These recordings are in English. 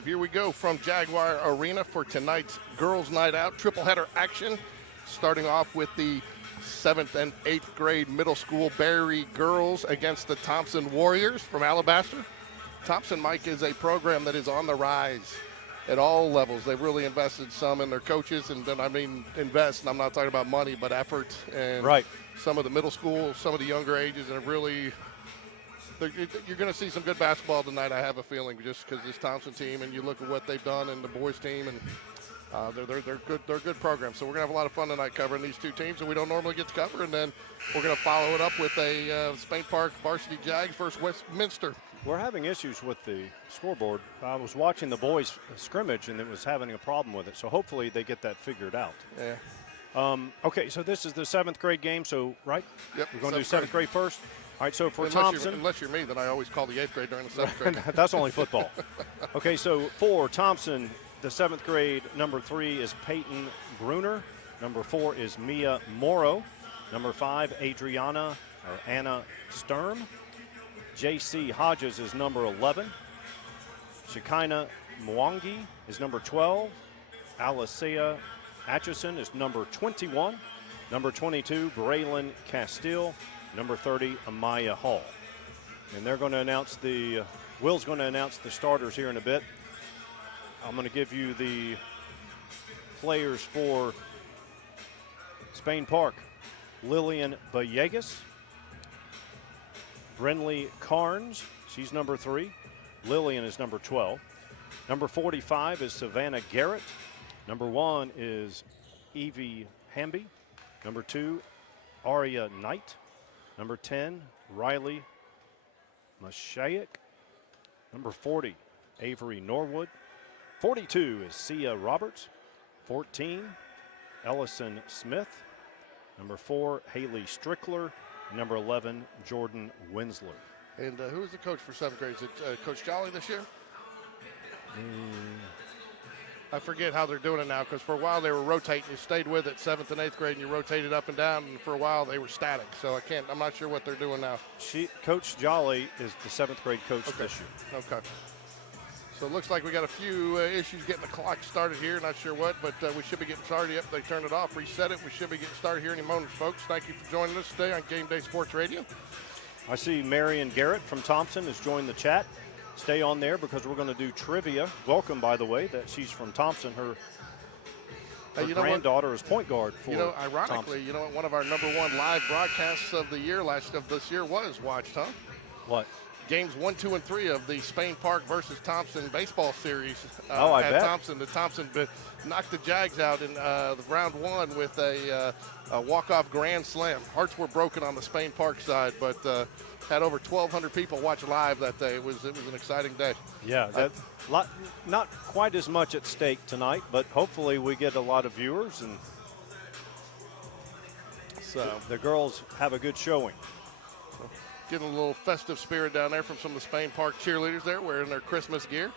Here we go from Jaguar Arena for tonight's Girls Night Out triple header action. Starting off with the 7th and 8th grade middle school Berry girls against the Thompson Warriors from Alabaster. Thompson, Mike, is a program that is on the rise at all levels. They've really invested some in their coaches, and then I mean invest, and I'm not talking about money, but effort. And some of the middle school, some of the younger ages, and really you're going to see some good basketball tonight, I have a feeling, just because this Thompson team, and you look at what they've done and the boys team, and they're good programs. So we're going to have a lot of fun tonight covering these two teams that we don't normally get to cover, and then we're going to follow it up with a Spain Park varsity Jags versus Westminster. We're having issues with the scoreboard. I was watching the boys scrimmage, and it was having a problem with it. So hopefully they get that figured out. Yeah. Okay, so this is the 7th grade game, so, right? Yep. We're going to do 7th grade first? All right, so for Thompson. Unless you're me, then I always call the 8th grade during the 7th grade. That's only football. Okay, so for Thompson, the 7th grade, number 3 is Peyton Bruner. Number 4 is Mia Morrow. Number 5, Anna Sturm. J.C. Hodges is number 11. Shekinah Mwangi is number 12. Alicia Atchison is number 21. Number 22, Braylon Castile. Number 30, Amaya Hall. And they're going to announce Will's going to announce the starters here in a bit. I'm going to give you the players for Spain Park. Lillian Villegas. Brenley Carnes, she's number 3. Lillian is number 12. Number 45 is Savannah Garrett. Number 1 is Evie Hamby. Number 2, Aria Knight. Number 10, Riley Mashaik. Number 40, Avery Norwood. 42 is Sia Roberts. 14, Ellison Smith. Number 4, Haley Strickler. Number 11, Jordan Winsler. And who is the coach for 7th grade? Is it Coach Jolly this year? I forget how they're doing it now, because for a while they were rotating. You stayed with it 7th and 8th grade, and you rotated up and down, and for a while they were static. So I'm not sure what they're doing now. Coach Jolly is the 7th grade coach this year. Okay. So it looks like we got a few issues getting the clock started here. Not sure what, but we should be getting started. Yep, they turned it off, reset it. We should be getting started here any moment, folks. Thank you for joining us today on Game Day Sports Radio. I see Marion Garrett from Thompson has joined the chat. Stay on there because we're going to do trivia. Welcome, by the way, that she's from Thompson. Her granddaughter is point guard for ironically, Thompson. One of our number 1 live broadcasts of the year this year was watched, huh? What? Games 1, 2, and 3 of the Spain Park versus Thompson baseball series I bet. Thompson. The Thompson knocked the Jags out in the round 1 with a walk-off grand slam. Hearts were broken on the Spain Park side, but had over 1,200 people watch live that day. It was an exciting day. Yeah, not quite as much at stake tonight, but hopefully we get a lot of viewers, and so the girls have a good showing. Getting a little festive spirit down there from some of the Spain Park cheerleaders there wearing their Christmas gear.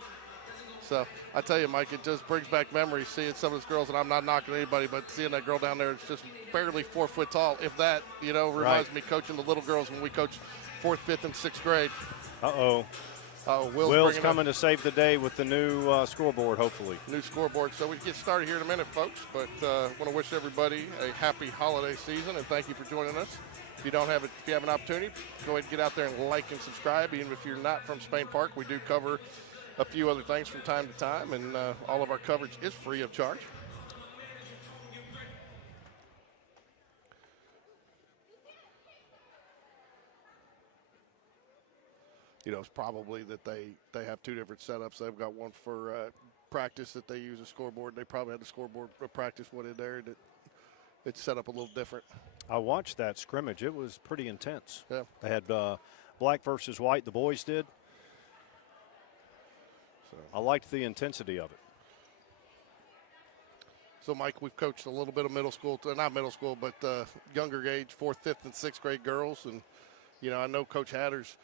So I tell you, Mike, it just brings back memories seeing some of those girls, and I'm not knocking anybody, but seeing that girl down there is just barely 4 foot tall. If that, reminds me coaching the little girls when we coached 4th, 5th, and 6th grade. Will's coming to save the day with the new scoreboard, hopefully. New scoreboard. So we get started here in a minute, folks, but want to wish everybody a happy holiday season, and thank you for joining us. If you have an opportunity, go ahead and get out there and like and subscribe. Even if you're not from Spain Park, we do cover a few other things from time to time, and all of our coverage is free of charge. It's probably that they have 2 different setups. They've got one for practice that they use a scoreboard. They probably had the scoreboard for practice one in there that it's set up a little different. I watched that scrimmage. It was pretty intense. Yeah. They had black versus white, the boys did. So I liked the intensity of it. So, Mike, we've coached a little bit of middle school, not middle school, but younger age, 4th, 5th, and 6th grade girls. And, I know Coach Hatter's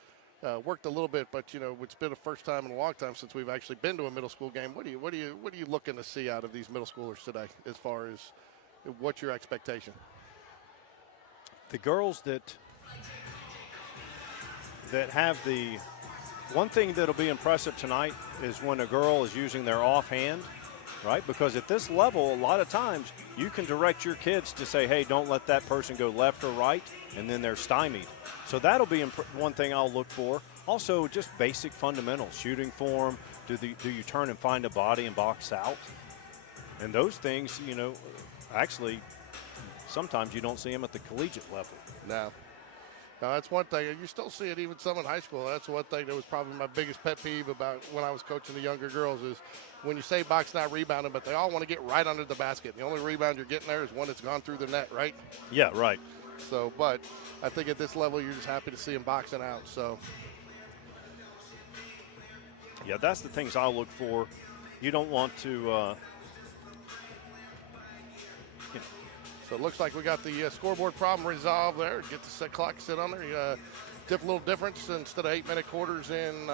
worked a little bit, but, it's been the first time in a long time since we've actually been to a middle school game. What are you looking to see out of these middle schoolers today as far as what's your expectation? The girls that have the one thing that'll be impressive tonight is when a girl is using their offhand, right? Because at this level, a lot of times you can direct your kids to say, hey, don't let that person go left or right, and then they're stymied. So that'll be one thing I'll look for. Also, just basic fundamentals, shooting form. Do you turn and find a body and box out? And those things, you know, actually, sometimes you don't see them at the collegiate level. No. No, that's one thing. You still see it even some in high school. That's one thing that was probably my biggest pet peeve about when I was coaching the younger girls is when you say box not rebounding, but they all want to get right under the basket. The only rebound you're getting there is one that's gone through the net, right? Yeah, right. So, but I think at this level, you're just happy to see them boxing out. So, yeah, that's the things I'll look for. You don't want to, So it looks like we got the scoreboard problem resolved there. Get the set clock sit on there. Little difference. Instead of 8-minute quarters in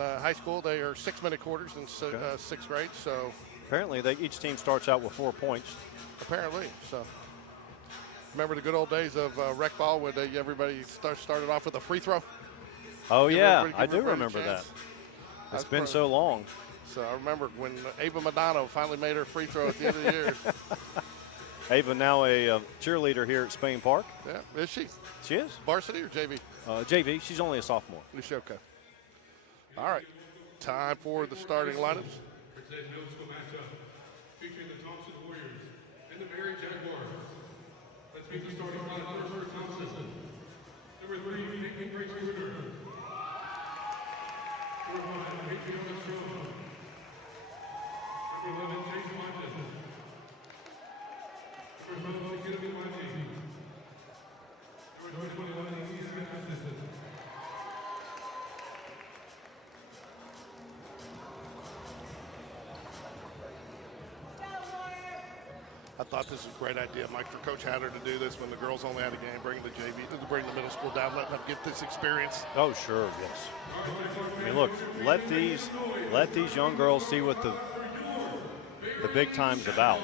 high school, they are 6-minute quarters in sixth grade. So apparently, each team starts out with 4 points. Apparently, so. Remember the good old days of rec ball when everybody started off with a free throw? Oh, yeah, I do remember that. It's been so long. So I remember when Ava Madonna finally made her free throw at the end of the year. Ava now a cheerleader here at Spain Park. Yeah, is she? She is. Varsity or JV? JV. She's only a sophomore. Okay. All right. Time for the starting lineups. Presenting middle school matchup featuring the Thompson Warriors and the Barry Jaguars. Let's meet the starting lineup for Thompson. Number 3, Peyton Grace Reuter. Number 1, Adriana Stroma. Number 11, Jason Montes. Number 12, Kennedy Montes. Number 21, Elise Matheson. I thought this was a great idea, Mike, for Coach Hatter to do this when the girls only had a game, bring the JV, to bring the middle school down, let them get this experience. Oh, sure, yes. I mean, look, let these young girls see what the big time's about.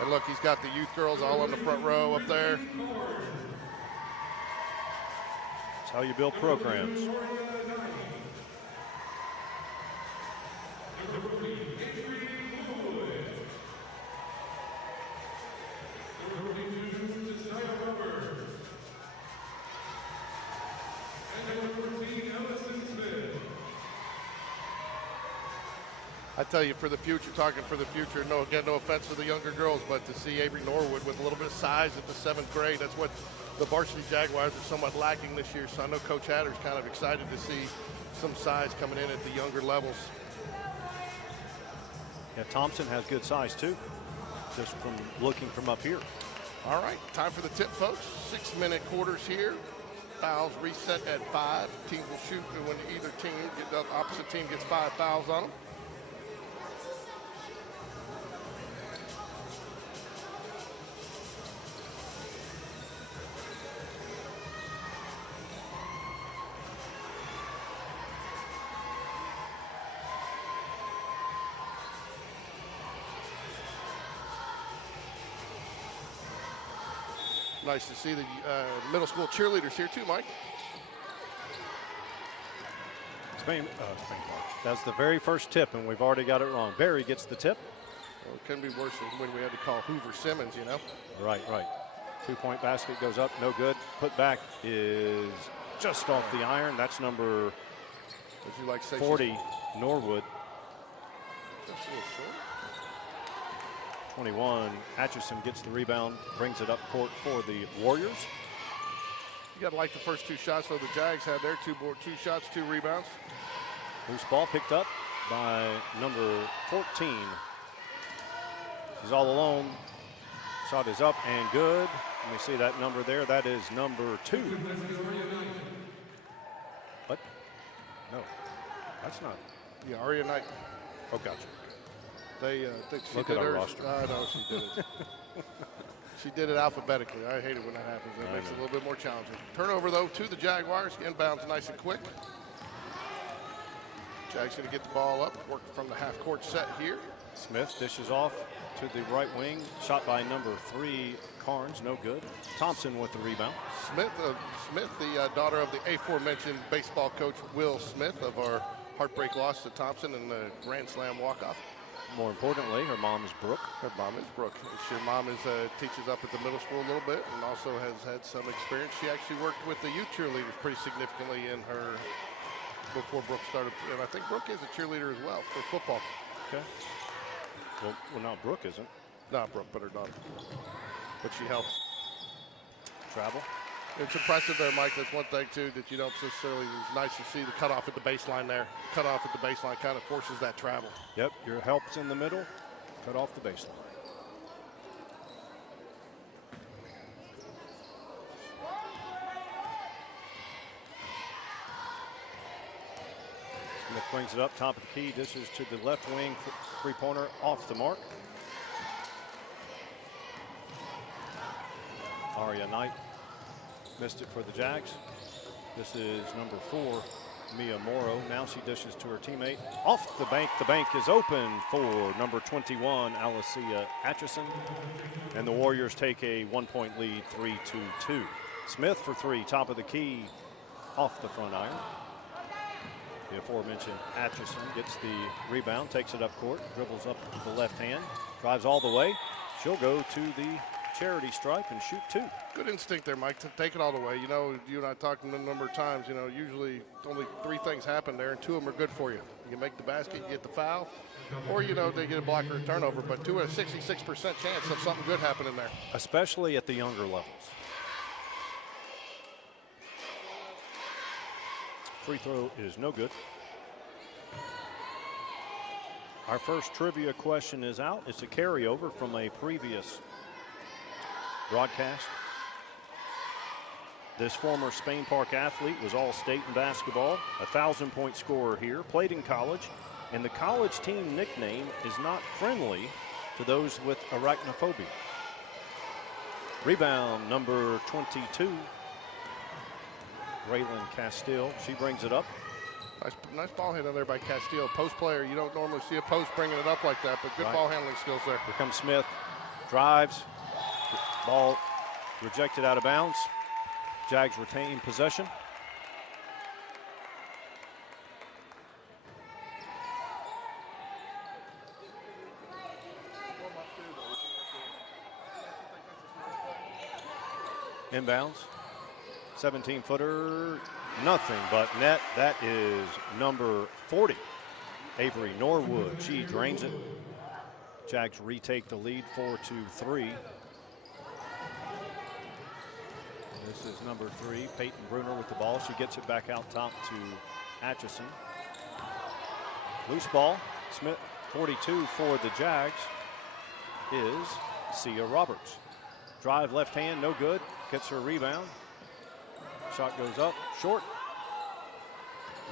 And look, he's got the youth girls all on the front row up there. That's how you build programs. I tell you, for the future, talking for the future, no offense to the younger girls, but to see Avery Norwood with a little bit of size at the 7th grade, that's what the varsity Jaguars are somewhat lacking this year. So I know Coach Hatter's kind of excited to see some size coming in at the younger levels. Yeah, Thompson has good size too, just from looking from up here. All right, time for the tip, folks. 6-minute quarters here. Fouls reset at 5. Teams will shoot when either team, the opposite team gets 5 fouls on them. Nice to see the middle school cheerleaders here too, Mike. Spain Park. That's the very first tip, and we've already got it wrong. Barry gets the tip. Well, it couldn't be worse than when we had to call Hoover Simmons, you know. Right. 2-point basket goes up, no good. Put back is just off the iron. That's number 40, Norwood. Just a little short. 21, Atchison gets the rebound, brings it up court for the Warriors. You got to like the first 2 shots. So the Jags had their 2 shots, 2 rebounds. Loose ball picked up by number 14. He's all alone. Shot is up and good. Let me see that number there. That is number 2. What? No, that's not. Yeah, Aria Knight. Oh, gotcha. Look at our roster. I know she did it. She did it alphabetically. I hate it when that happens. It makes it a little bit more challenging. Turnover, though, to the Jaguars. Inbounds nice and quick. Jags going to get the ball up, work from the half-court set here. Smith dishes off to the right wing. Shot by number 3, Carnes, no good. Thompson with the rebound. Smith, the daughter of the aforementioned baseball coach Will Smith of our heartbreak loss to Thompson in the Grand Slam walk-off. More importantly, her mom is Brooke. Her mom is Brooke. Her mom is teaches up at the middle school a little bit and also has had some experience. She actually worked with the youth cheerleaders pretty significantly in her before Brooke started. And I think Brooke is a cheerleader as well for football. Okay. Well, now Brooke isn't. Not Brooke, but her daughter. But she helps. Travel. It's impressive there, Mike. That's one thing, too, that you don't necessarily, it's nice to see the cutoff at the baseline there. Cutoff at the baseline kind of forces that travel. Yep, your help's in the middle, cut off the baseline. Smith brings it up, top of the key, dishes to the left wing, three-pointer off the mark. Aria Knight missed it for the Jags. This is number 4, Mia Morrow. Now she dishes to her teammate. Off the bank. The bank is open for number 21, Alicia Atchison. And the Warriors take a 1-point lead, 3-2-2. Smith for 3, top of the key, off the front iron. The aforementioned Atchison gets the rebound, takes it up court, dribbles up with the left hand, drives all the way. She'll go to the charity stripe and shoot 2. Good instinct there, Mike, to take it all the way. You know, you and I talked a number of times, you know, usually only 3 things happen there, and 2 of them are good for you. You can make the basket, you get the foul, or, you know, they get a block or a turnover, but 2 a 66% chance of something good happening there. Especially at the younger levels. Free throw is no good. Our first trivia question is out. It's a carryover from a previous broadcast. This former Spain Park athlete was all-state in basketball, a 1,000-point scorer here, played in college, and the college team nickname is not friendly to those with arachnophobia. Rebound number 22, Raylan Castile. She brings it up. Nice ball handling there by Castile. Post player, you don't normally see a post bringing it up like that, but good ball handling skills there. Here comes Smith, drives, ball rejected out of bounds. Jags retain possession. Inbounds, 17-footer, nothing but net. That is number 40, Avery Norwood. She drains it. Jags retake the lead 4-3. This is number 3, Peyton Bruner with the ball. She gets it back out top to Atchison. Loose ball. Smith, 42 for the Jags, is Sia Roberts. Drive left hand, no good. Gets her rebound. Shot goes up, short.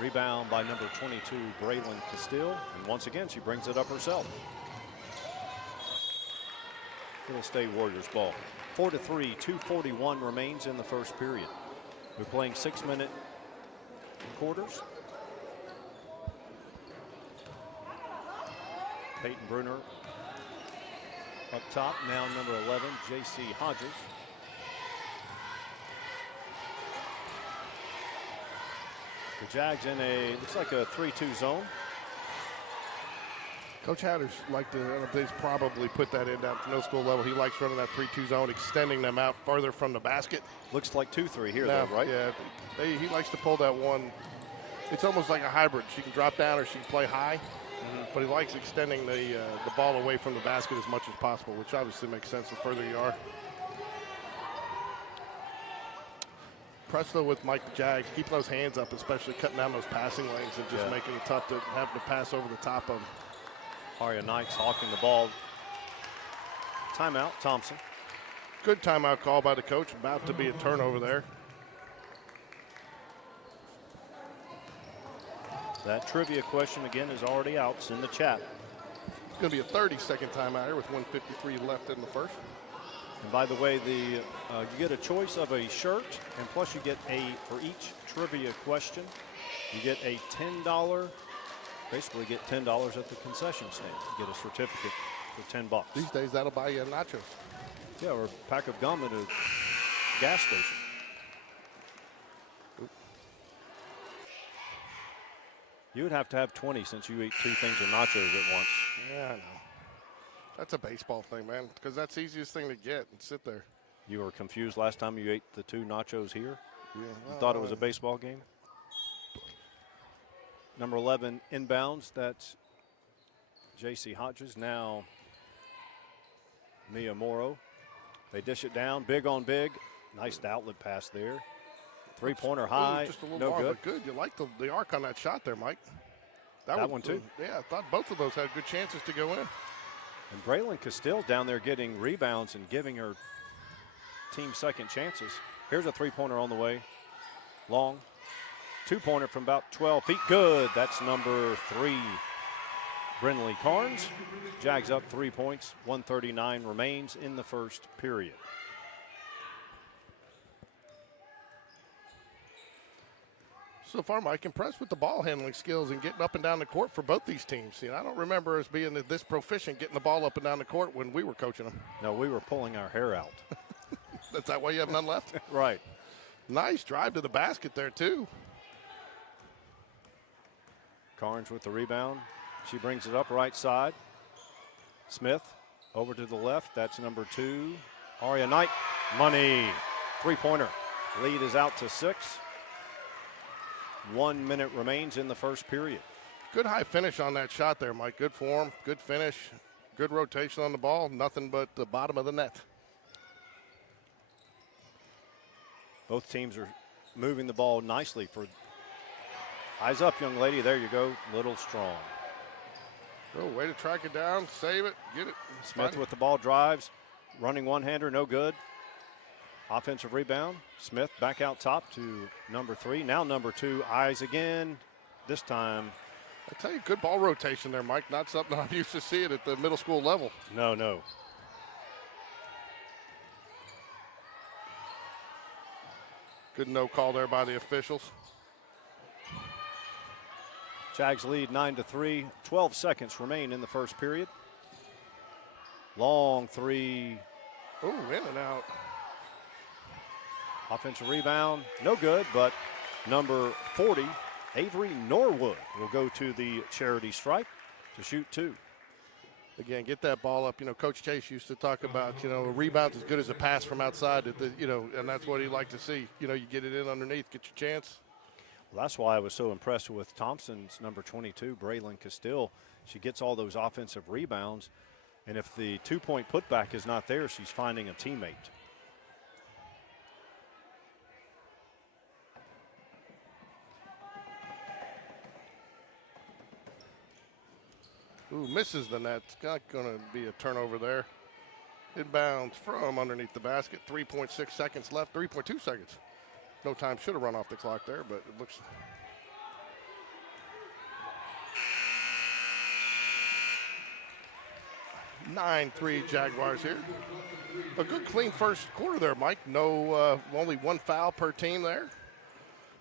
Rebound by number 22, Braylon Castile. And once again, she brings it up herself. It'll stay Warriors ball. 4-3, 2:41 remains in the first period. We're playing 6-minute quarters. Peyton Bruner up top, now number 11, J.C. Hodges. The Jags in a, looks like a 3-2 zone. Coach Hatters like to, they've probably put that in down at the middle school level. He likes running that 3-2 zone, extending them out farther from the basket. Looks like 2-3 here, now, though, right? Yeah, he likes to pull that one. It's almost like a hybrid. She can drop down or she can play high, but he likes extending the ball away from the basket as much as possible, which obviously makes sense the further you are. Presto with Mike the Jag, keeping those hands up, especially cutting down those passing lanes and just making it tough to have to pass over the top of them. Aria Knight's hawking the ball. Timeout, Thompson. Good timeout call by the coach. About to be a turnover there. That trivia question, again, is already out. It's in the chat. It's going to be a 30-second timeout here with 1:53 left in the first. And by the way, you get a choice of a shirt, and plus you get for each trivia question, you get a $10 Basically get $10 at the concession stand. Get a certificate for $10. These days, that'll buy you nachos. Yeah, or a pack of gum at a gas station. You would have to have 20 since you eat 2 things of nachos at once. Yeah, I know. That's a baseball thing, man, because that's the easiest thing to get and sit there. You were confused last time you ate the 2 nachos here? Yeah. You thought it was a baseball game? Number 11 inbounds, that's J.C. Hodges. Now Mia Morrow. They dish it down, big on big. Nice outlet pass there. 3-pointer high, Just a little no more, good. but good. You like the arc on that shot there, Mike. That one too? Yeah, I thought both of those had good chances to go in. And Braylon Castile down there getting rebounds and giving her team second chances. Here's a 3-pointer on the way. Long. 2-pointer from about 12 feet. Good. That's number 3. Brinley Carnes. Jags up 3 points. 1:39 remains in the first period. So far, Mike, impressed with the ball handling skills and getting up and down the court for both these teams. You know, I don't remember us being this proficient getting the ball up and down the court when we were coaching them. No, we were pulling our hair out. That's that way you have none left? Right. Nice drive to the basket there, too. Carnes with the rebound. She brings it up right side. Smith over to the left. That's number 2. Aria Knight. Money. 3-pointer. Lead is out to 6. 1 minute remains in the first period. Good high finish on that shot there, Mike. Good form, good finish, good rotation on the ball. Nothing but the bottom of the net. Both teams are moving the ball nicely. For eyes up, young lady. There you go. Little strong. Oh, way to track it down, save it, get it. Smith with the ball drives. Running one-hander, no good. Offensive rebound. Smith back out top to number 3. Now number 2. Eyes again. This time. I tell you, good ball rotation there, Mike. Not something I'm used to seeing at the middle school level. No. Good no call there by the officials. Jags lead 9-3. 12 seconds remain in the first period. Long 3. Oh, in and out. Offensive rebound, no good, but number 40, Avery Norwood, will go to the charity stripe to shoot 2. Again, get that ball up. You know, Coach Chase used to talk about, you know, a rebound as good as a pass from outside, and that's what he'd like to see. You know, you get it in underneath, get your chance. Well, that's why I was so impressed with Thompson's number 22, Braylon Castile. She gets all those offensive rebounds, and if the 2-point putback is not there, she's finding a teammate. Ooh, misses the net. It's not going to be a turnover there. Inbounds from underneath the basket. 3.6 seconds left. 3.2 seconds. No time should have run off the clock there, but it looks. (9-3) Jaguars here. A good clean first quarter there, Mike. No, only 1 foul per team there.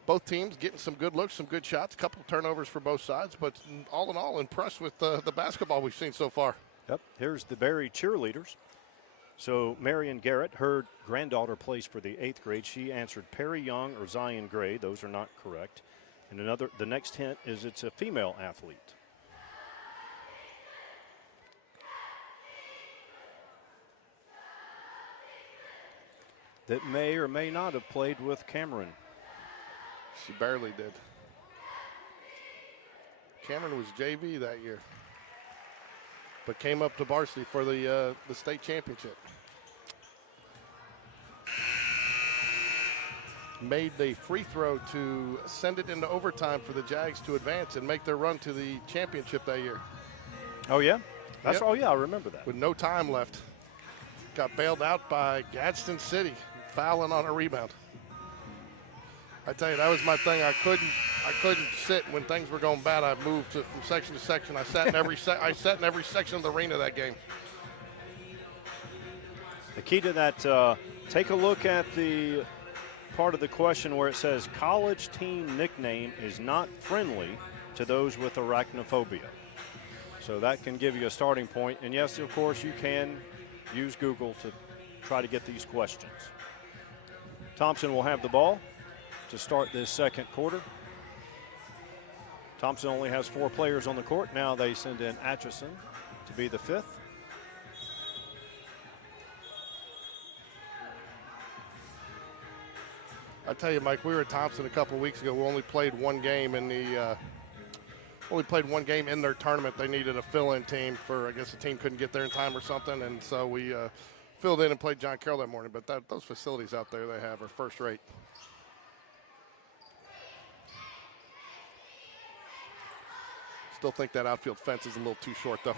Both teams getting some good looks, some good shots, a couple turnovers for both sides, but all in all, impressed with the basketball we've seen so far. Yep, here's the Barry cheerleaders. So Marion Garrett, her granddaughter plays for the 8th grade. She answered Perry Young or Zion Gray. Those are not correct. And the next hint is it's a female athlete. That may or may not have played with Cameron. She barely did. Cameron was JV that year, but came up to varsity for the state championship. Made the free throw to send it into overtime for the Jags to advance and make their run to the championship that year. Oh, yeah? Yep. Oh, yeah, I remember that. With no time left. Got bailed out by Gadsden City, fouling on a rebound. I tell you, that was my thing. I couldn't sit when things were going bad. I moved from section to section. I sat in every section of the arena that game. The key to that, take a look at the part of the question where it says college team nickname is not friendly to those with arachnophobia. So that can give you a starting point. And yes, of course, you can use Google to try to get these questions. Thompson will have the ball to start this second quarter. Thompson only has 4 players on the court. Now they send in Atchison to be the 5th. I tell you, Mike, we were at Thompson a couple of weeks ago. We only played one game in the in their tournament. They needed a fill-in team for, I guess the team couldn't get there in time or something, and so we filled in and played John Carroll that morning. But those facilities out there they have are first rate. Still think that outfield fence is a little too short, though.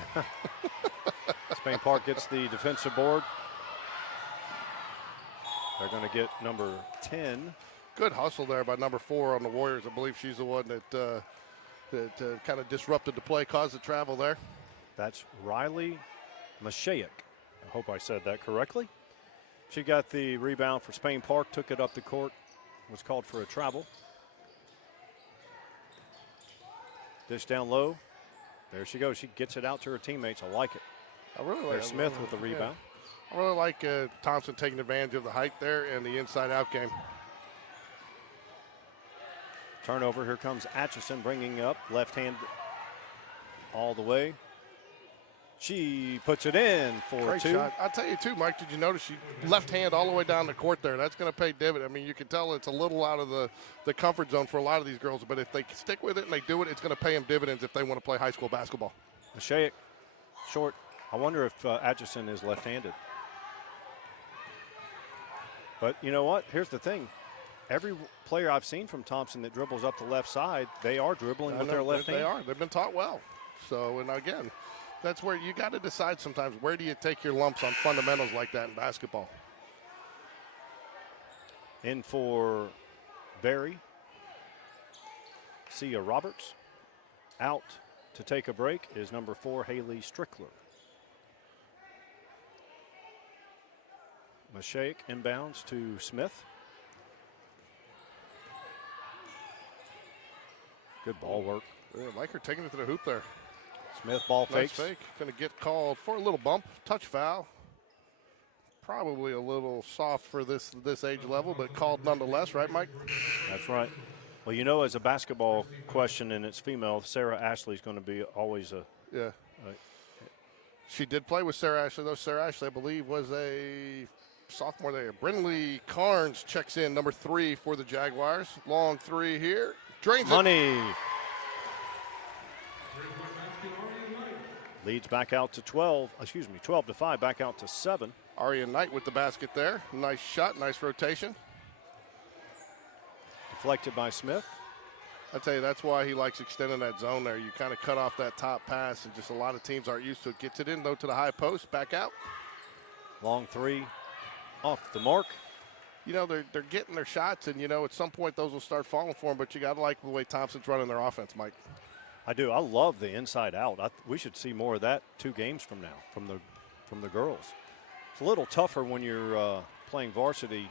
Spain Park gets the defensive board. They're going to get number 10. Good hustle there by number 4 on the Warriors. I believe she's the one that kind of disrupted the play, caused the travel there. That's Riley Mashaic. I hope I said that correctly. She got the rebound for Spain Park, took it up the court, was called for a travel. Dish down low. There she goes. She gets it out to her teammates. I like it. I really like There's Smith with the rebound. I really like Thompson taking advantage of the height there and the inside-out game. Turnover. Here comes Atchison bringing up left hand all the way. She puts it in for Great 2. shot. I'll tell you, too, Mike, did you notice she left hand all the way down the court there? That's going to pay dividend. I mean, you can tell it's a little out of the comfort zone for a lot of these girls, but if they stick with it and they do it, it's going to pay them dividends if they want to play high school basketball. Mashaic, short. I wonder if Atchison is left-handed. But you know what? Here's the thing. Every player I've seen from Thompson that dribbles up the left side, they are dribbling with their left hand. They are. They've been taught well. So, and again, that's where you got to decide sometimes, where do you take your lumps on fundamentals like that in basketball? In for Barry. Sia Roberts. Out to take a break is number 4, Haley Strickler. Mashaic inbounds to Smith. Good ball work. Yeah, like her taking it to the hoop there. Smith ball Nice fakes. fake. Going to get called for a little bump. Touch foul. Probably a little soft for this age level, but called nonetheless, right, Mike? That's right. Well, you know, as a basketball question and it's female, Sarah Ashley's going to be always a. Yeah. She did play with Sarah Ashley, though. Sarah Ashley, I believe, was a sophomore there. Brindley Carnes checks in, number 3 for the Jaguars. Long 3 here. Drains Money. Leads back out to 12 to 5, back out to 7. Aria Knight with the basket there. Nice shot, nice rotation. Deflected by Smith. I tell you, that's why he likes extending that zone there. You kind of cut off that top pass, and just a lot of teams aren't used to it. Gets it in, though, to the high post, back out. Long 3 off the mark. You know, they're getting their shots, and, you know, at some point those will start falling for them, but you got to like the way Thompson's running their offense, Mike. I do. I love the inside out. We should see more of that 2 games from now from the girls. It's a little tougher when you're playing varsity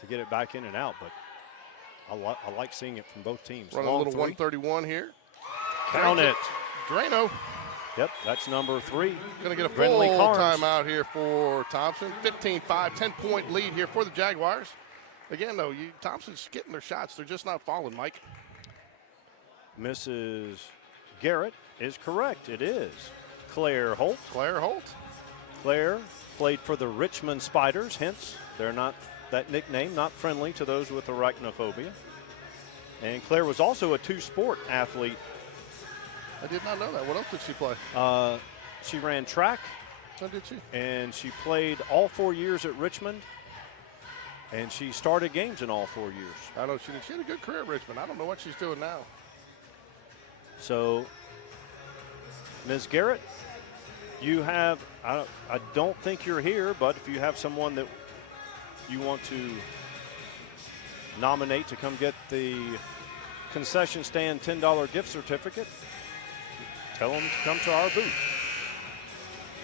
to get it back in and out, but I like seeing it from both teams. Running a little 131 here. Count it. Drano. Yep, that's number 3. Going to get a full Brindley Carnes. timeout here for Thompson. 15-5, 10-point lead here for the Jaguars. Again, though, Thompson's getting their shots. They're just not falling, Mike. Mrs. Garrett is correct. It is Claire Holt. Claire Holt. Claire played for the Richmond Spiders, hence they're not that nickname, not friendly to those with arachnophobia. And Claire was also a 2-sport athlete. I did not know that. What else did she play? She ran track. Oh, did she? And she played all 4 years at Richmond. And she started games in all 4 years. I know she did. She had a good career at Richmond. I don't know what she's doing now. So, Ms. Garrett, you have, I don't think you're here, but if you have someone that you want to nominate to come get the concession stand $10 gift certificate, tell them to come to our booth.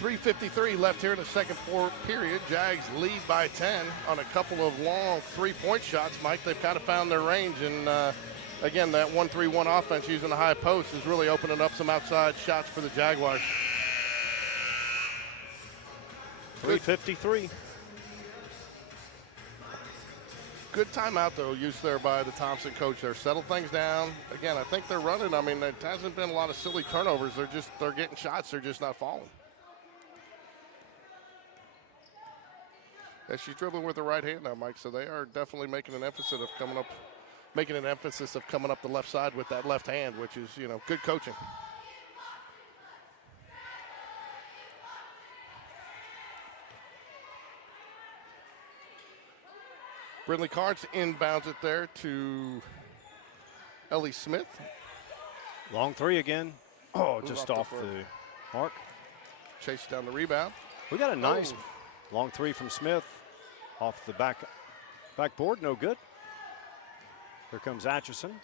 3:53 left here in the second period. Jags lead by 10 on a couple of long 3-point shots. Mike, they've kind of found their range, and again, that 1-3-1 offense using the high post is really opening up some outside shots for the Jaguars. 3:53. Good timeout, though, used there by the Thompson coach there. Settle things down. Again, I think they're running. I mean, there hasn't been a lot of silly turnovers. They're getting shots. They're just not falling. Yeah, she's dribbling with the right hand now, Mike, so they are definitely making an emphasis of coming up the left side with that left hand, which is, you know, good coaching. Brindley Carnes inbounds it there to Ellie Smith. Long three again. Oh, just off the mark. Chase down the rebound. We got a nice long three from Smith off the backboard. No good. Here comes Atchison.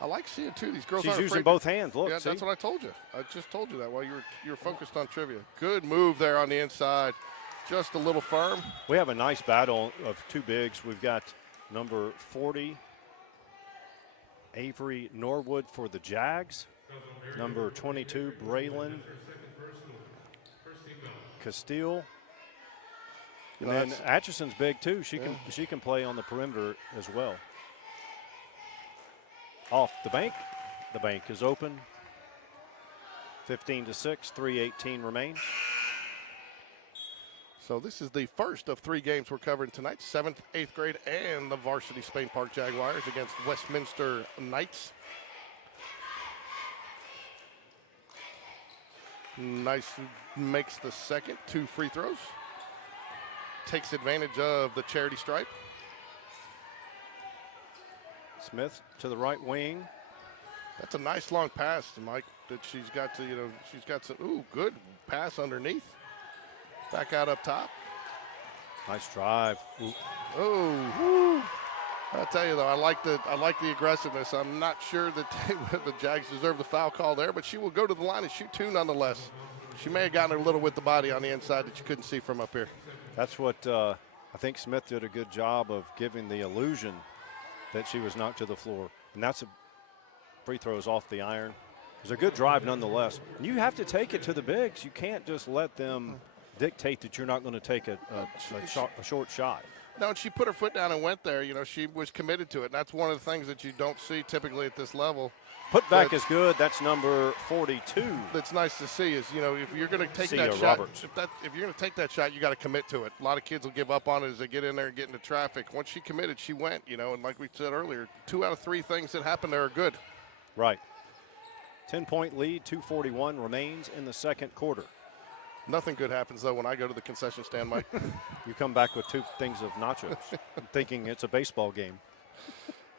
I like seeing, too, these girls She's aren't using afraid both hands. Look, yeah, see? that's what I told you. I just told you that while you were focused on trivia. Good move there on the inside. Just a little firm. We have a nice battle of two bigs. We've got number 40, Avery Norwood for the Jags. Number 22, Braylon Castile. And then Atchison's big too. She can play on the perimeter as well. Off the bank. The bank is open. 15-6, 3:18 remain. So this is the first of 3 games we're covering tonight. 7th, 8th grade, and the varsity Spain Park Jaguars against Westminster Knights. Nice, makes the second, 2 free throws. Takes advantage of the charity stripe. Smith to the right wing. That's a nice long pass, Mike, that she's got to, she's got some, good pass underneath. Back out up top. Nice drive. I tell you though, I like the aggressiveness. I'm not sure that the Jags deserve the foul call there, but she will go to the line and shoot 2 nonetheless. She may have gotten her a little with the body on the inside that you couldn't see from up here. That's what I think Smith did a good job of giving the illusion that she was knocked to the floor. And that's a free throws off the iron. It was a good drive nonetheless. And you have to take it to the bigs. You can't just let them dictate that you're not going to take a short shot. No, and she put her foot down and went there. She was committed to it. And that's one of the things that you don't see typically at this level. Put back is good. That's number 42. That's nice to see is, if you're going to take that shot, if you're going to take that shot, you got to commit to it. A lot of kids will give up on it as they get in there and get into traffic. Once she committed, she went, and like we said earlier, 2 out of 3 things that happen there are good. Right. 10-point lead, 2:41 remains in the second quarter. Nothing good happens, though, when I go to the concession stand, Mike. You come back with 2 things of nachos, thinking it's a baseball game.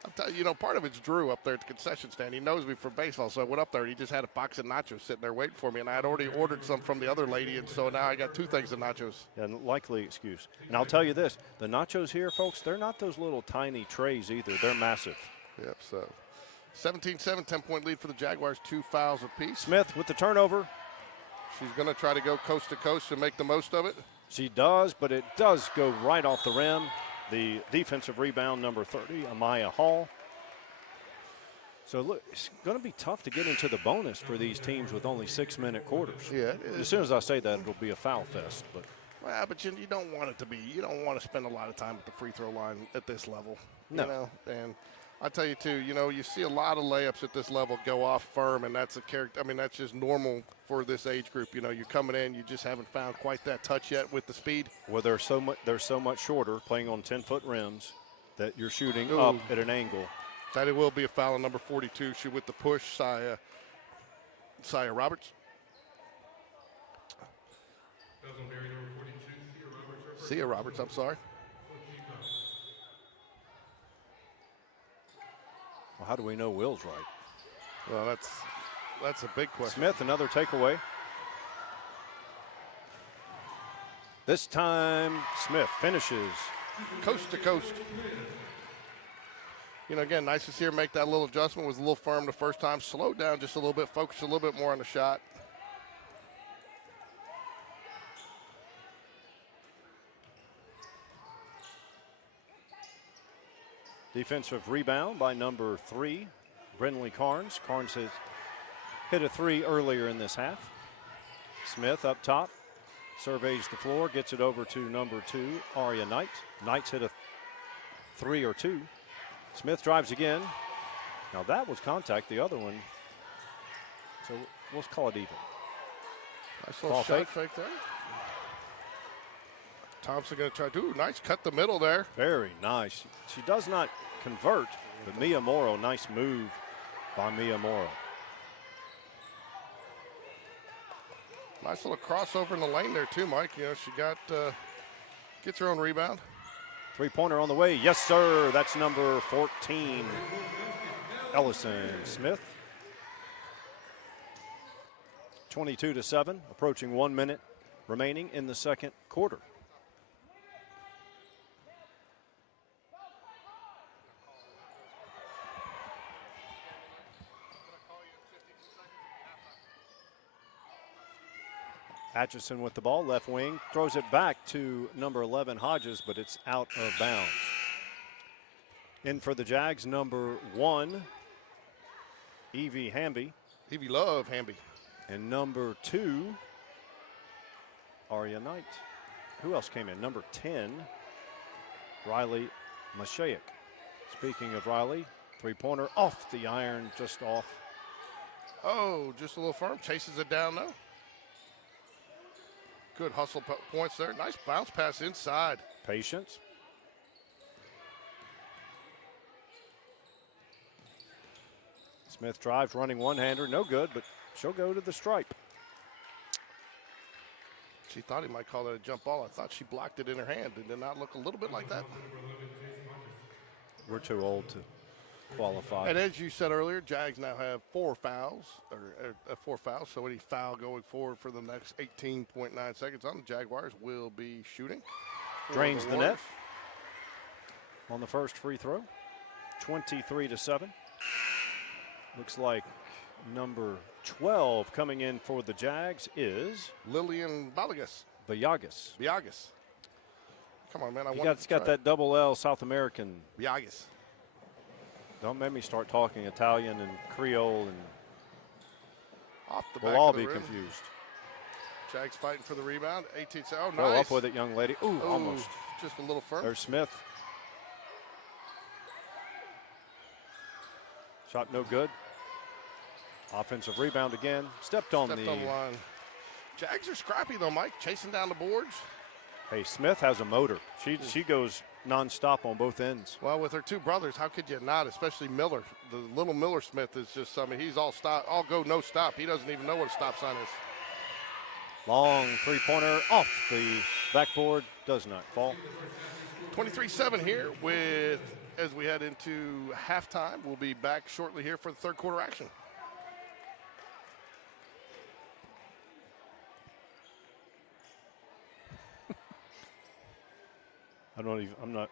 I'm telling you, part of it's Drew up there at the concession stand. He knows me from baseball, so I went up there and he just had a box of nachos sitting there waiting for me, and I had already ordered some from the other lady, and so now I got 2 things of nachos. Yeah, likely excuse. And I'll tell you this, the nachos here, folks, they're not those little tiny trays either. They're massive. Yep, so 17-7, 10-point lead for the Jaguars, 2 fouls apiece. Smith with the turnover. She's going to try to go coast to coast and make the most of it. She does, but it does go right off the rim. The defensive rebound, number 30, Amaya Hall. So, look, it's going to be tough to get into the bonus for these teams with only 6-minute quarters. Yeah. As soon as I say that, it'll be a foul fest. But you don't want it to be. You don't want to spend a lot of time at the free throw line at this level. No. And I tell you, too, you see a lot of layups at this level go off firm, and that's a character. I mean, that's just normal for this age group. You're coming in, you just haven't found quite that touch yet with the speed. Well, they're so much shorter, playing on 10-foot rims, that you're shooting up at an angle. That it will be a foul on number 42. She with the push, Saya Roberts. Sia Roberts, I'm sorry. Well, how do we know Will's right? Well, that's a big question. Smith, another takeaway. This time, Smith finishes. Coast to coast. Again, nice to see her make that little adjustment. Was a little firm the first time. Slowed down just a little bit. Focused a little bit more on the shot. Defensive rebound by number 3, Brinley Carnes. Carnes has hit a 3 earlier in this half. Smith up top, surveys the floor, gets it over to number 2, Aria Knight. Knight's hit a 3 or 2. Smith drives again. Now that was contact, the other one. So let's call it even. Nice little shot fake there. Thompson going to try to, nice cut the middle there. Very nice. She does not convert, but Mia Morrow, nice move by Mia Morrow. Nice little crossover in the lane there too, Mike. You know, she got, gets her own rebound. 3-pointer on the way. Yes, sir. That's number 14, Ellison Smith. 22-7, approaching 1 minute remaining in the second quarter. Atchison with the ball, left wing, throws it back to number 11, Hodges, but it's out of bounds. In for the Jags, number 1, Evie Hamby. Evie love Hamby. And number 2, Aria Knight. Who else came in? Number 10, Riley Mashaik. Speaking of Riley, 3-pointer off the iron, just off. Oh, just a little firm, chases it down though. Good hustle points there. Nice bounce pass inside. Patience. Smith drives, running one-hander, no good, but she'll go to the stripe. She thought he might call that a jump ball. I thought she blocked it in her hand. It did not look a little bit like that. We're too old to qualify. And as you said earlier, Jags now have 4 fouls, or 4 fouls. So any foul going forward for the next 18.9 seconds on the Jaguars will be shooting. Drains the net on the first free throw. 23-7. Looks like number 12 coming in for the Jags is Lillian Balagas. Villagas. Villagas. Come on, man. It's got that double L South American. Villagas. Don't make me start talking Italian and Creole, and off the we'll back all of the be rim. confused. Jags fighting for the rebound. 18. Oh, nice. Go up with it, young lady. Ooh, almost. Just a little firm. There's Smith. Shot no good. Offensive rebound again. Stepped on the line. Jags are scrappy though, Mike. Chasing down the boards. Hey, Smith has a motor. She goes nonstop on both ends. Well, with her 2 brothers, how could you not? Especially Miller. The little Miller Smith is just something. He's all stop, all go, no stop. He doesn't even know what a stop sign is. Long 3-pointer off the backboard. Does not fall. 23-7 here with, as we head into halftime. We'll be back shortly here for the third quarter action. I'm not.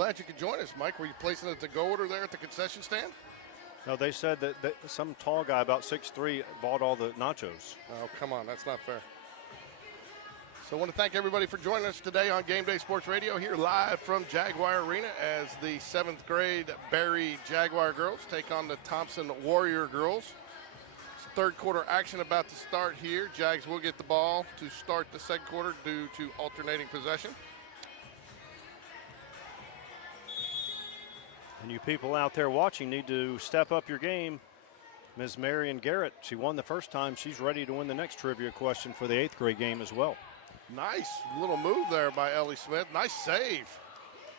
Glad you could join us, Mike. Were you placing it to go order there at the concession stand? No, they said that some tall guy about 6'3" bought all the nachos. Oh, come on. That's not fair. So I want to thank everybody for joining us today on Game Day Sports Radio here live from Jaguar Arena as the 7th grade Barry Jaguar girls take on the Thompson Warrior girls. Third quarter action about to start here. Jags will get the ball to start the second quarter due to alternating possession. And you people out there watching need to step up your game. Ms. Marion Garrett, she won the first time. She's ready to win the next trivia question for the 8th grade game as well. Nice little move there by Ellie Smith. Nice save.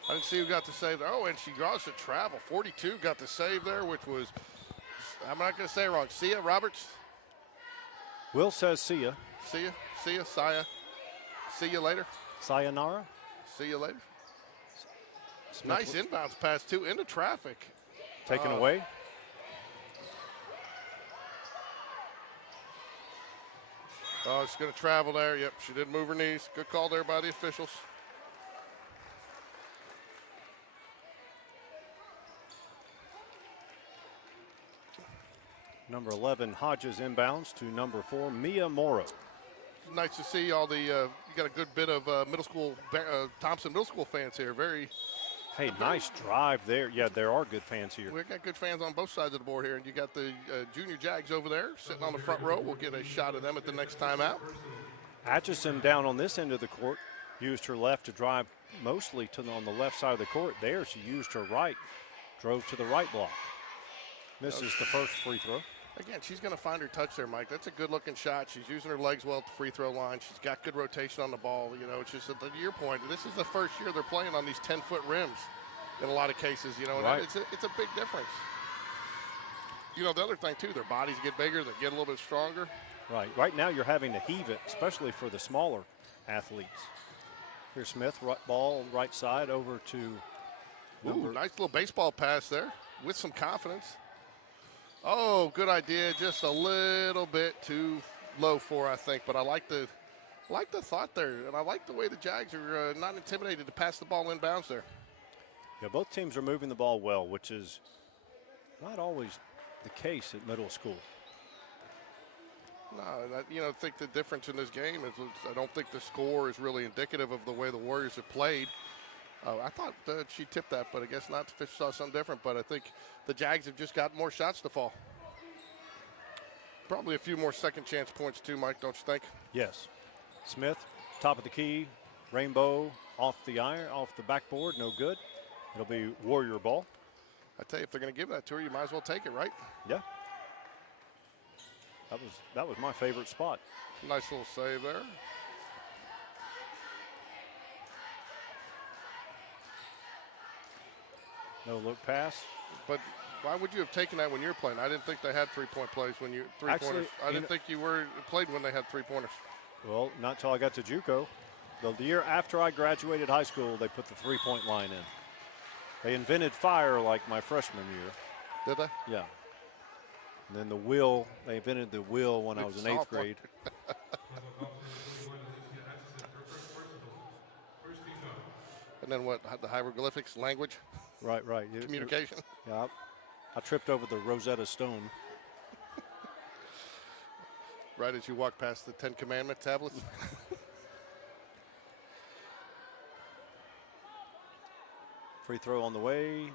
I didn't see who got the save there. Oh, and she draws to travel. 42 got the save there, which was, I'm not going to say it wrong. Sia Roberts? Will says see ya. Sia, Saya. See you later. Sayonara. See you later. Smith Nice inbounds pass, too, into traffic. taken away. Oh, she's going to travel there. Yep, she didn't move her knees. Good call there by the officials. Number 11, Hodges inbounds to number 4, Mia Morrow. Nice to see all the, you got a good bit of middle school, Thompson Middle School fans here. Hey, nice drive there. Yeah, there are good fans here. We've got good fans on both sides of the board here, and you got the junior Jags over there sitting on the front row. We'll get a shot of them at the next timeout. Atchison down on this end of the court used her left to drive mostly on the left side of the court. There she used her right, drove to the right block. Misses the first free throw. Again, she's going to find her touch there, Mike. That's a good-looking shot. She's using her legs well at the free throw line. She's got good rotation on the ball. You know, it's just at your point, this is the first year they're playing on these 10-foot rims in a lot of cases, you know, and right. it's a big difference. You know, the other thing, too, their bodies get bigger. They get a little bit stronger. Right. Right now you're having to heave it, especially for the smaller athletes. Here's Smith, ball right side over to Ooh, nice little baseball pass there with some confidence. Oh, good idea. Just a little bit too low for, I think. But I like the thought there, and I like the way the Jags are not intimidated to pass the ball inbounds there. Yeah, both teams are moving the ball well, which is not always the case at middle school. No, I think the difference in this game is I don't think the score is really indicative of the way the Warriors have played. I thought she tipped that, but I guess not. The fish saw something different, but I think the Jags have just got more shots to fall. Probably a few more second chance points too, Mike, don't you think? Yes. Smith, top of the key, rainbow, off the iron, off the backboard, no good. It'll be Warrior ball. I tell you, if they're going to give that to her, you might as well take it, right? Yeah. That was my favorite spot. Nice little save there. No look pass. But why would you have taken that when you were playing? I didn't think they had three-point plays when you three-pointers. I didn't think you played when they had three-pointers. Well, not till I got to JUCO. The year after I graduated high school, they put the three-point line in. They invented fire like my freshman year. Did they? Yeah. And then the wheel, they invented the wheel when I was in 8th grade. And then what, the hieroglyphics, language? Right. Communication? Yeah, I tripped over the Rosetta Stone. Right as you walk past the 10 Commandment tablets? Free throw on the way.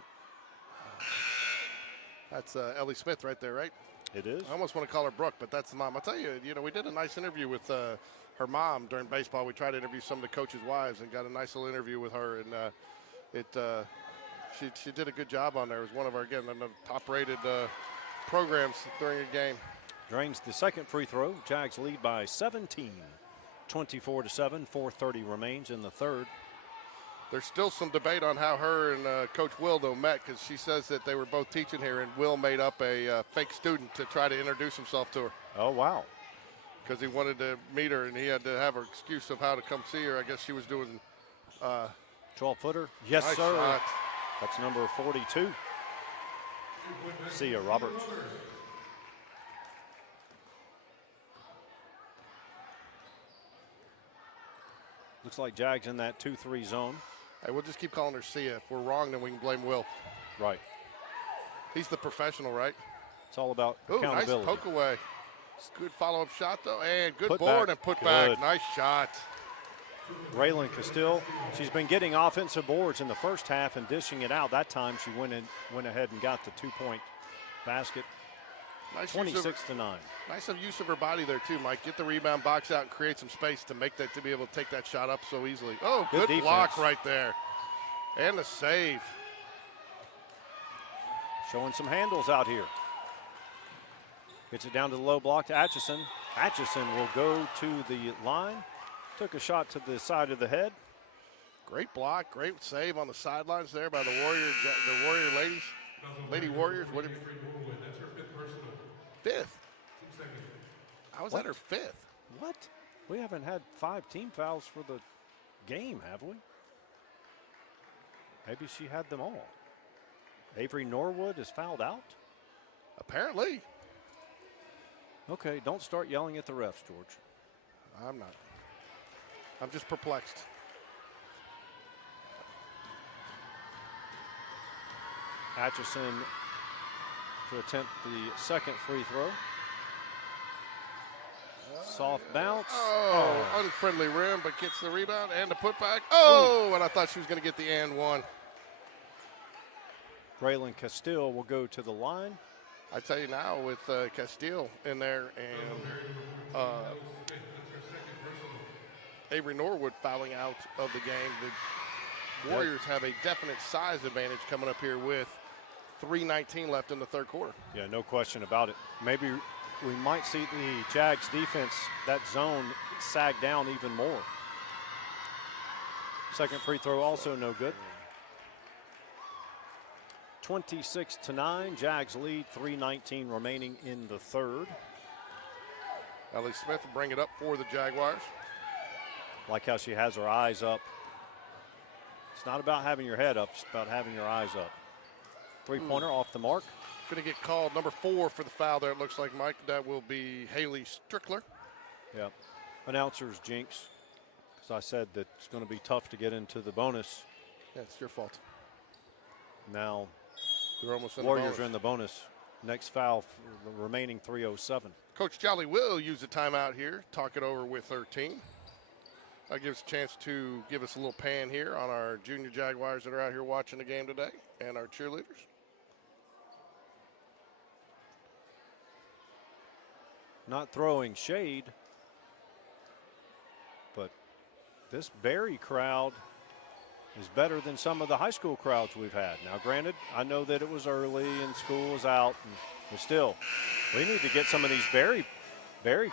That's Ellie Smith right there, right? It is. I almost want to call her Brooke, but that's the mom. I'll tell you, we did a nice interview with her mom during baseball. We tried to interview some of the coaches' wives and got a nice little interview with her, and she did a good job on there. It was one of our, again, the top-rated programs during a game. Drains the second free throw. Jags lead by 17, 24-7. 4:30 remains in the third. There's still some debate on how her and Coach Will, though, met, because she says that they were both teaching here, and Will made up a fake student to try to introduce himself to her. Oh, wow. Because he wanted to meet her, and he had to have an excuse of how to come see her. I guess she was doing 12-footer. Yes, nice sir. shot. That's number 42. Sia Roberts. Looks like Jags in that 2-3 zone. Hey, we'll just keep calling her Sia. If we're wrong, then we can blame Will. Right. He's the professional, right? It's all about Ooh, nice accountability. poke away. Good follow-up shot, though, and good Put board back. and put Good. back. Nice shot. Raylan Castile, she's been getting offensive boards in the first half and dishing it out. That time she went ahead and got the 2-point basket. Nice 26-9. Nice use of her body there, too, Mike. Get the rebound, box out, and create some space to make that, to be able to take that shot up so easily. Oh, good block right there. And the save. Showing some handles out here. Gets it down to the low block to Atchison. Atchison will go to the line. Took a shot to the side of the head. Great block, great save on the sidelines there by the Warrior ladies. Lady Warriors. What? That's her 5th personal. 5th? 2 seconds. How was that her 5th? What? We haven't had 5 team fouls for the game, have we? Maybe she had them all. Avery Norwood is fouled out? Apparently. Okay, don't start yelling at the refs, George. I'm not. I'm just perplexed. Atchison to attempt the second free throw. Soft bounce. Oh, unfriendly rim, but gets the rebound and the putback. Oh, and I thought she was going to get the and one. Raylan Castile will go to the line. I tell you now, with Castile in there and Avery Norwood fouling out of the game, the Warriors have a definite size advantage coming up here with 3:19 left in the third quarter. Yeah, no question about it. Maybe we might see the Jags defense, that zone, sag down even more. Second free throw also no good. 26-9, Jags lead, 3:19 remaining in the third. Ellie Smith will bring it up for the Jaguars. Like how she has her eyes up. It's not about having your head up, it's about having your eyes up. Three-pointer off the mark. Going to get called number 4 for the foul there, it looks like, Mike. That will be Haley Strickler. Yep. Announcer's jinx, because I said that it's going to be tough to get into the bonus. Yeah, it's your fault. Now, They're almost in Warriors the bonus. are in the bonus. Next foul for the remaining 3:07. Coach Jolly will use the timeout here, talk it over with her team. That gives us a chance to give us a little pan here on our junior Jaguars that are out here watching the game today and our cheerleaders. Not throwing shade, but this Barry crowd is better than some of the high school crowds we've had. Now, granted, I know that it was early and school was out, but still, we need to get some of these Barry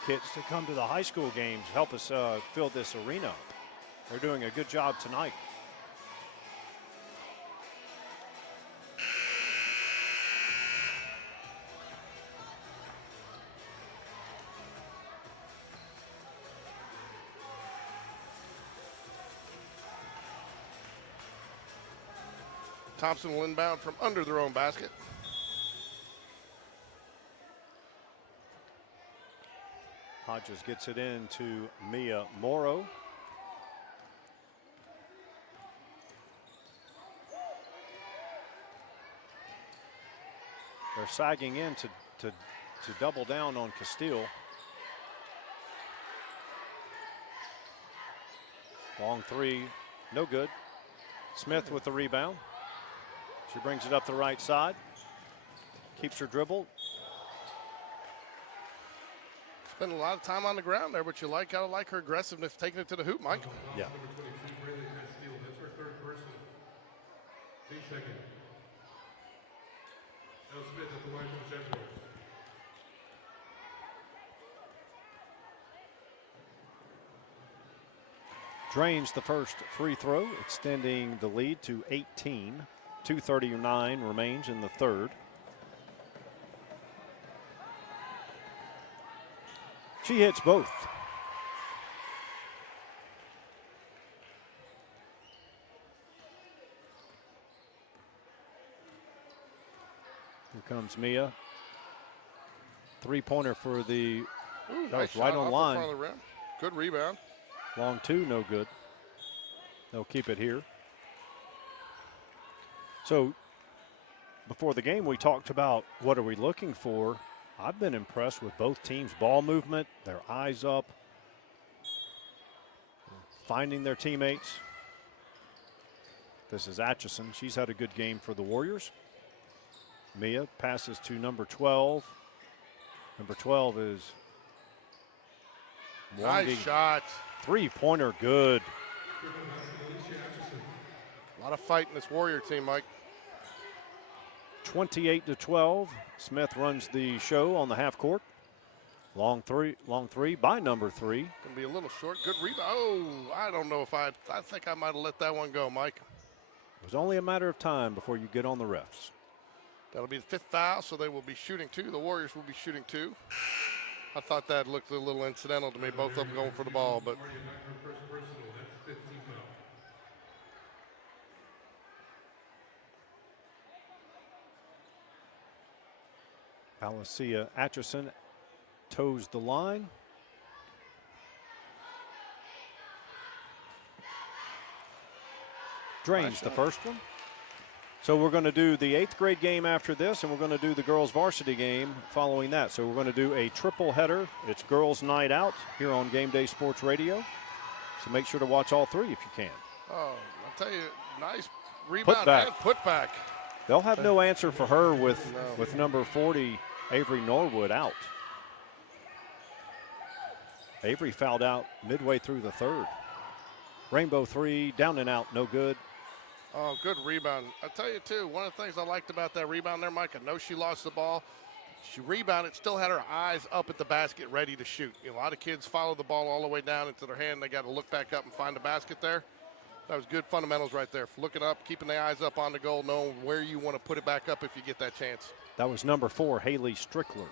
kids to come to the high school games, help us fill this arena up. They're doing a good job tonight. Thompson will inbound from under their own basket. Hodges gets it in to Mia Morrow. They're sagging in to double down on Castile. Long three, no good. Smith with the rebound. She brings it up the right side. Keeps her dribble. Spent a lot of time on the ground there, but you gotta like her aggressiveness, taking it to the hoop, Mike. Yeah. Number 22, Raylan Castile. That's her 3rd personal. 2 seconds. Elle Smith at the line for the Jaguars. Drains the first free throw, extending the lead to 18. 2:39 remains in the third. She hits both. Here comes Mia. Three-pointer for the Ooh, that nice was right shot on off line. the front of the rim. Good rebound. Long two, no good. They'll keep it here. So before the game, we talked about what are we looking for. I've been impressed with both teams' ball movement, their eyes up, finding their teammates. This is Atchison. She's had a good game for the Warriors. Mia passes to number 12. Number 12 is Nice Mwangi. shot. Three-pointer good. A lot of fight in this Warrior team, Mike. 28-12. Smith runs the show on the half court. Long three by number 3. Gonna be a little short. Good rebound. Oh, I don't know if I think I might have let that one go, Mike. It was only a matter of time before you get on the refs. That'll be the 5th foul, so they will be shooting 2. The Warriors will be shooting 2. I thought that looked a little incidental to me, both of them going for the ball, but Alicia Atchison toes the line. Drains the first one. So we're going to do the 8th grade game after this, and we're going to do the girls varsity game following that. So we're going to do a triple header. It's girls night out here on Game Day Sports Radio. So make sure to watch all 3 if you can. oh, I'll tell you, nice rebound Putback. and putback. They'll have no answer for her with number 40, Avery Norwood, out. Avery fouled out midway through the 3rd. Rainbow 3, down and out, no good. Oh, good rebound. I'll tell you, too, one of the things I liked about that rebound there, Mike, I know she lost the ball. She rebounded, still had her eyes up at the basket ready to shoot. You know, a lot of kids follow the ball all the way down into their hand. They got to look back up and find the basket there. That was good fundamentals right there. Looking up, keeping the eyes up on the goal, knowing where you want to put it back up if you get that chance. That was number 4, Haley Strickler.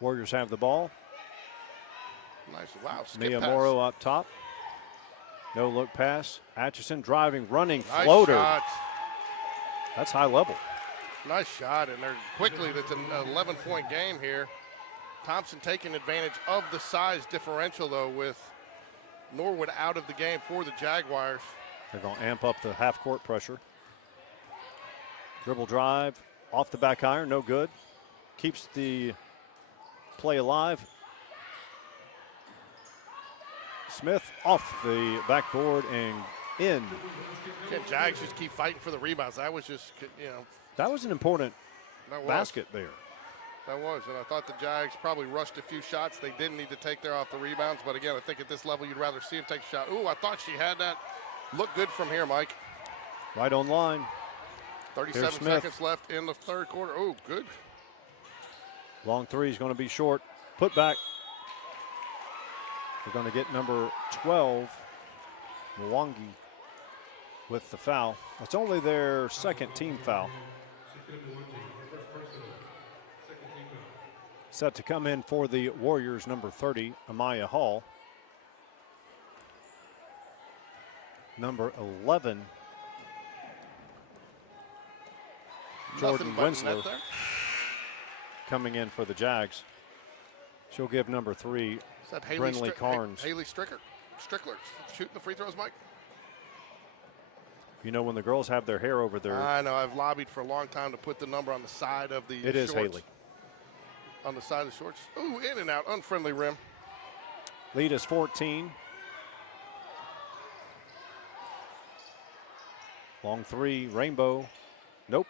Warriors have the ball. Nice, wow, skip Mia pass. Morrow up top. No look pass. Atchison driving, running, Nice floater. shot. That's high level. Nice shot, and they're quickly, that's an 11-point game here. Thompson taking advantage of the size differential, though, with Norwood out of the game for the Jaguars. They're going to amp up the half-court pressure. Dribble drive, off the back iron, no good. Keeps the play alive. Smith off the backboard and in. Can Jags just keep fighting for the rebounds? That was just, you know. That was an important That was. basket there. That was, and I thought the Jags probably rushed a few shots. They didn't need to take there off the rebounds, but again, I think at this level, you'd rather see him take a shot. Ooh, I thought she had that. Look good from here, Mike. Right on line. 37 Smith. seconds left in the 3rd quarter. Oh, good. Long 3 is going to be short. Put back. We're going to get number 12, Mwangi, with the foul. It's only their 2nd team foul. Set to come in for the Warriors, number 30, Amaya Hall. Number 11, Jordan Nothing but Winslow, net there. coming in for the Jags. She'll give number 3, Is that Haley Brinley Carnes. Haley Strickler shooting the free throws, Mike? You know, when the girls have their hair over their... I know. I've lobbied for a long time to put the number on the side of the It is shorts. Haley. On the side of the shorts. Ooh, in and out. Unfriendly rim. Lead is 14. Long 3, Rainbow. Nope.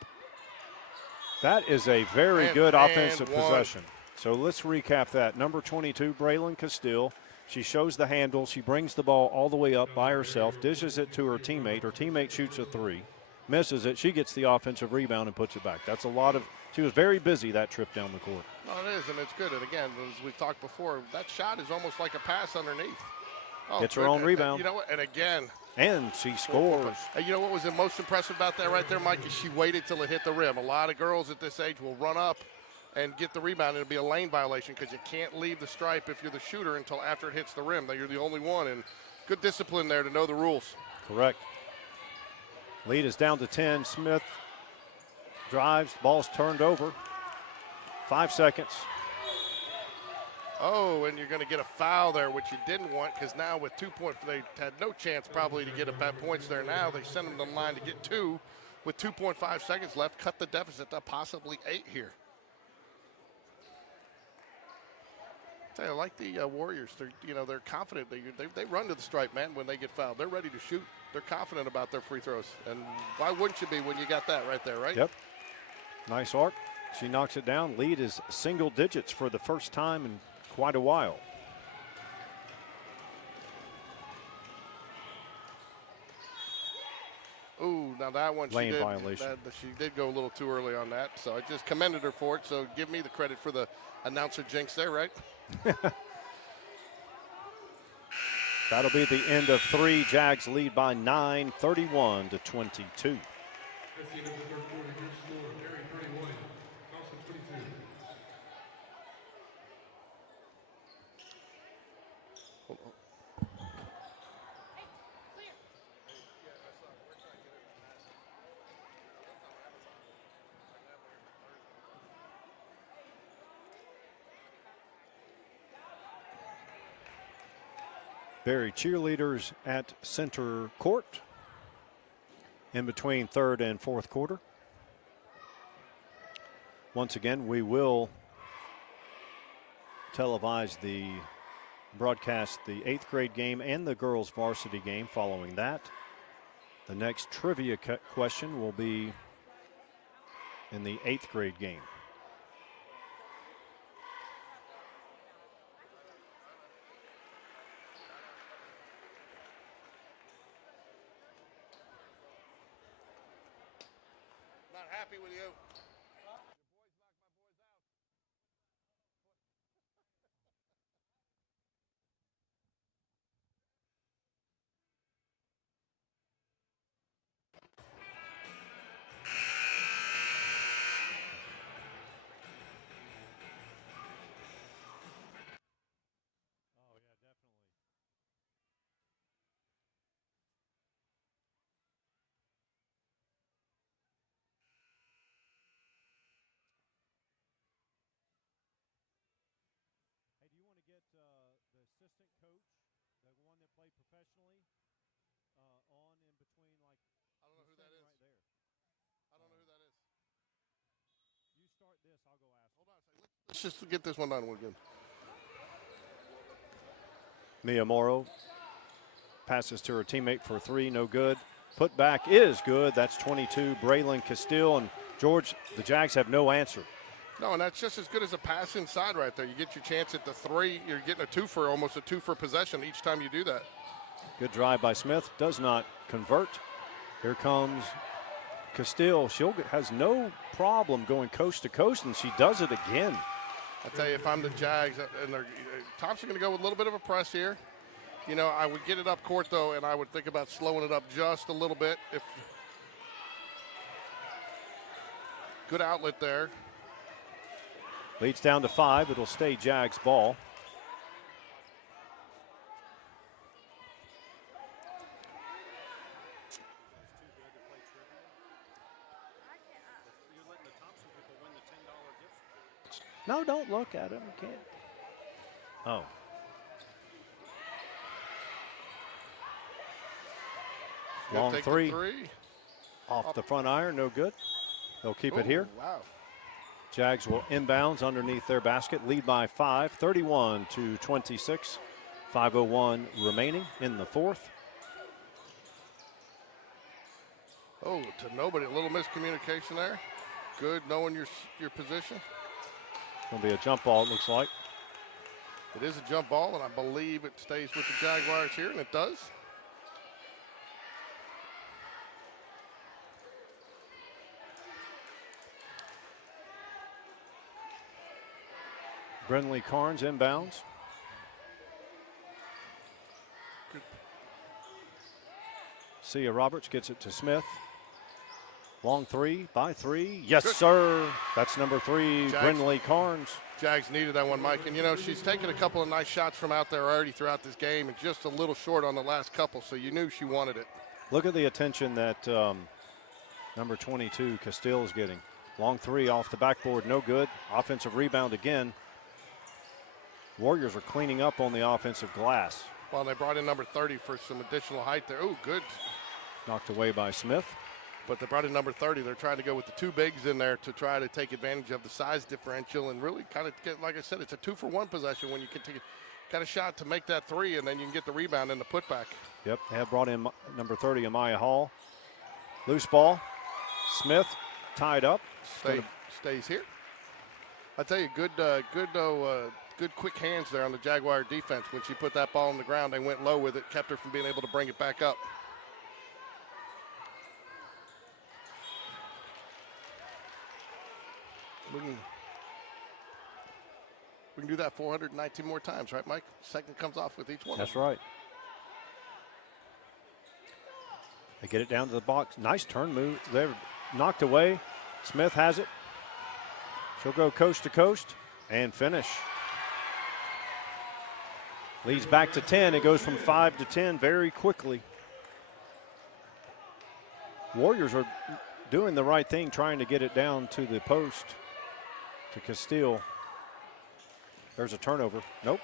That is a very good offensive one. possession. So let's recap that. Number 22, Braylon Castile. She shows the handle. She brings the ball all the way up by herself, dishes it to her teammate. Her teammate shoots a 3, misses it. She gets the offensive rebound and puts it back. That's a lot of – she was very busy that trip down the court. No, it is, and it's good. And again, as we talked before, that shot is almost like a pass underneath. Oh, Gets her good. own And rebound. you know what? And again. And she scores. And you know what was the most impressive about that right there, Mike, is she waited till it hit the rim. A lot of girls at this age will run up and get the rebound. It'll be a lane violation because you can't leave the stripe if you're the shooter until after it hits the rim. You're the only one, and good discipline there to know the rules. Correct. Lead is down to 10. Smith drives. Ball's turned over. 5 seconds. Oh, and you're going to get a foul there, which you didn't want, because now with 2 points, they had no chance probably to get a bad points there. Now they send them to the line to get 2 with 2.5 seconds left, cut the deficit to possibly 8 here. I like the Warriors. They're confident. They run to the stripe, man, when they get fouled. They're ready to shoot. They're confident about their free throws. And why wouldn't you be when you got that right there, right? Yep. Nice arc. She knocks it down. Lead is single digits for the first time in quite a while. Ooh, now that one lane violation. She did go a little too early on that, so I just commended her for it. So give me the credit for the announcer jinx there, right? That'll be the end of 3. Jags lead by 9, 31-22. That's the end of the third quarter. Your score, Barry 31, Thompson 22. Barry cheerleaders at center court in between third and fourth quarter. Once again, we will televise the broadcast the 8th grade game and the girls varsity game following that. The next trivia question will be in the 8th grade game. Happy with you. Let's just get this one done with good. Mia Morrow passes to her teammate for 3, no good. Put back is good. That's 22. Braylon Castile and George, the Jags have no answer. No, and that's just as good as a pass inside right there. You get your chance at the 3. You're getting a 2 for almost a 2 for possession each time you do that. Good drive by Smith. Does not convert. Here comes Castile. She has no problem going coast to coast, and she does it again. I tell you, if I'm the Jags, and Thompson going to go with a little bit of a press here. I would get it up court, though, and I would think about slowing it up just a little bit. Good outlet there. Leads down to 5. It'll stay Jags ball. No, don't look at him. You can't. Oh. Long 3. Off the front iron, no good. They'll keep it here. Wow. Jags will inbounds underneath their basket. Lead by 5, 31-26. 5:01 remaining in the fourth. Oh, to nobody. A little miscommunication there. Good knowing your position. Going to be a jump ball, it looks like. It is a jump ball, and I believe it stays with the Jaguars here, and it does. Brenley Carnes inbounds. Good. Sia Roberts gets it to Smith. Long 3 by 3. Yes, Good. sir. That's number 3, Jags. Brenley Carnes. Jags needed that one, Mike. And, she's taken a couple of nice shots from out there already throughout this game and just a little short on the last couple, so you knew she wanted it. Look at the attention that number 22, Castile, is getting. Long 3 off the backboard, no good. Offensive rebound again. Warriors are cleaning up on the offensive glass. Well, they brought in number 30 for some additional height there. Oh, good. Knocked away by Smith. But they brought in number 30. They're trying to go with the two bigs in there to try to take advantage of the size differential and really kind of get, like I said, it's a 2-for-1 possession when you can take got a shot to make that three, and then you can get the rebound and the putback. Yep, they have brought in number 30, Amaya Hall. Loose ball. Smith tied up. Stays here. I tell you, good quick hands there on the Jaguar defense. When she put that ball on the ground, they went low with it, kept her from being able to bring it back up. We can do that 419 more times, right, Mike? Second comes off with each one. That's right. They get it down to the box. Nice turn move. They're knocked away. Smith has it. She'll go coast to coast and finish. Leads back to 10. It goes from 5 to 10 very quickly. Warriors are doing the right thing, trying to get it down to the post to Castile. There's a turnover. Nope.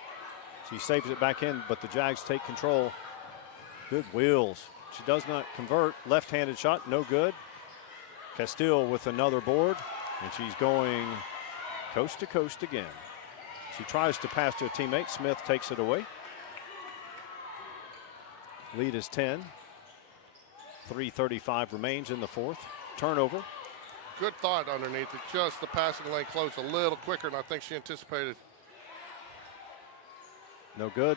She saves it back in, but the Jags take control. Good wheels. She does not convert. Left-handed shot, no good. Castile with another board, and she's going coast to coast again. She tries to pass to a teammate. Smith takes it away. Lead is 10. 3:35 remains in the fourth. Turnover. Good thought underneath it. Just the passing lane closed a little quicker than I think she anticipated. No good.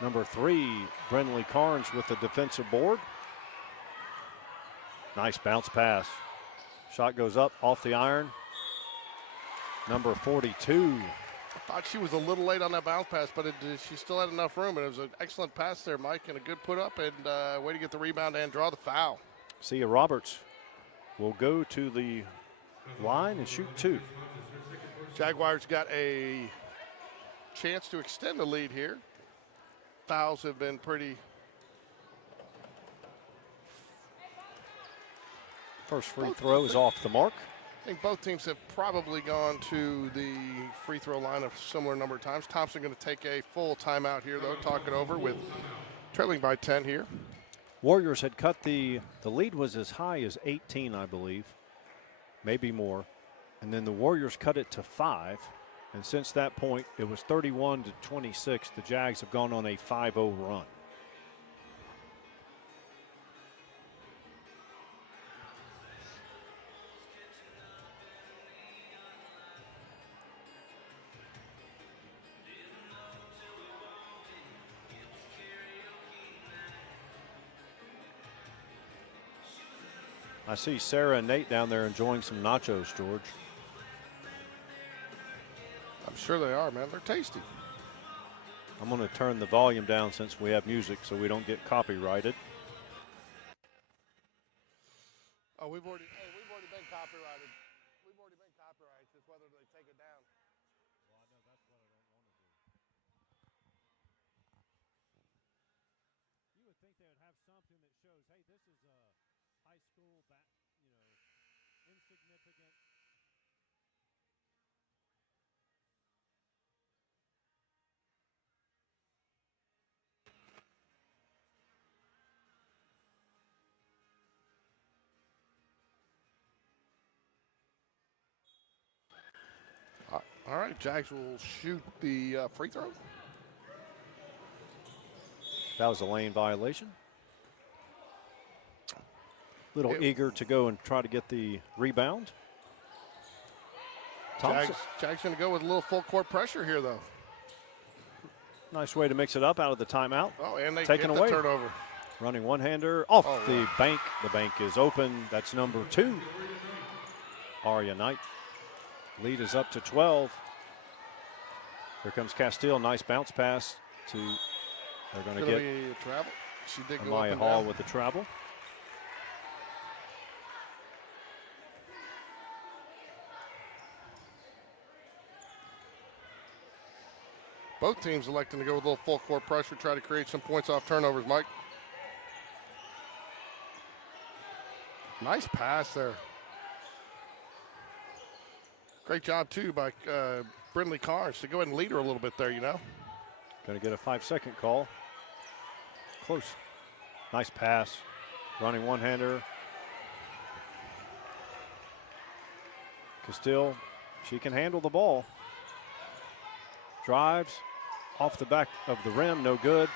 Number 3, Brenley Carnes with the defensive board. Nice bounce pass. Shot goes up off the iron. Number 42. I thought she was a little late on that bounce pass, but she still had enough room, and it was an excellent pass there, Mike, and a good put up, and way to get the rebound and draw the foul. Sia Roberts will go to the line and shoot 2. Jaguars got a chance to extend the lead here. Fouls have been pretty. First free throw is off the mark. I think both teams have probably gone to the free throw line a similar number of times. Thompson going to take a full timeout here, though, talk it over with trailing by 10 here. Warriors had cut the lead was as high as 18, I believe, maybe more. And then the Warriors cut it to 5. And since that point, it was 31-26. The Jags have gone on a 5-0 run. I see Sarah and Nate down there enjoying some nachos, George. I'm sure they are, man. They're tasty. I'm going to turn the volume down since we have music so we don't get copyrighted. Oh, we've already been copyrighted. We've already been copyrighted. It's just whether they take it down. Well, I know that's what I don't want to do. You would think they would have something that shows, hey, this is a high school, insignificant. All right, Jags will shoot the free throw. That was a lane violation. Little eager to go and try to get the rebound. Jags going to go with a little full court pressure here, though. Nice way to mix it up out of the timeout. Oh, and they taken get away. The turnover. Running one-hander off the bank. The bank is open. That's number 2. Aria Knight. Lead is up to 12. Here comes Castile. Nice bounce pass to. They're going to get a travel. She did go Amaya up Hall down with the travel. Both teams electing to go with a little full court pressure, try to create some points off turnovers, Mike. Nice pass there. Great job, too, by Brinley Carnes to go ahead and lead her a little bit there, you know. Going to get a 5-second call. Close. Nice pass. Running one-hander. Castile, she can handle the ball. Drives off the back of the rim, no good.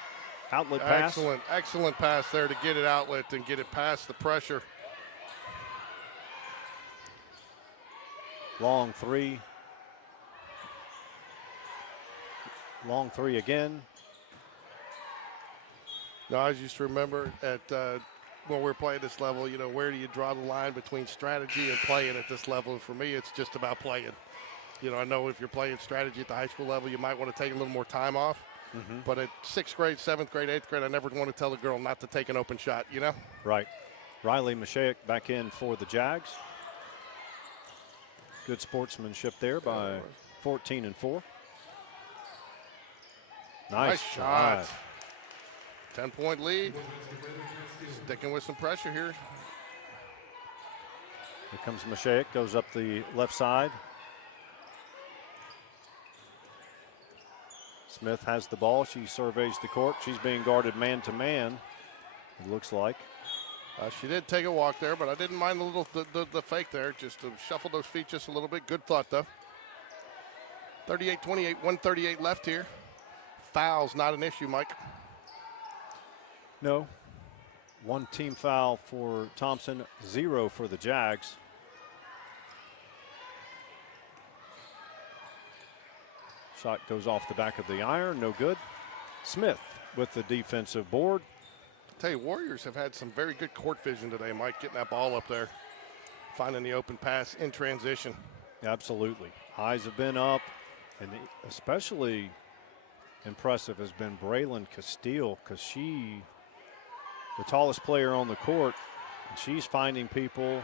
Outlet pass. Excellent pass there to get it outlet and get it past the pressure. Long three. Long three again. Now, I just remember at when we're playing this level, you know, where do you draw the line between strategy and playing at this level? And for me, it's just about playing. You know, I know if you're playing strategy at the high school level, you might want to take a little more time off. But at 6th grade, 7th grade, 8th grade, I never want to tell a girl not to take an open shot, you know? Right. Riley Mashaic back in for the Jags. Good sportsmanship there by 14-4. Nice shot. 10-point lead. Sticking with some pressure here. Here comes Mashaic, goes up the left side. Smith has the ball. She surveys the court. She's being guarded man-to-man, it looks like. She did take a walk there, but I didn't mind the fake there, just to shuffle those feet just a little bit. Good thought, though. 38-28, 1:38 left here. Foul's not an issue, Mike. No. One team foul for Thompson, 0 for the Jags. Shot goes off the back of the iron, no good. Smith with the defensive board. Tell you, Warriors have had some very good court vision today, Mike, getting that ball up there, finding the open pass in transition. Absolutely. Eyes have been up, and especially impressive has been Braylon Castile, because she, the tallest player on the court, and she's finding people,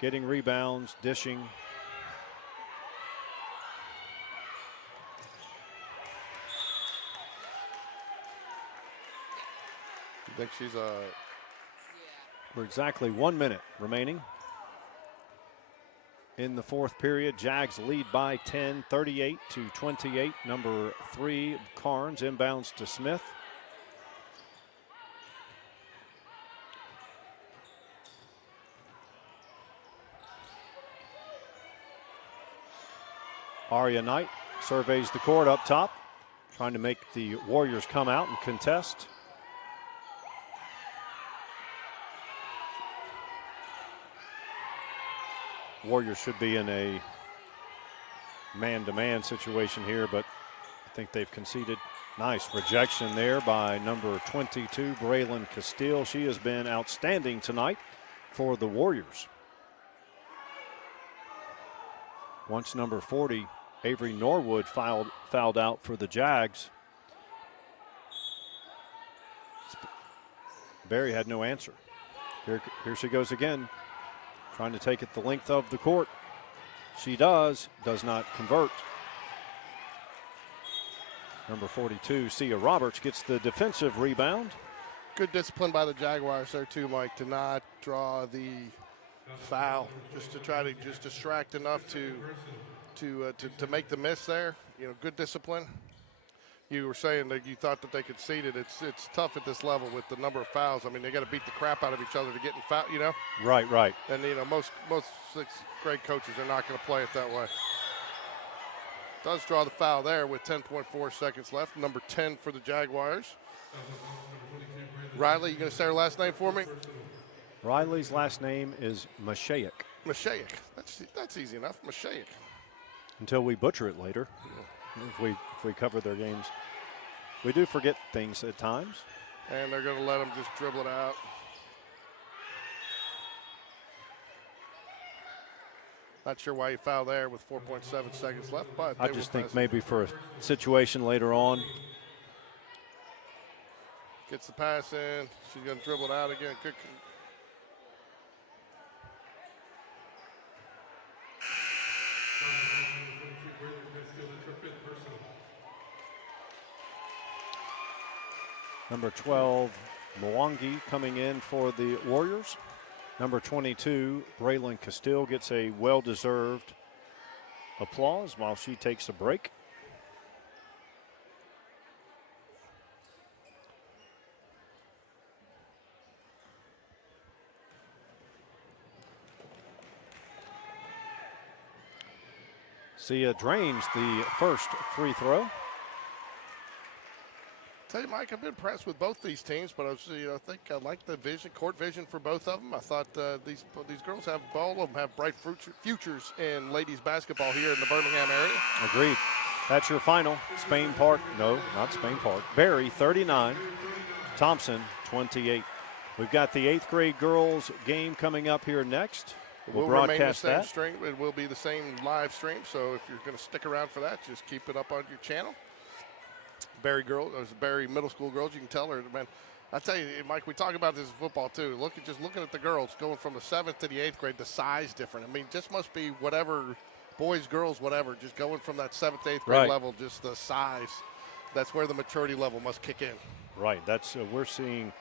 getting rebounds, dishing. You think she's We're exactly 1 minute remaining in the fourth period. Jags lead by 10, 38-28. Number 3, Carnes, inbounds to Smith. Aria Knight surveys the court up top, trying to make the Warriors come out and contest. Warriors should be in a man-to-man situation here, but I think they've conceded. Nice rejection there by number 22, Braylon Castile. She has been outstanding tonight for the Warriors. Once number 40, Avery Norwood, fouled out for the Jags. Barry had no answer. Here she goes again, trying to take it the length of the court. She does not convert. Number 42, Sia Roberts, gets the defensive rebound. good discipline by the Jaguars there too, Mike, to not draw the foul, just to try to just distract enough to make the miss there. You know, good discipline. You were saying that you thought that they could seed it. It's tough at this level with the number of fouls. I mean, they got to beat the crap out of each other to get in foul, you know? Right. And, you know, most sixth grade coaches are not going to play it that way. Does draw the foul there with 10.4 seconds left. Number 10 for the Jaguars. Riley, you going to say her last name for me? Riley's last name is Mashaic. Mashaic. That's easy enough. Mashaic. Until we butcher it later. If we cover their games. We do forget things at times. And they're going to let them just dribble it out. Not sure why he fouled there with 4.7 seconds left, but I just think maybe for a situation later on. Gets the pass in. She's going to dribble it out again. Good. Number 12, Mwangi coming in for the Warriors. Number 22, Braylon Castile gets a well-deserved applause while she takes a break. Sia drains the first free throw. Tell you, Mike, I've been impressed with both these teams, but I think I like the court vision for both of them. I thought these girls have all of them have bright futures in ladies basketball here in the Birmingham area. Agreed. That's your final. Spain Park, no, not Spain Park. Barry 39, Thompson 28. We've got the 8th grade girls game coming up here next. We'll broadcast remain the same that. Stream. It will be the same live stream, so if you're going to stick around for that, just keep it up on your channel. Barry Middle School girls, you can tell her, man. I tell you, Mike, we talk about this in football too. Just looking at the girls going from the 7th to the 8th grade, the size different. I mean, just must be whatever, boys, girls, whatever. Just going from that 7th to 8th grade level, just the size. That's where the maturity level must kick in. Right. That's we're seeing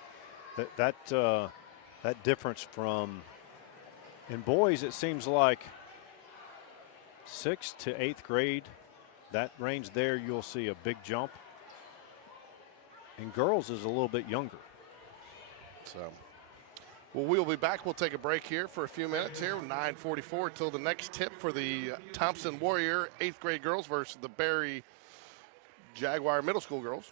that difference from. In boys, it seems like 6th to 8th grade, that range there, you'll see a big jump. And girls is a little bit younger. So, well, we'll be back. We'll take a break here for a few minutes here, 9:44 until the next tip for the Thompson Warrior 8th grade girls versus the Barry Jaguar Middle School girls.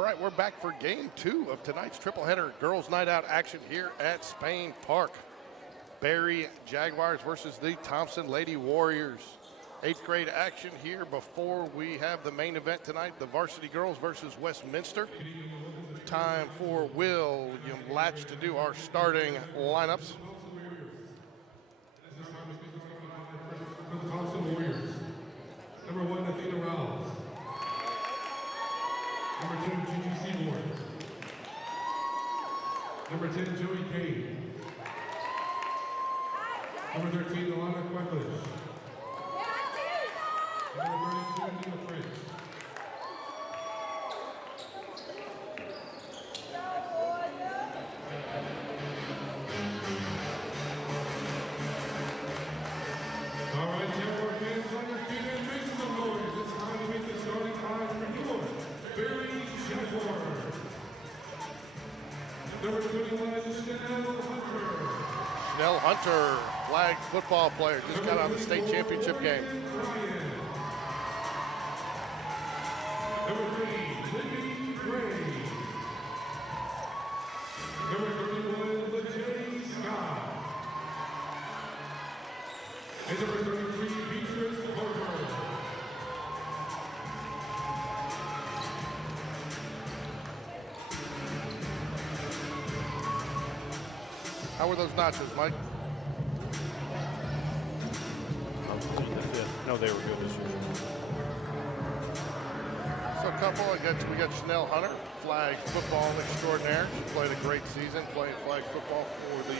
All right, we're back for game 2 of tonight's triple header girls night out action here at Spain Park. Barry Jaguars versus the Thompson Lady Warriors. 8th grade action here before we have the main event tonight, the varsity girls versus Westminster. Time for William Latch to do our starting lineups. Thompson Warriors. Number 1, Athena Rouse. Number 2, Gigi Seymour. Number 10, Joey Cade. Number 13, Alana Quetlish. Number 32, Nina French. All right, Jaguar fans, on your feet and make some noise. It's time to make the starting five for your Barry Jaguars. Number 21, Chanel Hunter. Chanel Hunter, flag football player, just got on the state championship game. Number 3, Libby Gray. Number 31, Lejay Scott. And number 33, Beatrice Harper. How were those notches, Mike? No, they were good as usual. So a couple, we got Chanel Hunter, flag football extraordinaire. She played a great season playing flag football for the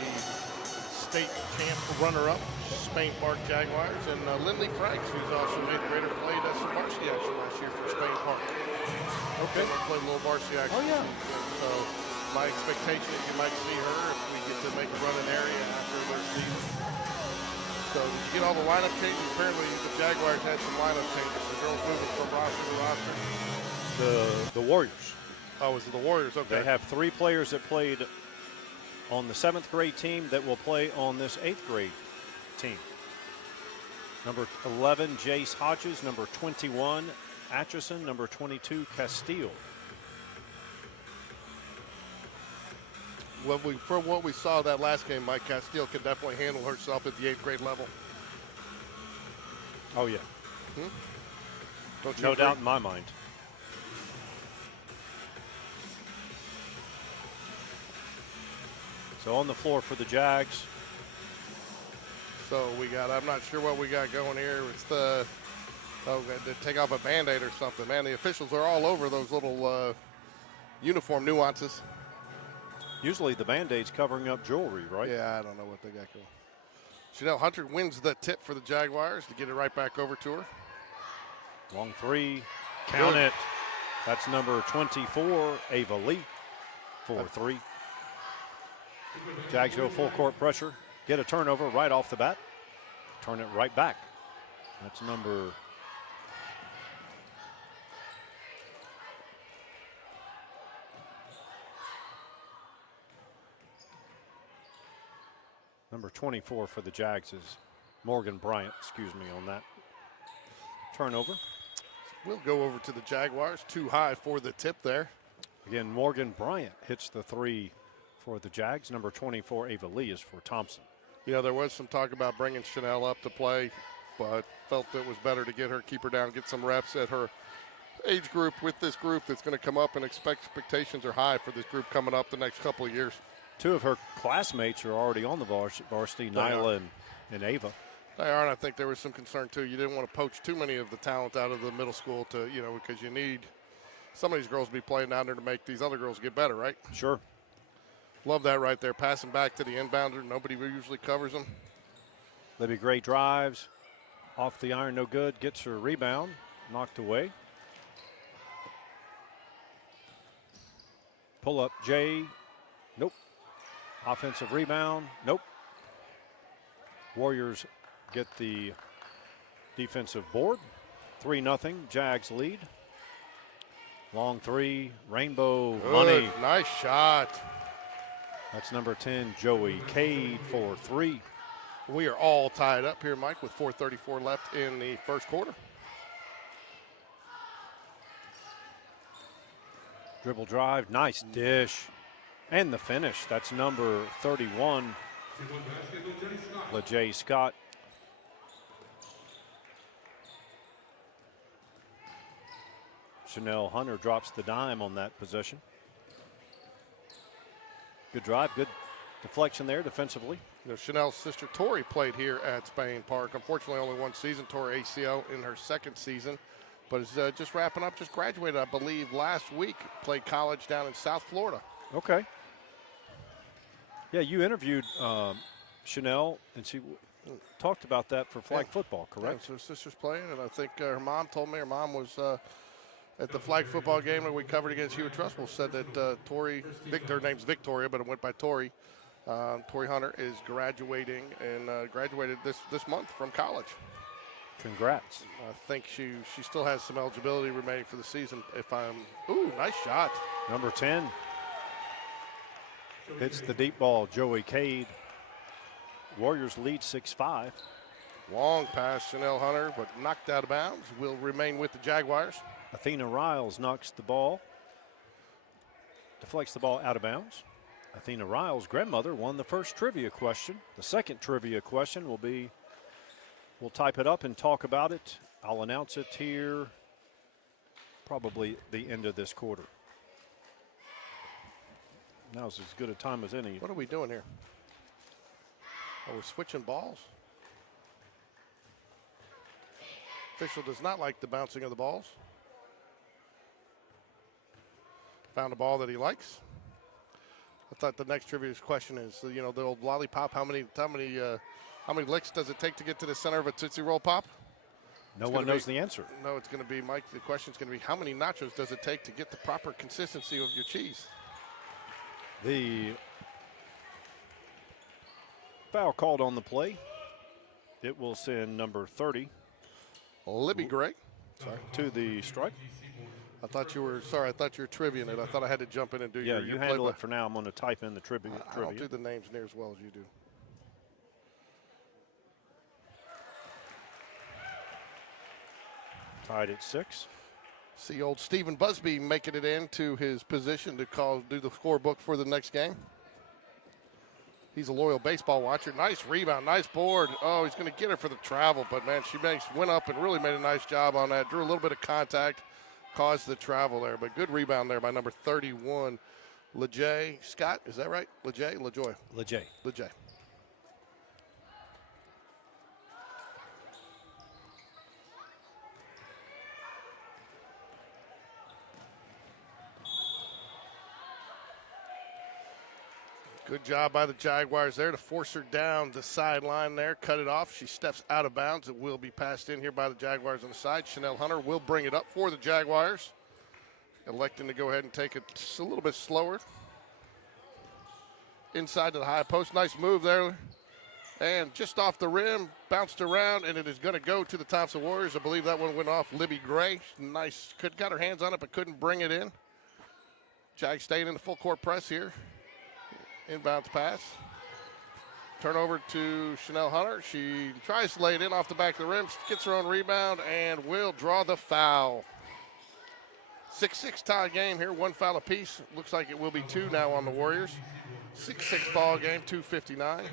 state champ runner-up, Spain Park Jaguars. And Lindley Franks, who's also an 8th grader, played some varsity action last year for Spain Park. Okay. Played a little varsity action. Oh, yeah. So my expectation is you might see her if we get to make a run in area after their season. So did you get all the lineup changes? Apparently the Jaguars had some lineup changes. The girls moving from roster to roster. The Warriors. Oh, was it the Warriors? Okay. They have 3 players that played on the 7th grade team that will play on this 8th grade team. Number 11, Jace Hodges. Number 21, Atchison. Number 22, Castile. From what we saw that last game, Mike Castile can definitely handle herself at the 8th grade level. Oh, yeah. Don't you No agree? doubt in my mind. So on the floor for the Jags. So we got, I'm not sure what we got going here. It's the, they take off a Band-Aid or something. Man, the officials are all over those little uniform nuances. Usually the Band-Aid's covering up jewelry, right? Yeah, I don't know what they got going. Chanel Hunter wins the tip for the Jaguars to get it right back over to her. Long 3, count it. That's number 24, Ava Lee, 4-3. Jags go full court pressure, get a turnover right off the bat, turn it right back. That's number Number 24 for the Jags is Morgan Bryant, excuse me on that. Turnover. We'll go over to the Jaguars, too high for the tip there. Again, Morgan Bryant hits the 3 for the Jags. Number 24, Ava Lee, is for Thompson. You know, there was some talk about bringing Chanel up to play, but felt it was better to get her, keep her down, get some reps at her age group with this group that's going to come up, and expectations are high for this group coming up the next couple of years. 2 of her classmates are already on the varsity, Nyla and Ava. They are, and I think there was some concern, too. You didn't want to poach too many of the talent out of the middle school to, you know, because you need some of these girls to be playing down there to make these other girls get better, right? Sure. Love that right there. Passing back to the inbounder. Nobody usually covers them. Libby Gray drives. Off the iron, no good. Gets her rebound. Knocked away. Pull up, Jay. Nope. Offensive rebound. Nope. Warriors get the defensive board. 3-0. Jags lead. Long 3. Rainbow money. Nice shot. That's number 10, Joey Cade, for 3. We are all tied up here, Mike, with 4:34 left in the first quarter. Dribble drive, nice dish. And the finish, that's number 31, LeJay Scott. Chanel Hunter drops the dime on that possession. Good drive, good deflection there defensively. You know, Chanel's sister Tori played here at Spain Park. Unfortunately, only one season, tore ACL in her second season, but is just wrapping up, just graduated, I believe, last week. Played college down in South Florida. Okay. Yeah, you interviewed Chanel, and she talked about that for flag football, correct? Yeah, so her sister's playing, and I think her mom told me her mom was at the flag football game that we covered against Hewitt Trustful, said that Tori, her name's Victoria, but it went by Tori. Tori Hunter is graduating and graduated this month from college. Congrats. I think she still has some eligibility remaining for the season. Ooh, nice shot. Number 10 hits the deep ball. Joey Cade. Warriors lead 6-5. Long pass, Chanel Hunter, but knocked out of bounds. Will remain with the Jaguars. Athena Riles knocks the ball, deflects the ball out of bounds. Athena Riles' grandmother won the first trivia question. The second trivia question will be, we'll type it up and talk about it. I'll announce it here probably the end of this quarter. Now's as good a time as any. What are we doing here? Oh, we're switching balls. Official does not like the bouncing of the balls. Found a ball that he likes. I thought the next trivia question is, you know, the old lollipop. How many licks does it take to get to the center of a Tootsie Roll Pop? No one knows the answer. No, it's going to be, Mike, the question's going to be, how many nachos does it take to get the proper consistency of your cheese? The foul called on the play. It will send number 30. Libby Gray. Sorry. To the strike. I thought you were triviaing it. I thought I had to jump in and do your you handle it for now. I'm going to type in the trivia. I don't do the names near as well as you do. Tied at 6. See old Stephen Busby making it into his position to do the scorebook for the next game. He's a loyal baseball watcher. Nice rebound, nice board. Oh, he's going to get her for the travel, but man, went up and really made a nice job on that. Drew a little bit of contact, caused the travel there, but good rebound there by number 31, LeJay Scott. Is that right? LeJay. Good job by the Jaguars there to force her down the sideline there, cut it off. She steps out of bounds. It will be passed in here by the Jaguars on the side. Chanel Hunter will bring it up for the Jaguars, electing to go ahead and take it just a little bit slower. Inside to the high post. Nice move there. And just off the rim, bounced around, and it is going to go to the Thompson Warriors. I believe that one went off Libby Gray. Nice. Got her hands on it, but couldn't bring it in. Jag staying in the full court press here. Inbounds pass. Turnover to Chanel Hunter. She tries to lay it in off the back of the rim, gets her own rebound, and will draw the foul. 6-6 tie game here, one foul apiece. Looks like it will be 2 now on the Warriors. 6-6 ball game, 2:59.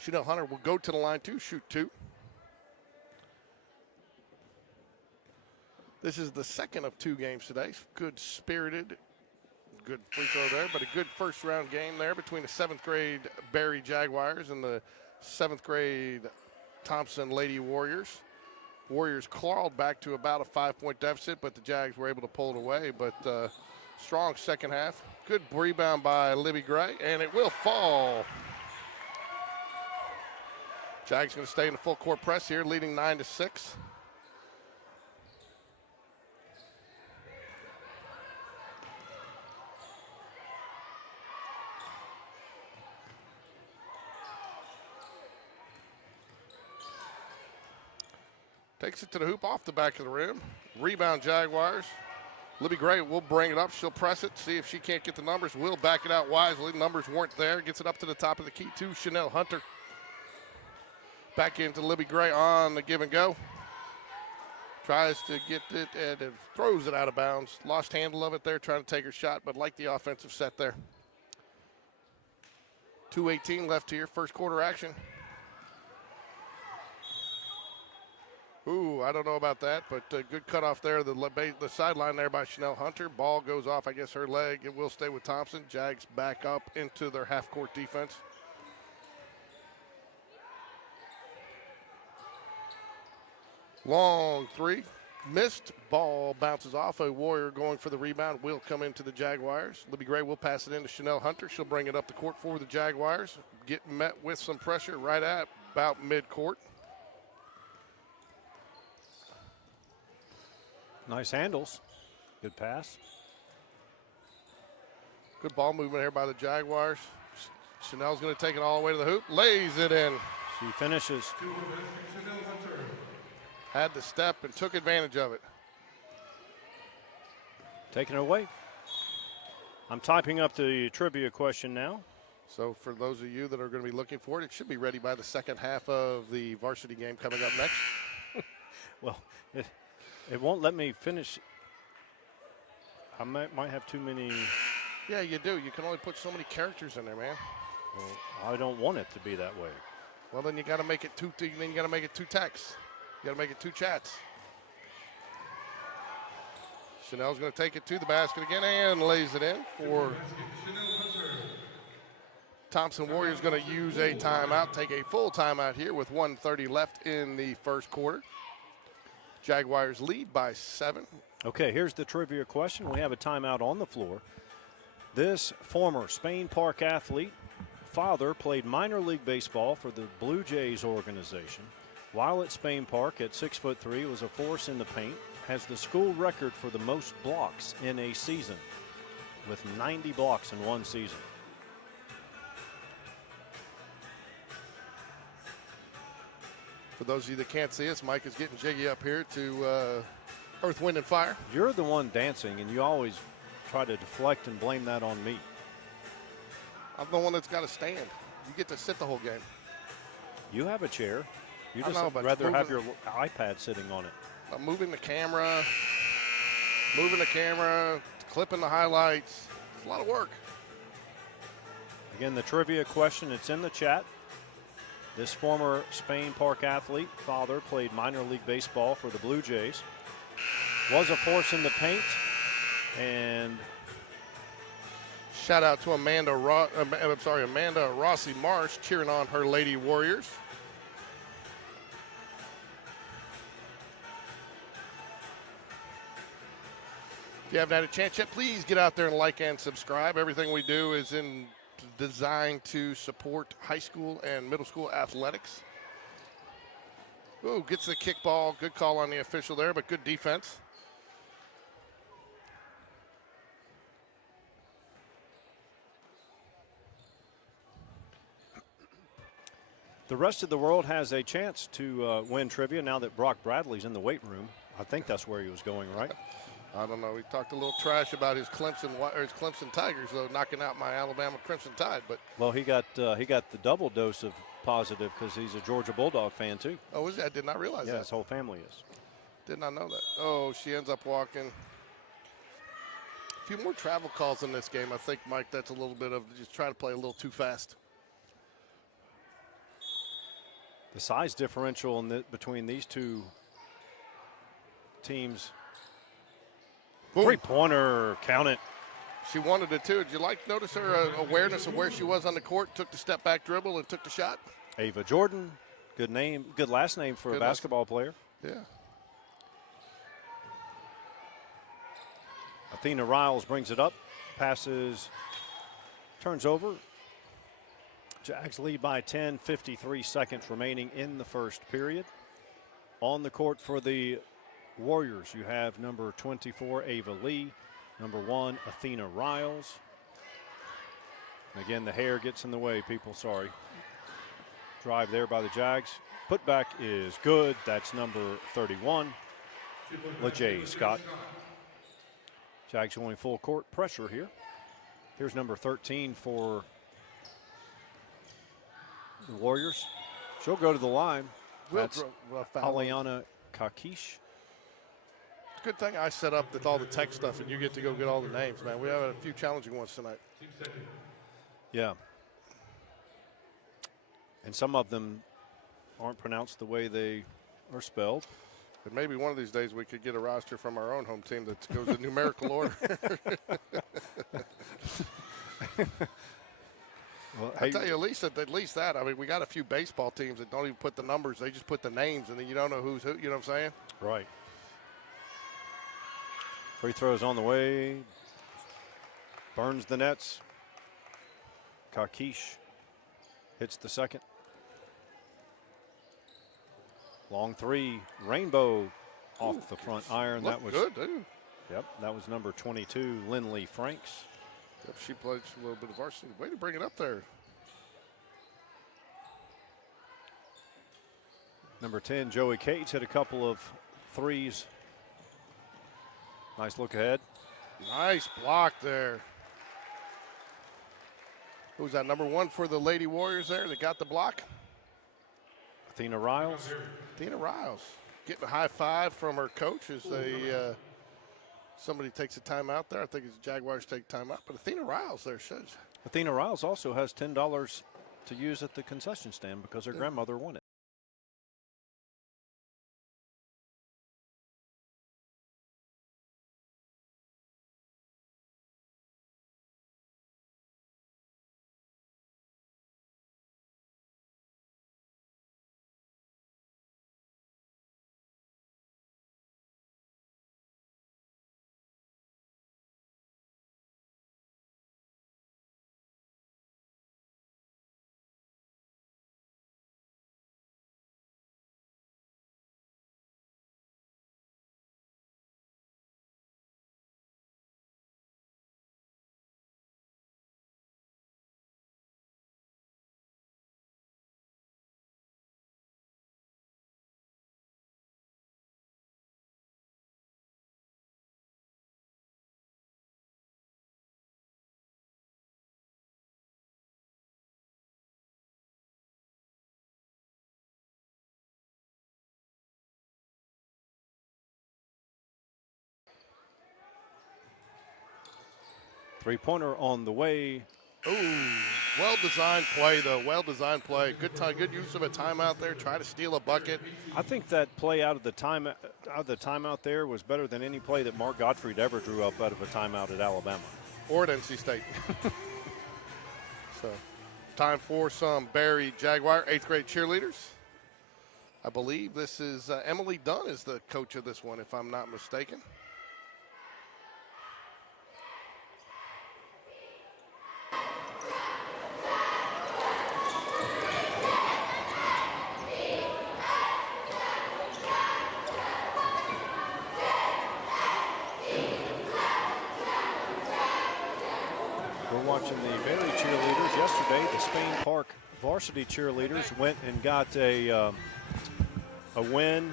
Chanel Hunter will go to the line to shoot 2. This is the second of 2 games today. Good spirited. Good free throw there, but a good first round game there between the 7th grade Barry Jaguars and the 7th grade Thompson Lady Warriors. Warriors clawed back to about a 5-point deficit, but the Jags were able to pull it away. But strong second half. Good rebound by Libby Gray, and it will fall. Jags going to stay in the full court press here, leading 9-6. Takes it to the hoop off the back of the rim. Rebound Jaguars. Libby Gray will bring it up. She'll press it, see if she can't get the numbers. Will back it out wisely. Numbers weren't there. Gets it up to the top of the key to Chanel Hunter. Back into Libby Gray on the give and go. Tries to get it and it throws it out of bounds. Lost handle of it there, trying to take her shot, but like the offensive set there. 2:18 left here, first quarter action. Ooh, I don't know about that, but good cutoff there. The sideline there by Chanel Hunter. Ball goes off, I guess, her leg. It will stay with Thompson. Jags back up into their half-court defense. Long three. Missed. Ball bounces off. A Warrior going for the rebound will come into the Jaguars. Libby Gray will pass it into Chanel Hunter. She'll bring it up the court for the Jaguars. Get met with some pressure right at about mid-court. Nice handles. Good pass. Good ball movement here by the Jaguars. Chanel's going to take it all the way to the hoop. Lays it in. She finishes. Had the step and took advantage of it. Taking it away. I'm typing up the trivia question now. So for those of you that are going to be looking for it, it should be ready by the second half of the varsity game coming up next. Well, it won't let me finish. I might have too many. Yeah, you do. You can only put so many characters in there, man. Well, I don't want it to be that way. Well, then you got to make it two. Then you got to make it two texts. You got to make it two chats. Chanel's going to take it to the basket again and lays it in for Thompson. Warriors going to use a timeout, take a full timeout here with 1:30 left in the first quarter. Jaguars lead by 7. Okay, here's the trivia question. We have a timeout on the floor. This former Spain Park athlete, father, played minor league baseball for the Blue Jays organization. While at Spain Park at 6'3", was a force in the paint, has the school record for the most blocks in a season, with 90 blocks in one season. For those of you that can't see us, Mike is getting jiggy up here to Earth, Wind, and Fire. You're the one dancing, and you always try to deflect and blame that on me. I'm the one that's got to stand. You get to sit the whole game. You have a chair. You just know, but rather have your iPad sitting on it. I'm moving the camera, clipping the highlights. It's a lot of work. Again, the trivia question, it's in the chat. This former Spain Park athlete, father, played minor league baseball for the Blue Jays. Was a force in the paint. And shout out to Amanda Rossi Marsh cheering on her Lady Warriors. If you haven't had a chance yet, please get out there and like and subscribe. Everything we do is designed to support high school and middle school athletics. Ooh, gets the kickball. Good call on the official there, but good defense. the rest of the world has a chance to win trivia now that Brock Bradley's in the weight room. I think that's where he was going, right? I don't know. We talked a little trash about his Clemson Tigers, though, knocking out my Alabama Crimson Tide. But well, he got the double dose of positive because he's a Georgia Bulldog fan too. Oh, is he? I did not realize that. Yeah, his whole family is. Did not know that. Oh, she ends up walking. A few more travel calls in this game. I think, Mike, that's a little bit of just trying to play a little too fast. The size differential between these two teams. Boom. Three-pointer, count it. She wanted it too. Did you notice her awareness of where she was on the court, took the step back dribble and took the shot? Ava Jordan, good name, good last name for a basketball player. Yeah. Athena Riles brings it up, passes, turns over. Jags lead by 10, 53 seconds remaining in the first period. On the court for the Warriors, you have number 24, Ava Lee, number 1, Athena Riles. Again, the hair gets in the way, people, sorry. Drive there by the Jags. Putback is good. That's number 31, LeJay Scott. Jags going full court pressure here. Here's number 13 for the Warriors. She'll go to the line. That's Aliana Kakish. Good thing I set up with all the tech stuff, and you get to go get all the names, man. We have a few challenging ones tonight. Yeah. And some of them aren't pronounced the way they are spelled. But maybe one of these days we could get a roster from our own home team that goes in numerical order. Well, I tell you, at least that. I mean, we got a few baseball teams that don't even put the numbers; they just put the names, and then you don't know who's who. You know what I'm saying? Right. Free throws on the way. Burns the nets. Kakish hits the second. Long three, rainbow off the front iron. That was good, dude. Yep, that was number 22, Lindley Franks. Yep, she played a little bit of varsity. Way to bring it up there. Number 10, Joey Cates hit a couple of threes. Nice look ahead. Nice block there. Who's that, number 1 for the Lady Warriors there that got the block? Athena Riles. Athena Riles getting a high five from her coach as somebody takes a timeout there. I think it's Jaguars take timeout, but Athena Riles there says. Athena Riles also has $10 to use at the concession stand because her grandmother won it. Three-pointer on the way. Ooh, well-designed play, though. Well-designed play. Good time, good use of a timeout there. Try to steal a bucket. I think that play out of the timeout there was better than any play that Mark Gottfried ever drew up out of a timeout at Alabama. Or at NC State. So, time for some Barry Jaguar 8th grade cheerleaders. I believe this is Emily Dunn is the coach of this one, if I'm not mistaken. Watching the Barry cheerleaders yesterday, the Spain Park varsity cheerleaders went and got a win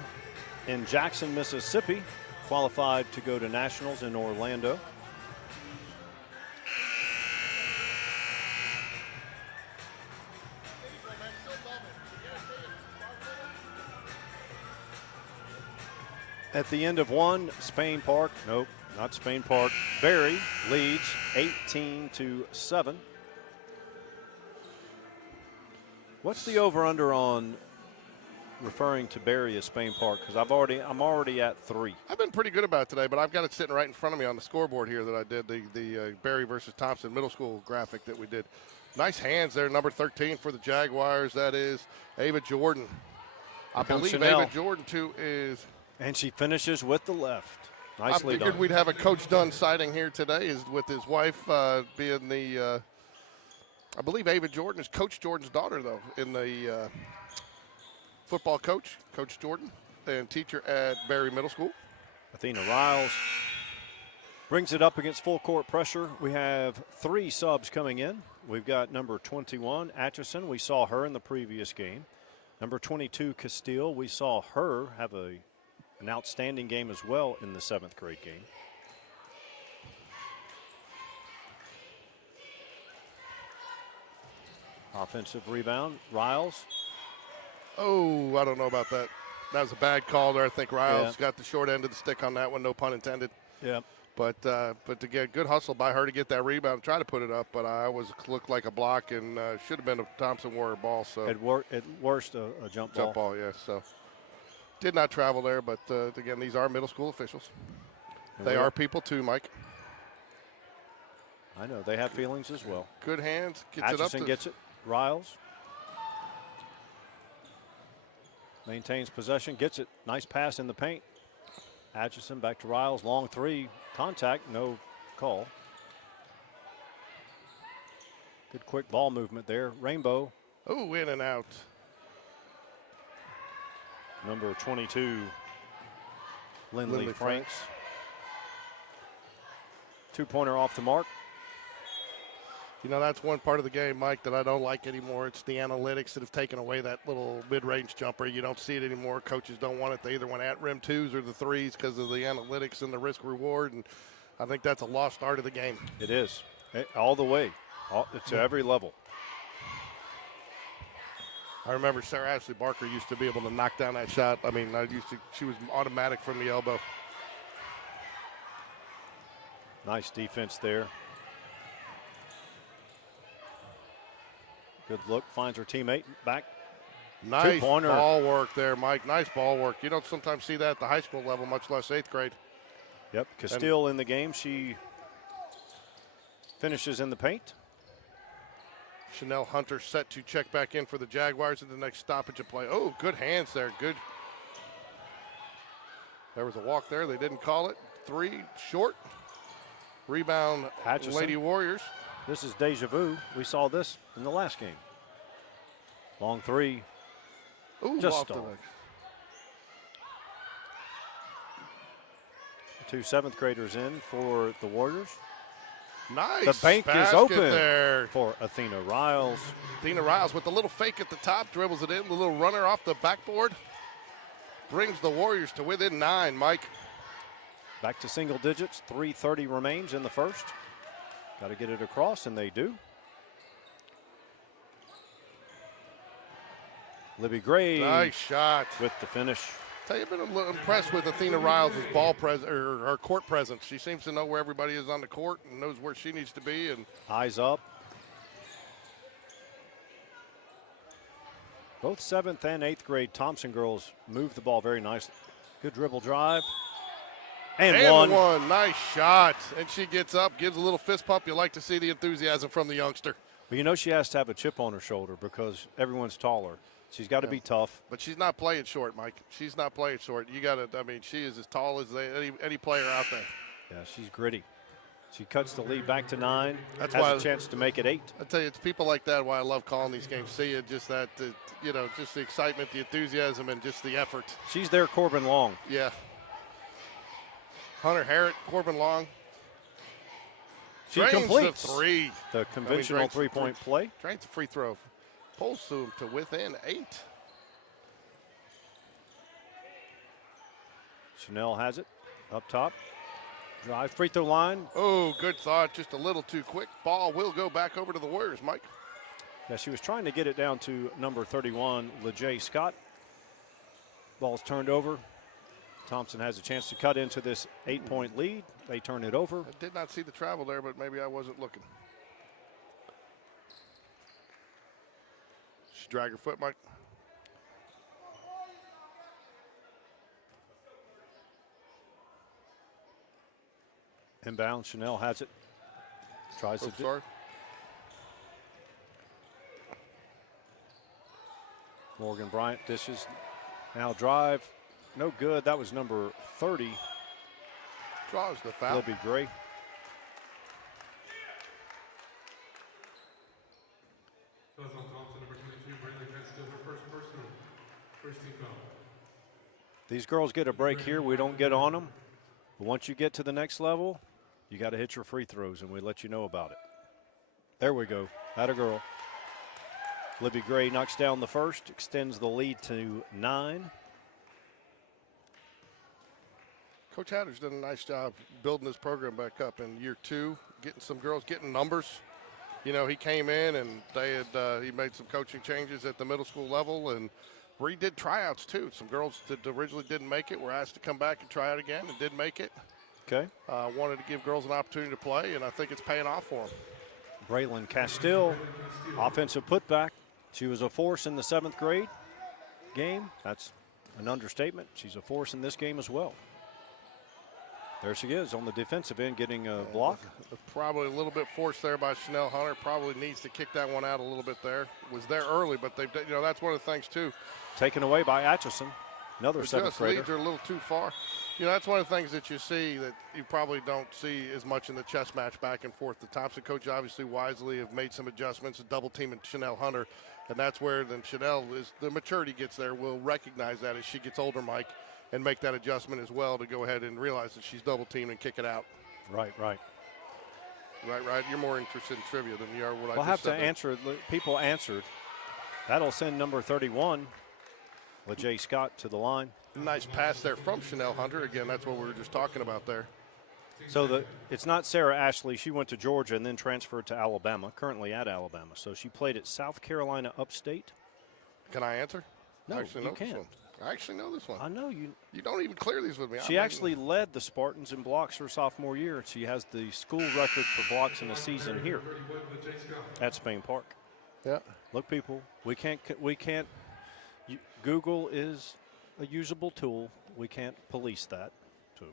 in Jackson, Mississippi, qualified to go to nationals in Orlando. At the end of one, Spain Park, nope. Not Spain Park. Barry leads 18-7. What's the over/under on referring to Barry as Spain Park? Because I'm already at 3. I've been pretty good about it today, but I've got it sitting right in front of me on the scoreboard here that I did the Barry versus Thompson middle school graphic that we did. Nice hands there, number 13 for the Jaguars. That is Ava Jordan. I believe Chanel. Ava Jordan too is. And she finishes with the left. Nicely I figured done. we'd have a Coach Dunn sighting here today, is with his wife being the. I believe Ava Jordan is Coach Jordan's daughter, though, in the football coach, Coach Jordan, and teacher at Barry Middle School. Athena Riles brings it up against full court pressure. We have 3 subs coming in. We've got number 21, Atchison. We saw her in the previous game. Number 22, Castile. We saw her have an outstanding game as well in the 7th grade game. Offensive rebound, Riles. Oh, I don't know about that. That was a bad call there. I think Riles got the short end of the stick on that one, no pun intended. Yeah. But to get good hustle by her to get that rebound and try to put it up, but I looked like a block and should have been a Thompson Warrior ball. So At worst, a jump ball. Jump ball, yes. So did not travel there, but again, these are middle school officials. And They are people too, Mike. I know, they have feelings as well. Good hands, gets it up. Atchison gets it. Riles maintains possession, gets it. Nice pass in the paint. Atchison back to Riles, long three. Contact, no call. Good quick ball movement there. Rainbow. Oh, in and out. Number 22, Lindley Franks. Two-pointer off the mark. You know, that's one part of the game, Mike, that I don't like anymore. It's the analytics that have taken away that little mid-range jumper. You don't see it anymore. Coaches don't want it. They either want at-rim twos or the threes because of the analytics and the risk-reward, and I think that's a lost art of the game. It is, all the way, to every level. I remember Sarah Ashley Barker used to be able to knock down that shot. I mean, she was automatic from the elbow. Nice defense there. Good look, finds her teammate back. Nice Two-pointer. ball work there, Mike. Nice ball work. You don't sometimes see that at the high school level, much less 8th grade. Yep, Castile in the game. She finishes in the paint. Chanel Hunter set to check back in for the Jaguars at the next stoppage of play. Oh, good hands there. Good. There was a walk there. They didn't call it. Three, short. Rebound, Atchison. Lady Warriors. This is deja vu. We saw this in the last game. Long three. Ooh, Just off the stalled. Two 7th graders in for the Warriors. Nice. The bank is basket open there. for Athena Riles. Athena Riles with the little fake at the top, dribbles it in, the little runner off the backboard. Brings the Warriors to within 9, Mike. Back to single digits. 3:30 remains in the first. Got to get it across, and they do. Libby Gray. Nice shot. With the finish. Tell you, I've been a little impressed with Athena Riles' ball presence or her court presence. She seems to know where everybody is on the court and knows where she needs to be. And Eyes up. Both 7th and 8th grade Thompson girls move the ball very nicely. Good dribble drive. And one. Nice shot. And she gets up, gives a little fist pump. You like to see the enthusiasm from the youngster. Well, you know she has to have a chip on her shoulder because everyone's taller. She's got to be tough. But she's not playing short, Mike. She's not playing short. You got to, I mean, she is as tall as any player out there. Yeah, she's gritty. She cuts the lead back to 9. That's has why a chance to make it 8. I tell you, it's people like that why I love calling these games. See it, just that, you know, just the excitement, the enthusiasm, and just the effort. She's there, Corbin Long. Yeah. Hunter Harrett, Corbin Long. She Drains completes the three. The conventional drains the three-point play. Drains the free throw. Pulls to within 8. Chanel has it up top. Drive, free throw line. Oh, good thought. Just a little too quick. Ball will go back over to the Warriors, Mike. Yeah, she was trying to get it down to number 31, LeJay Scott. Ball's turned over. Thompson has a chance to cut into this 8-point lead. They turn it over. I did not see the travel there, but maybe I wasn't looking. She drag her foot, Mike. Inbound, Chanel has it. Tries to Sorry. Morgan Bryant dishes. Now drive. No good. That was number 30. Draws the foul. Libby Gray. Fouls on Thompson, number 22, Brandon Castile, her first personal. First team foul. These girls get a break here. We don't get on them. But once you get to the next level, you got to hit your free throws, and we let you know about it. There we go. Atta girl. Libby Gray knocks down the first, extends the lead to 9. Coach Hatter's done a nice job building this program back up in year 2, getting some girls, getting numbers. You know, he came in and they had he made some coaching changes at the middle school level, and redid tryouts too. Some girls that originally didn't make it were asked to come back and try out again and didn't make it. Okay. Wanted to give girls an opportunity to play, and I think it's paying off for them. Braylon Castile, offensive putback. She was a force in the 7th grade game. That's an understatement. She's a force in this game as well. There she is on the defensive end getting a block. Probably a little bit forced there by Chanel Hunter. Probably needs to kick that one out a little bit there. Was there early, but they've, that's one of the things too. Taken away by Atchison, another 7th grader. Leads are a little too far. That's one of the things that you see that you probably don't see as much in the chess match back and forth. The Thompson coach obviously wisely have made some adjustments, double teaming Chanel Hunter, and that's where then Chanel is, the maturity gets there. We'll recognize that as she gets older, Mike, and make that adjustment as well to go ahead and realize that she's double teamed and kick it out. Right. Right. You're more interested in trivia than you are what I just said. We'll have to answer. People answered. That'll send number 31, LeJay Scott, to the line. Nice pass there from Chanel Hunter. Again, that's what we were just talking about there. So it's not Sarah Ashley. She went to Georgia and then transferred to Alabama, currently at Alabama. So she played at South Carolina Upstate. Can I answer? No, I actually you know can't. This one. I actually know this one. I know you. You don't even clear these with me. She actually led the Spartans in blocks her sophomore year. She has the school record for blocks in a season here at Spain Park. Yeah. Look, people, we can't. Google is a usable tool. We can't police that. Too.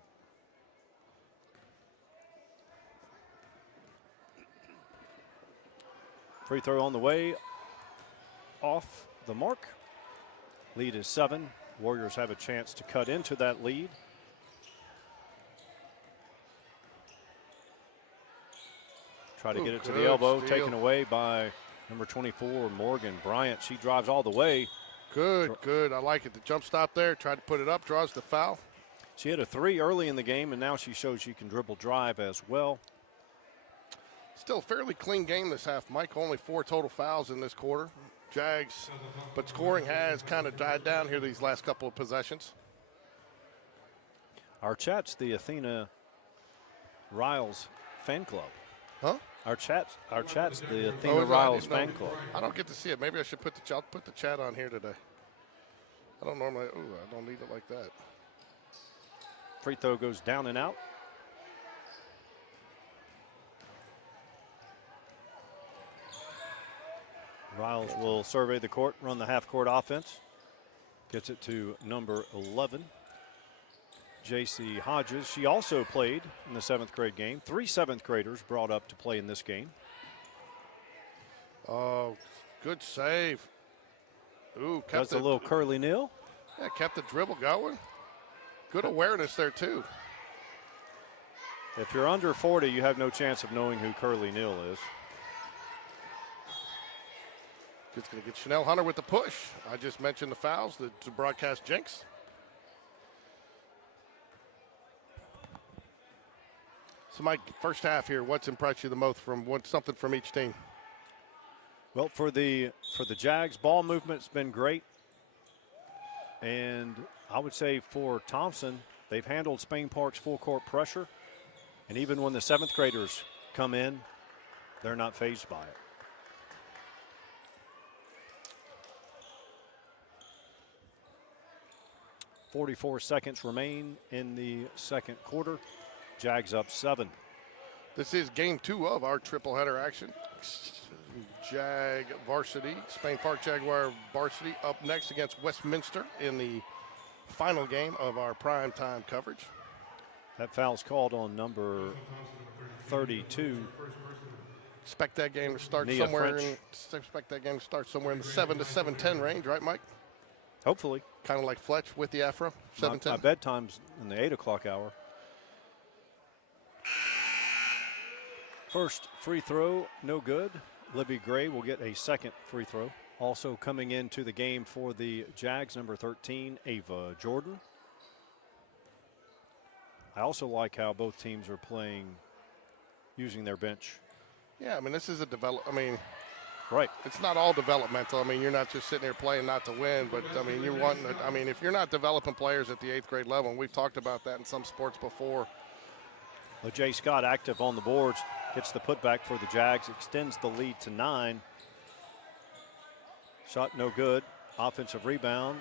Free throw on the way. Off the mark. Lead is 7. Warriors have a chance to cut into that lead. Try to get it to the elbow, taken away by number 24, Morgan Bryant. She drives all the way. Good. I like it. The jump stop there. Tried to put it up, draws the foul. She had a 3 early in the game, and now she shows she can dribble drive as well. Still a fairly clean game this half, Mike. Only 4 total fouls in this quarter. Jags, but scoring has kind of died down here these last couple of possessions. Our chat's the Athena Riles fan club. Huh? Our chat's the Athena Riles fan club. I don't get to see it. Maybe I should put the chat on here today. I don't normally. Ooh, I don't need it like that. Free throw goes down and out. Riles will survey the court, run the half-court offense. Gets it to number 11, J.C. Hodges. She also played in the 7th grade game. 3 7th graders brought up to play in this game. Oh, good save. Ooh, That's a little curly nil. Yeah, kept the dribble going. Good awareness there, too. If you're under 40, you have no chance of knowing who Curly Neal is. Just going to get Chanel Hunter with the push. I just mentioned the fouls, the broadcast jinx. So, Mike, first half here, what's impressed you the most from something from each team? Well, for the Jags, ball movement's been great. And I would say for Thompson, they've handled Spain Park's full court pressure. And even when the 7th graders come in, they're not fazed by it. 44 seconds remain in the second quarter. Jags up 7. This is game 2 of our triple header action. Jag varsity, Spain Park Jaguar varsity up next against Westminster in the final game of our prime time coverage. That foul's called on number 32. Expect that game to start Nia somewhere. French. Expect that game to start somewhere in the 7 to 7:10 range, right, Mike? Hopefully. Kind of like Fletch with the afro. 7:10. My bedtime's in the 8 o'clock hour. First free throw, no good. Libby Gray will get a second free throw. Also coming into the game for the Jags, number 13, Ava Jordan. I also like how both teams are playing using their bench. Yeah, I mean, this is a right. It's not all developmental. I mean, you're not just sitting here playing not to win, but I mean, you're wanting to, I mean, if you're not developing players at the 8th grade level, and we've talked about that in some sports before. LeJay Scott active on the boards, gets the putback for the Jags, extends the lead to 9. Shot no good. offensive rebound.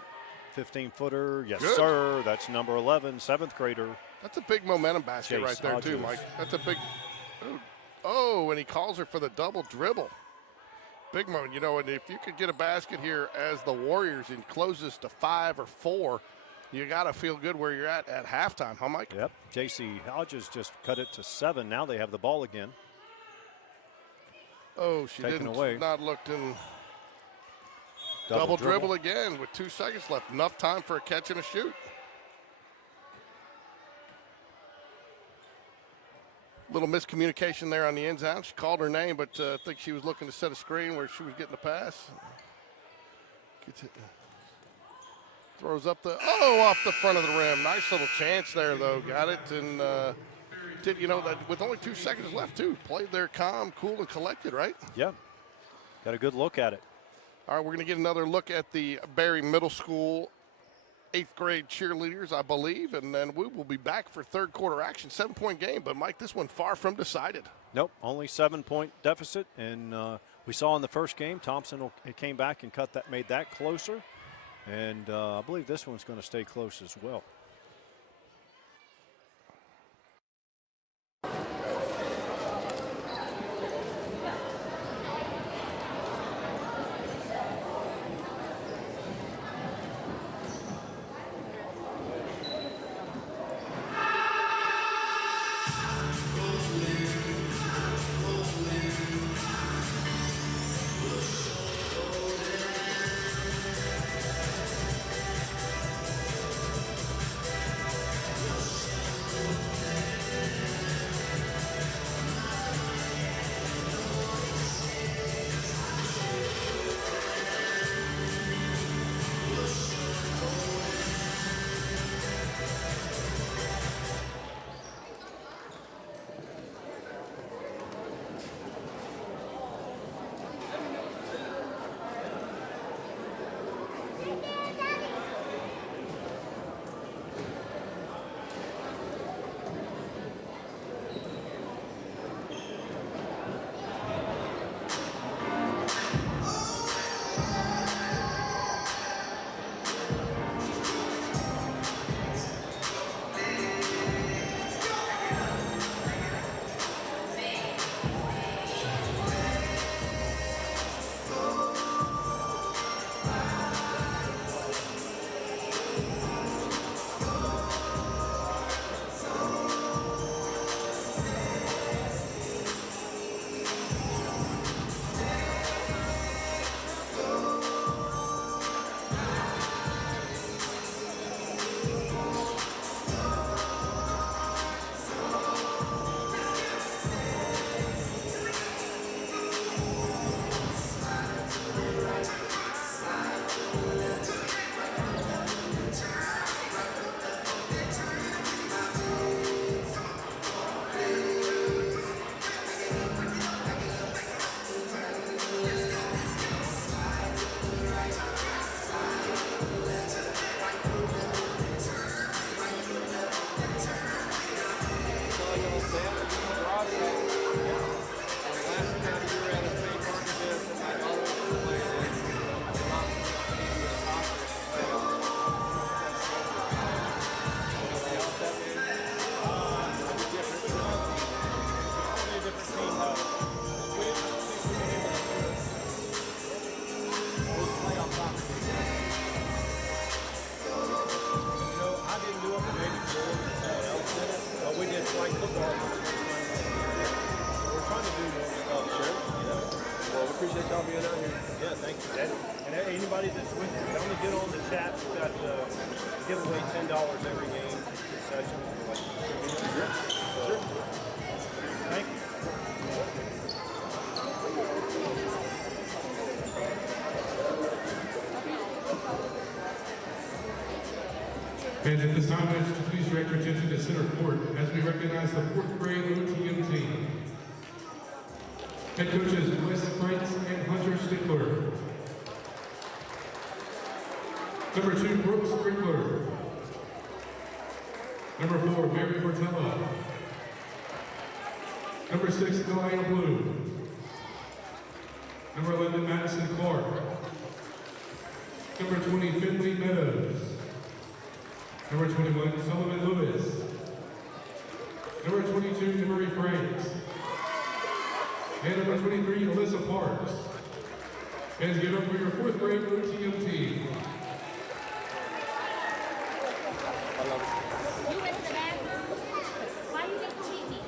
15-footer, yes, Good. sir. That's number 11, 7th grader. That's a big momentum basket Chase right there, too, Hodges. Mike. That's a big. Oh, and he calls her for the double dribble. Big moment, you know, and if you could get a basket here as the Warriors and closes to 5 or 4, you got to feel good where you're at halftime, huh, Mike? Yep. J.C. Hodges just cut it to 7. Now they have the ball again. Oh, she Taken didn't. away. Not looked in. Double dribble again with 2 seconds left. Enough time for a catch and a shoot. Little miscommunication there on the ins out. She called her name, but I think she was looking to set a screen where she was getting the pass. Gets it. Throws up the, off the front of the rim. Nice little chance there, though. Got it, and did, you know, that with only 2 seconds left, too. Played there calm, cool, and collected, right? Yeah. Got a good look at it. All right, we're going to get another look at the Barry Middle School 8th grade cheerleaders, I believe, and then we will be back for third quarter action. 7-point game, but Mike, this one far from decided. Nope, only 7-point deficit, and we saw in the first game Thompson came back and made that closer, and I believe this one's going to stay close as well. appreciate y'all being out here. Yeah, thank you. And anybody that's with you, only get on the chat. We've got give away $10 every game session. Sure. Thank you. And at this time, I ask you to please direct your attention to center court as we recognize the 4th grade OTM team. Head coaches Wes Prince and Hunter Stickler. Number 2, Brooks Sprinkler. Number 4, Mary Portella. Number 6, Diana Blue. Number 11, Madison Clark. Number 20, Finley Meadows. Number 21, Sullivan Lewis. Number 22, Murray Franks. And number 23, Alyssa Parks. And give up for your 4th grade OTM team. You went to the bathroom? Why you didn't come meet me?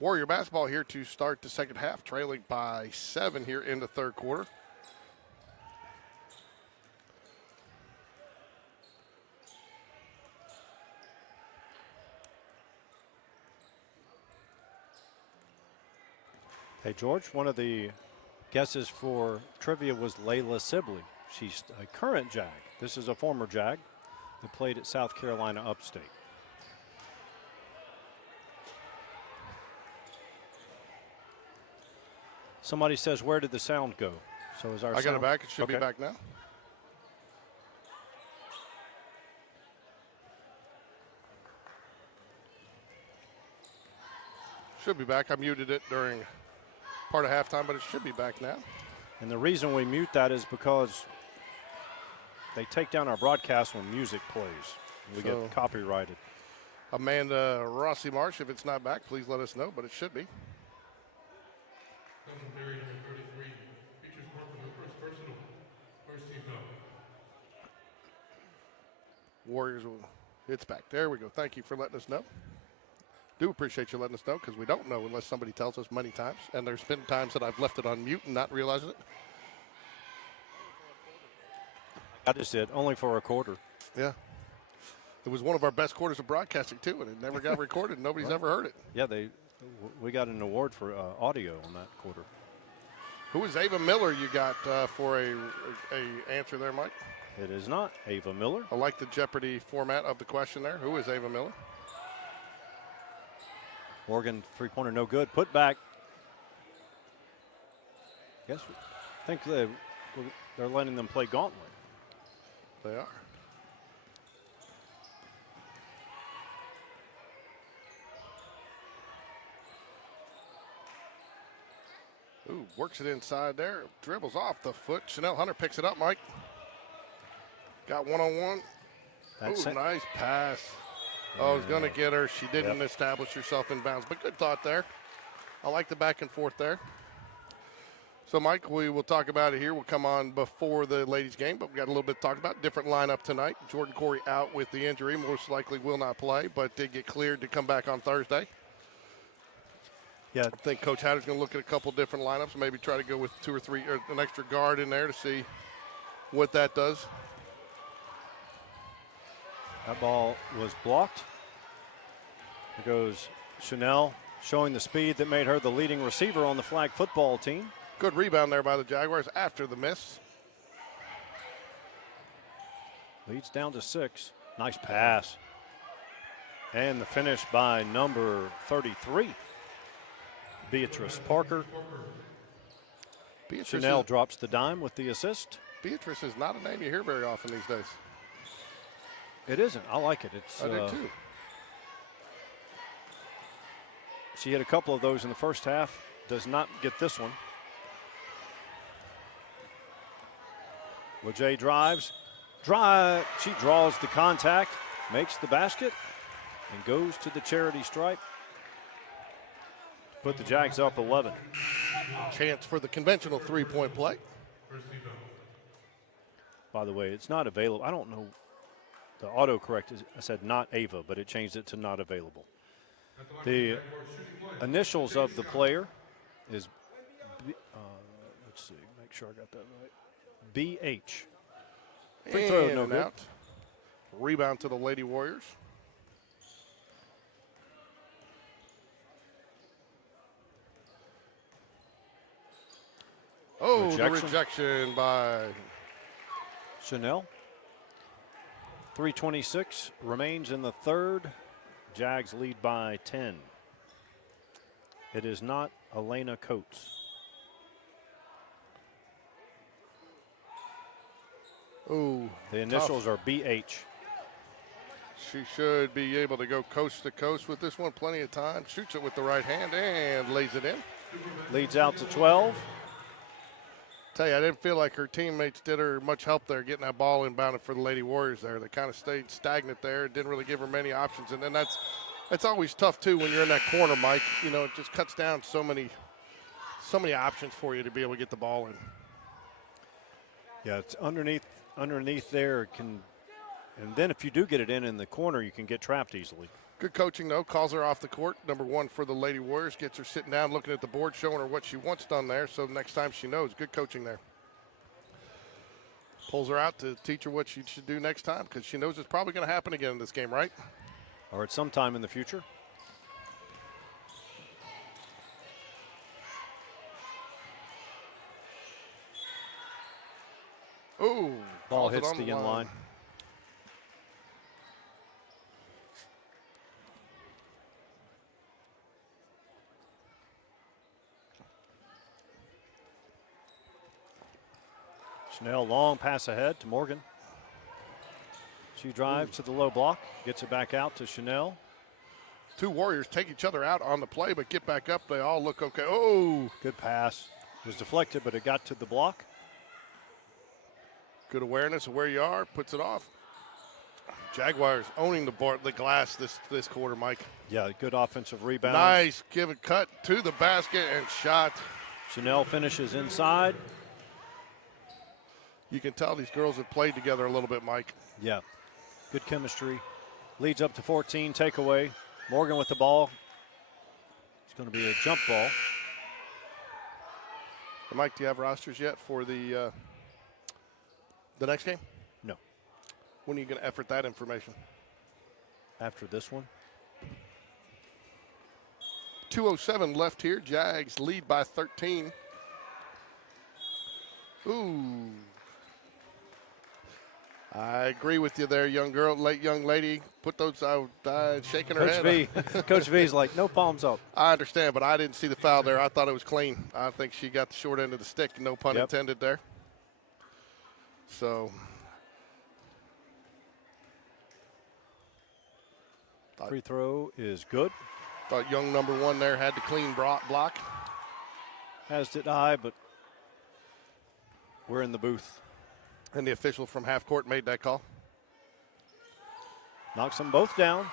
Warrior basketball here to start the second half, trailing by 7 here in the third quarter. Hey, George, one of the guesses for trivia was Layla Sibley. She's a current Jag. This is a former Jag that played at South Carolina Upstate. Somebody says, where did the sound go? So is our I got sound it back. It should be okay. back now. Should be back. I muted it during part of halftime, but it should be back now. And the reason we mute that is because they take down our broadcast when music plays. We get copyrighted. Amanda Rossi Marsh, if it's not back, please let us know, but it should be. Thompson Berry, number 33, features mark of the first personal. First team foul. Warriors will, it's back. There we go. Thank you for letting us know. Do appreciate you letting us know because we don't know unless somebody tells us many times. And there's been times that I've left it on mute and not realizing it. I just did, only for a quarter. Yeah. It was one of our best quarters of broadcasting, too, and it never got recorded. Nobody's ever heard it. Yeah, we got an award for audio on that quarter. Who is Ava Miller you got for a answer there, Mike? It is not Ava Miller. I like the Jeopardy format of the question there. Who is Ava Miller? Morgan, three-pointer, no good. Put back. I think they're letting them play gauntlet. They are. Ooh, works it inside there. Dribbles off the foot. Chanel Hunter picks it up, Mike. Got one-on-one. Ooh, nice pass. Oh, I was going to get her. She didn't establish herself in bounds, but good thought there. I like the back and forth there. So, Mike, we will talk about it here. We'll come on before the ladies' game, but we got a little bit to talk about. Different lineup tonight. Jordan Corey out with the injury. Most likely will not play, but did get cleared to come back on Thursday. Yeah. I think Coach Hatter's going to look at a couple different lineups, maybe try to go with 2 or 3 or an extra guard in there to see what that does. That ball was blocked. There goes Chanel, showing the speed that made her the leading receiver on the flag football team. Good rebound there by the Jaguars after the miss. Leads down to 6. Nice pass. And the finish by number 33, Beatrice Parker. Chanel drops the dime with the assist. Beatrice is not a name you hear very often these days. It isn't. I like it. I do too. She hit a couple of those in the first half. Does not get this one. Lejay drives. She draws the contact, makes the basket, and goes to the charity stripe. Put the Jags up 11. Chance for the conventional three-point play. By the way, it's not available. I don't know. The autocorrect is, I said not Ava, but it changed it to not available. The initials of the player is, let's see, make sure I got that right. BH. Free throw, no good. Out. Rebound to the Lady Warriors. Oh, the rejection by Chanel. 3:26 remains in the third. Jags lead by 10. It is not Elena Coates. Oh, the initials are BH. She should be able to go coast to coast with this one. Plenty of time. Shoots it with the right hand and lays it in. Leads out to 12. Tell you, I didn't feel like her teammates did her much help there getting that ball inbounded for the Lady Warriors there. They kind of stayed stagnant there. Didn't really give her many options. And then that's always tough, too, when you're in that corner, Mike. You know, it just cuts down so many options for you to be able to get the ball in. Yeah, it's underneath there. And then if you do get it in the corner, you can get trapped easily. Good coaching, though. Calls her off the court. Number 1 for the Lady Warriors. Gets her sitting down, looking at the board, showing her what she wants done there. So next time she knows. Good coaching there. Pulls her out to teach her what she should do next time because she knows it's probably going to happen again in this game, right? Or at some time in the future. Ooh. Ball hits the in-line. Chanel, long pass ahead to Morgan. She drives to the low block, gets it back out to Chanel. 2 Warriors take each other out on the play, but get back up. They all look okay. Oh! Good pass. It was deflected, but it got to the block. Good awareness of where you are. Puts it off. Jaguars owning the glass this quarter, Mike. Yeah, good offensive rebound. Nice give and cut to the basket and shot. Chanel finishes inside. You can tell these girls have played together a little bit, Mike. Yeah, good chemistry. Leads up to 14, takeaway. Morgan with the ball. It's going to be a jump ball. Mike, do you have rosters yet for the next game? No. When are you going to effort that information? After this one. 2:07 left here. Jags lead by 13. Ooh. I agree with you there, young girl, young lady. Put those out, shaking her Coach head. V. Coach V's like, no palms up. I understand, but I didn't see the foul there. I thought it was clean. I think she got the short end of the stick. No pun intended there. So. Free throw is good. Thought young number 1 there had the clean block. As did I, but we're in the booth. And the official from half court made that call. Knocks them both down.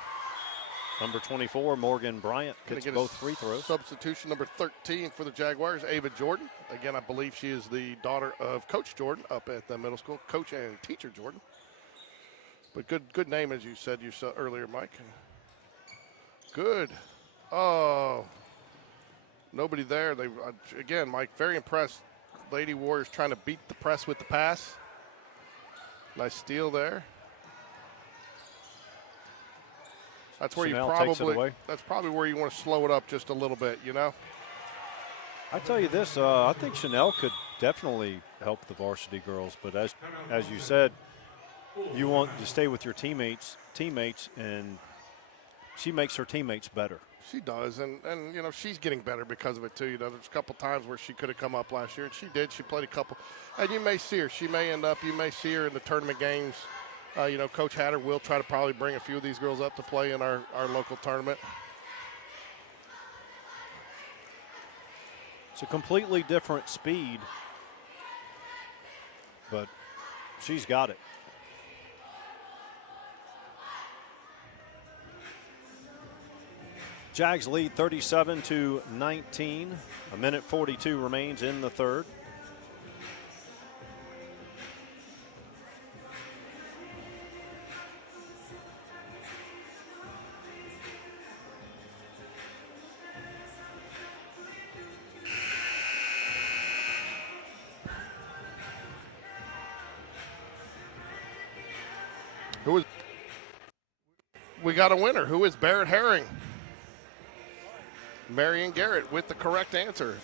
Number 24, Morgan Bryant, gets both free throws. Substitution number 13 for the Jaguars, Ava Jordan. Again, I believe she is the daughter of Coach Jordan up at the middle school. Coach and teacher Jordan. But good name, as you said earlier, Mike. Good. Oh, nobody there. They again, Mike, very impressed. Lady Warriors trying to beat the press with the pass. Nice steal there. That's where Chanel you takes it away. that's probably where you want to slow it up just a little bit, you know. I tell you this, I think Chanel could definitely help the varsity girls, but as you said, you want to stay with your teammates, and she makes her teammates better. She does, and you know, she's getting better because of it too. You know, there's a couple times where she could have come up last year, and she did. She played a couple, and you may see her. She may end up. You may see her in the tournament games. You know, Coach Hatter will try to probably bring a few of these girls up to play in our local tournament. It's a completely different speed, but she's got it. Jags lead 37-19. A minute 42 remains in the third. We got a winner. Who is Barrett Herring? Marion Garrett with the correct answer.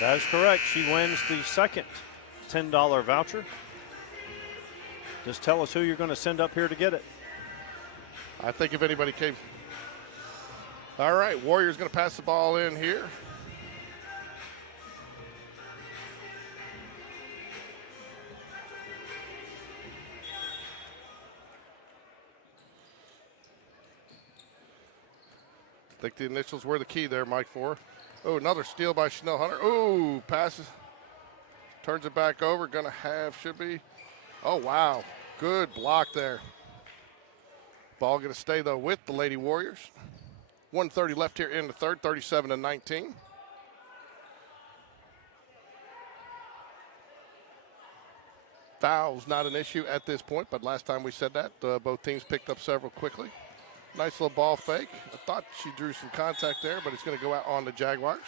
That is correct. She wins the second $10 voucher. Just tell us who you're going to send up here to get it. I think if anybody came. All right, Warriors going to pass the ball in here. I think the initials were the key there, Mike, for. Oh, another steal by Chanel Hunter. Oh, passes. Turns it back over. Going to have, should be. Oh, wow. Good block there. Ball going to stay, though, with the Lady Warriors. 1:30 left here in the third, 37-19. Foul's not an issue at this point, but last time we said that, both teams picked up several quickly. Nice little ball fake. I thought she drew some contact there, but it's going to go out on the Jaguars.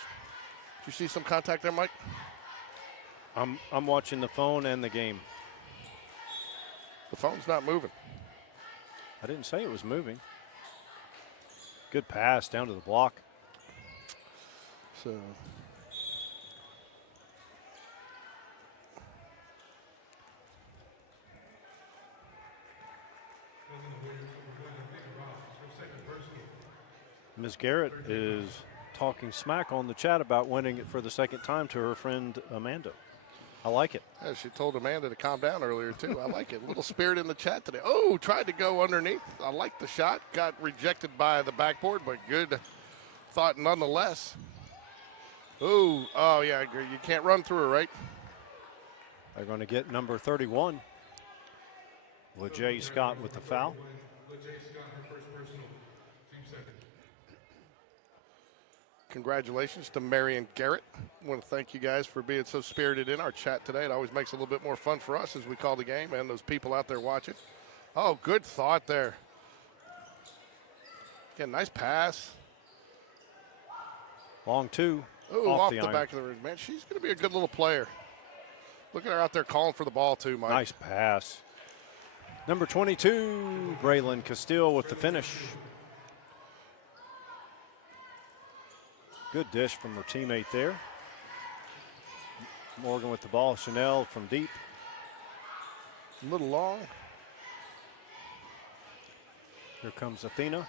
Did you see some contact there, Mike? I'm watching the phone and the game. The phone's not moving. I didn't say it was moving. Good pass down to the block. So. Ms. Garrett is talking smack on the chat about winning it for the second time to her friend Amanda. I like it. Yeah, she told Amanda to calm down earlier, too. I like it. A little spirit in the chat today. Oh, tried to go underneath. I like the shot. Got rejected by the backboard, but good thought nonetheless. Ooh, oh, yeah, I agree. You can't run through her, right? They're going to get number 31. LeJay Scott with the foul. Congratulations to Marion Garrett. I want to thank you guys for being so spirited in our chat today. It always makes it a little bit more fun for us as we call the game and those people out there watching. Oh, good thought there. Again, nice pass. Long 2. Ooh, off the iron. back of the rim. Man, she's going to be a good little player. Look at her out there calling for the ball, too, Mike. Nice pass. Number 22, Braylon Castile with the finish. Good dish from her teammate there. Morgan with the ball. Chanel from deep. A little long. Here comes Athena.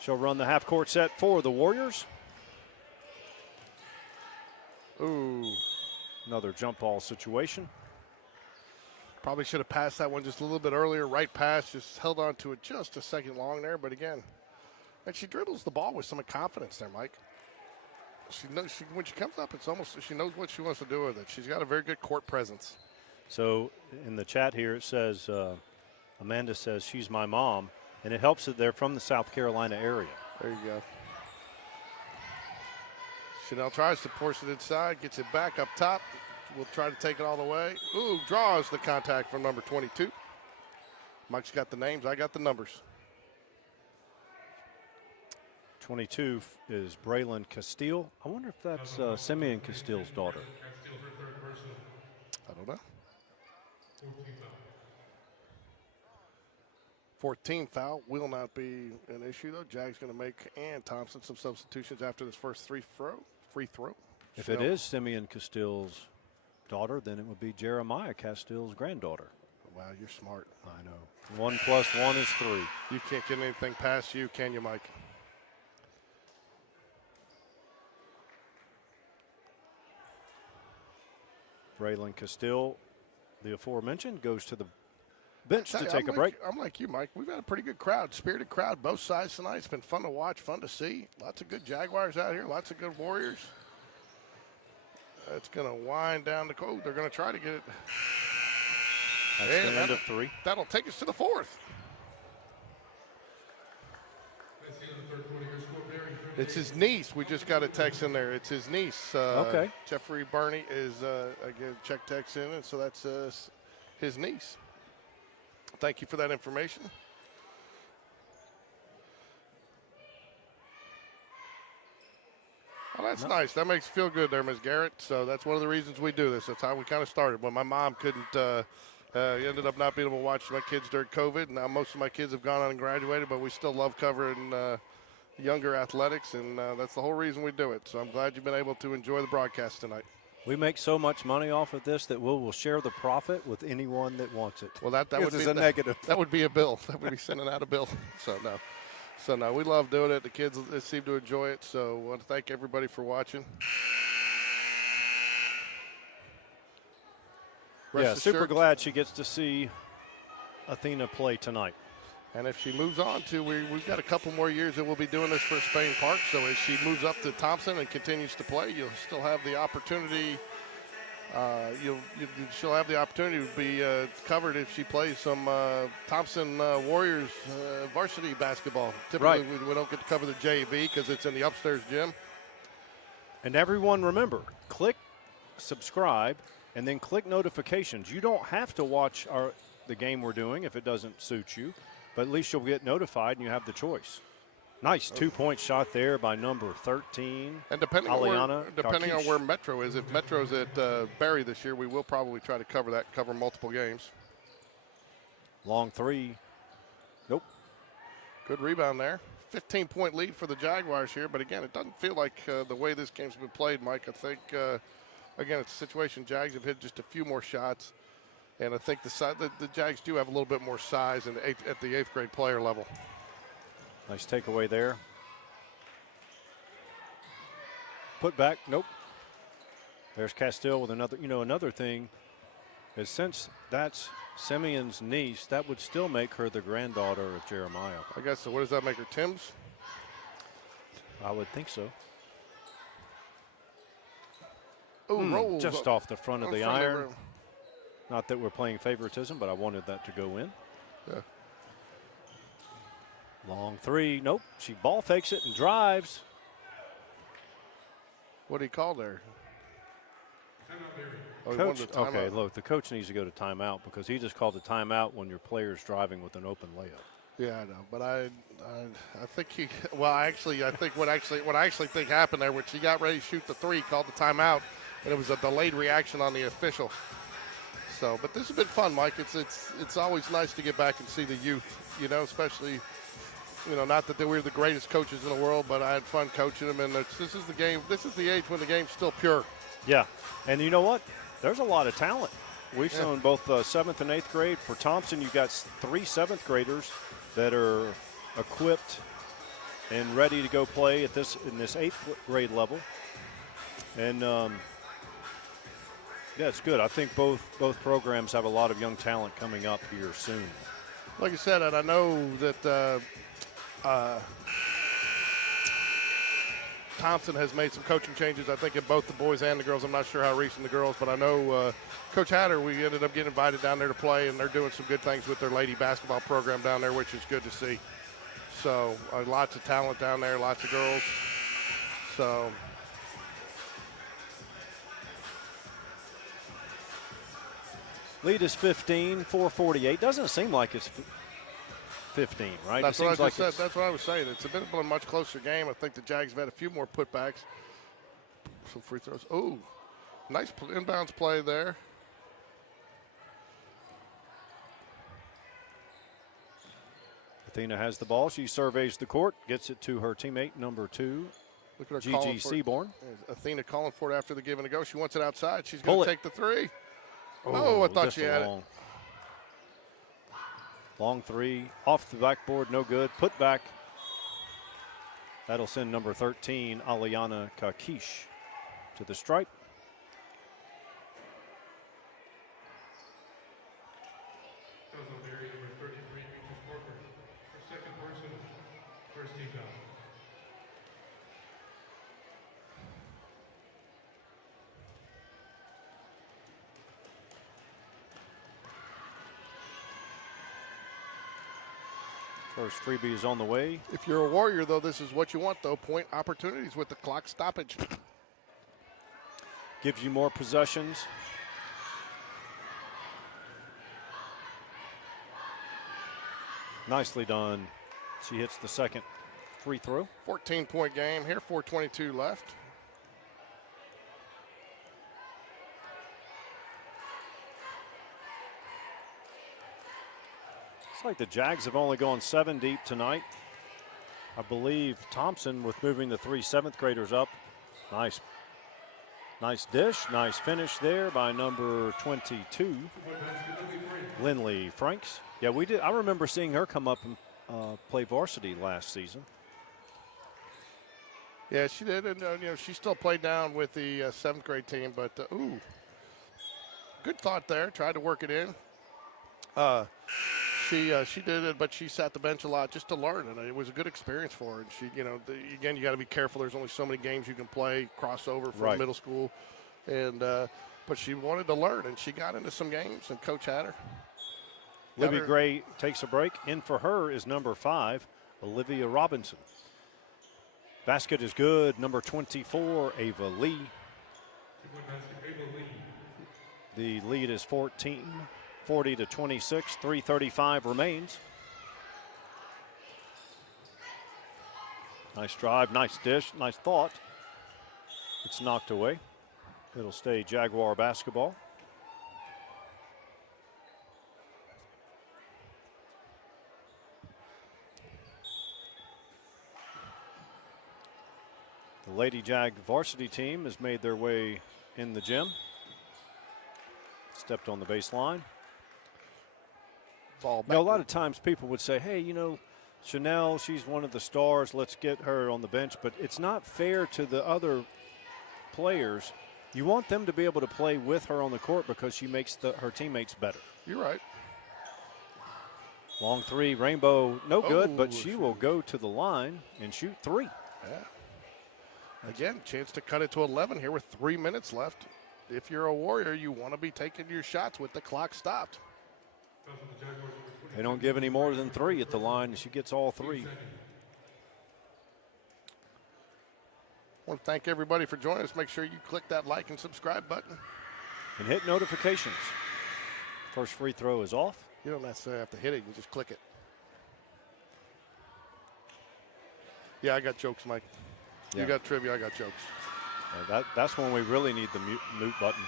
She'll run the half-court set for the Warriors. Ooh. Another jump ball situation. Probably should have passed that one just a little bit earlier. Right pass, just held on to it just a second long there. But again, and she dribbles the ball with some confidence there, Mike. She knows when she comes up, it's almost she knows what she wants to do with it. She's got a very good court presence. So in the chat here, it says, Amanda says she's my mom, and it helps that they're from the South Carolina area. There you go. Chanel tries to force it inside, gets it back up top. We'll try to take it all the way. Ooh, draws the contact from number 22. Mike's got the names, I got the numbers. 22 is Braylon Castile. I wonder if that's Simeon Castile's daughter. I don't know. 14 foul will not be an issue, though. Jag's going to make, and Thompson, some substitutions after this first free throw. If it is Simeon Castile's daughter, then it would be Jeremiah Castile's granddaughter. Wow, you're smart. I know. 1 + 1 is 3. You can't get anything past you, can you, Mike? Braylon Castile, the aforementioned, goes to the bench to take a break. I'm like you, Mike. We've got a pretty good crowd, spirited crowd, both sides tonight. It's been fun to watch, fun to see. Lots of good Jaguars out here, lots of good Warriors. It's going to wind down the code. They're going to try to get it. That's And the end of 3. That'll take us to the 4th. It's his niece. We just got a text in there. It's his niece. Okay. Jeffrey Barney is, again, check text in, and so that's his niece. Thank you for that information. Well, that's nice. That makes you feel good there, Ms. Garrett. So that's one of the reasons we do this. That's how we kind of started. When my mom couldn't, ended up not being able to watch my kids during COVID. Now most of my kids have gone on and graduated, but we still love covering younger athletics, and that's the whole reason we do it. So I'm glad you've been able to enjoy the broadcast tonight. We make so much money off of this that we will share the profit with anyone that wants it. Well, that would be a negative. That would be a bill. That would be sending out a bill. So no, we love doing it. The kids seem to enjoy it. So I want to thank everybody for watching. Yeah, Rest super assured, glad she gets to see Athena play tonight. And if she moves on to, we've got a couple more years that we'll be doing this for Spain Park. So as she moves up to Thompson and continues to play, you'll still have the opportunity. She'll have the opportunity to be covered if she plays some Thompson Warriors varsity basketball. Typically, we don't get to cover the JV because it's in the upstairs gym. And everyone, remember, click subscribe and then click notifications. You don't have to watch the game we're doing if it doesn't suit you, but at least you'll get notified and you have the choice. Nice 2-point shot there by number 13. And depending Aliana on where Metro is, if Metro's at Barry this year, we will probably try to cover multiple games. Long 3. Nope. Good rebound there. 15-point lead for the Jaguars here, but again, it doesn't feel like the way this game's been played, Mike. I think, again, it's a situation Jags have hit just a few more shots, and I think the Jags do have a little bit more size at the 8th grade player level. Nice takeaway there. Put back, nope. There's Castile with another thing is since that's Simeon's niece, that would still make her the granddaughter of Jeremiah. I guess so. What does that make her, Tim's? I would think so. Rolls just up off the front of the iron. Not that we're playing favoritism, but I wanted that to go in. Yeah. Long 3, nope. She ball fakes it and drives. What did he call there? Timeout, Barry. Oh, he Coach, wanted a timeout. okay, look, the coach needs to go to timeout because he just called the timeout when your player's driving with an open layup. Yeah, I know, but I think he. Well, I think what I think happened there, when she got ready to shoot the three, called the timeout, and it was a delayed reaction on the official. So, but this has been fun, Mike. It's always nice to get back and see the youth, you know, especially, you know, not that we're the greatest coaches in the world, but I had fun coaching them, and this is the game. This is the age when the game's still pure. Yeah, and you know what? There's a lot of talent. We've shown both 7th and 8th grade. For Thompson, you've got 3 7th graders that are equipped and ready to go play at in this 8th grade level. And yeah, it's good. I think both programs have a lot of young talent coming up here soon. Like I said, and I know that Thompson has made some coaching changes, I think, in both the boys and the girls. I'm not sure how recent the girls, but I know Coach Hatter, we ended up getting invited down there to play, and they're doing some good things with their lady basketball program down there, which is good to see. So lots of talent down there, lots of girls. So lead is 15, 4:48. Doesn't seem like it's 15, right? that's it what I seems like just said. That's what I was saying. It's been a much closer game. I think the Jags have had a few more putbacks. Some free throws. Oh, nice inbounds play there. Athena has the ball. She surveys the court, gets it to her teammate, number 2, Look at her Gigi calling for it. Seaborn. Athena calling for it after the give and a go. She wants it outside. She's Pull going to it. take the three. Oh, I thought just she a had long, long three, off the backboard, no good. Put back. That'll send number 13, Aliana Kakish, to the stripe. Fouls on Barry, number 33, Beatrice Parker. Her second personal. First team foul. First freebie is on the way. If you're a Warrior, though, this is what you want, though. Point opportunities with the clock stoppage. Gives you more possessions. Nicely done. She hits the second free throw. 14-point game here, 4:22 left. It's like the Jags have only gone 7 deep tonight. I believe Thompson, with moving the 3 7th graders up. Nice dish, nice finish there by number 22, Lindley Franks. Yeah, we did. I remember seeing her come up and play varsity last season. Yeah, she did, and you know, she still played down with the 7th grade team, but ooh, good thought there. Tried to work it in. She did it, but she sat the bench a lot just to learn, and it was a good experience for her. And she, you know, again, you got to be careful. There's only so many games you can play crossover from Right. middle school, and but she wanted to learn, and she got into some games. And Coach had her. Libby Gray takes a break. In for her is number 5, Olivia Robinson. Basket is good. Number 24, Ava Lee. 2-point basket, Ava Lee. The lead is 14, 40 to 26. 3:35 remains. Nice drive, nice dish, nice thought. It's knocked away. It'll stay Jaguar basketball. The Lady Jag varsity team has made their way in the gym. Stepped on the baseline. Ball back. Now, a lot of times people would say, hey, you know, Chanel, she's one of the stars. Let's get her on the bench. But it's not fair to the other players. You want them to be able to play with her on the court because she makes her teammates better. You're right. Long three, Rainbow, no good, but Oh, she will go to the line and shoot 3. Yeah. Again, chance to cut it to 11 here with 3 minutes left. If you're a Warrior, you want to be taking your shots with the clock stopped. Fouls on the Jaguars, number 20. They don't give any more than 3 at the line, and she gets all 3. want to thank everybody for joining us. Make sure you click that like and subscribe button. And hit notifications. First free throw is off. You don't necessarily have to hit it. You can just click it. Yeah, I got jokes, Mike. Yeah. You got trivia, I got jokes. That's when we really need the mute button.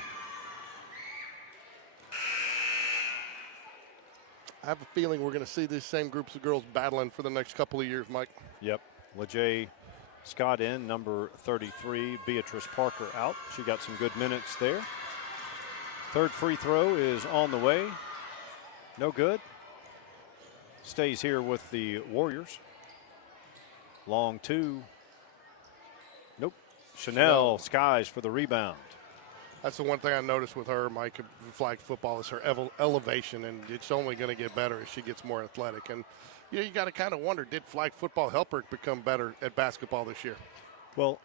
I have a feeling we're going to see these same groups of girls battling for the next couple of years, Mike. Yep. LeJay Scott in, number 33. Beatrice Parker out. She got some good minutes there. Third free throw is on the way. No good. Stays here with the Warriors. Long two. Nope. Chanel Skies for the rebound. That's the one thing I noticed with her, Mike, in flag football is her elevation, and it's only going to get better as she gets more athletic. And you got to kind of wonder, did flag football help her become better at basketball this year? Well,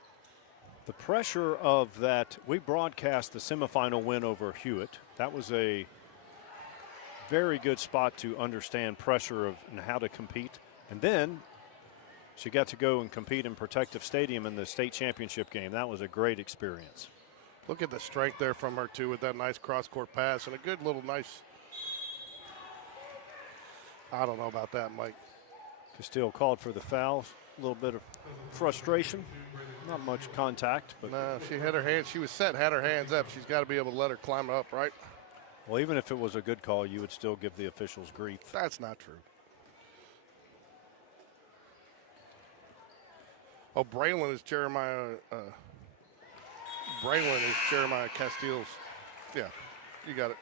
the pressure of that, we broadcast the semifinal win over Hewitt. That was a very good spot to understand pressure of and how to compete. And then she got to go and compete in Protective Stadium in the state championship game. That was a great experience. Look at the strength there from her, too, with that nice cross-court pass and a good little nice. I don't know about that, Mike. Castile called for the foul. A little bit of frustration. Not much contact. But No, she had her hands. She was set, had her hands up. She's got to be able to let her climb up, right? well, even if it was a good call, you would still give the officials grief. That's not true. Oh, Braylon is Jeremiah. Braylon is Jeremiah Castile's. Yeah, you got it.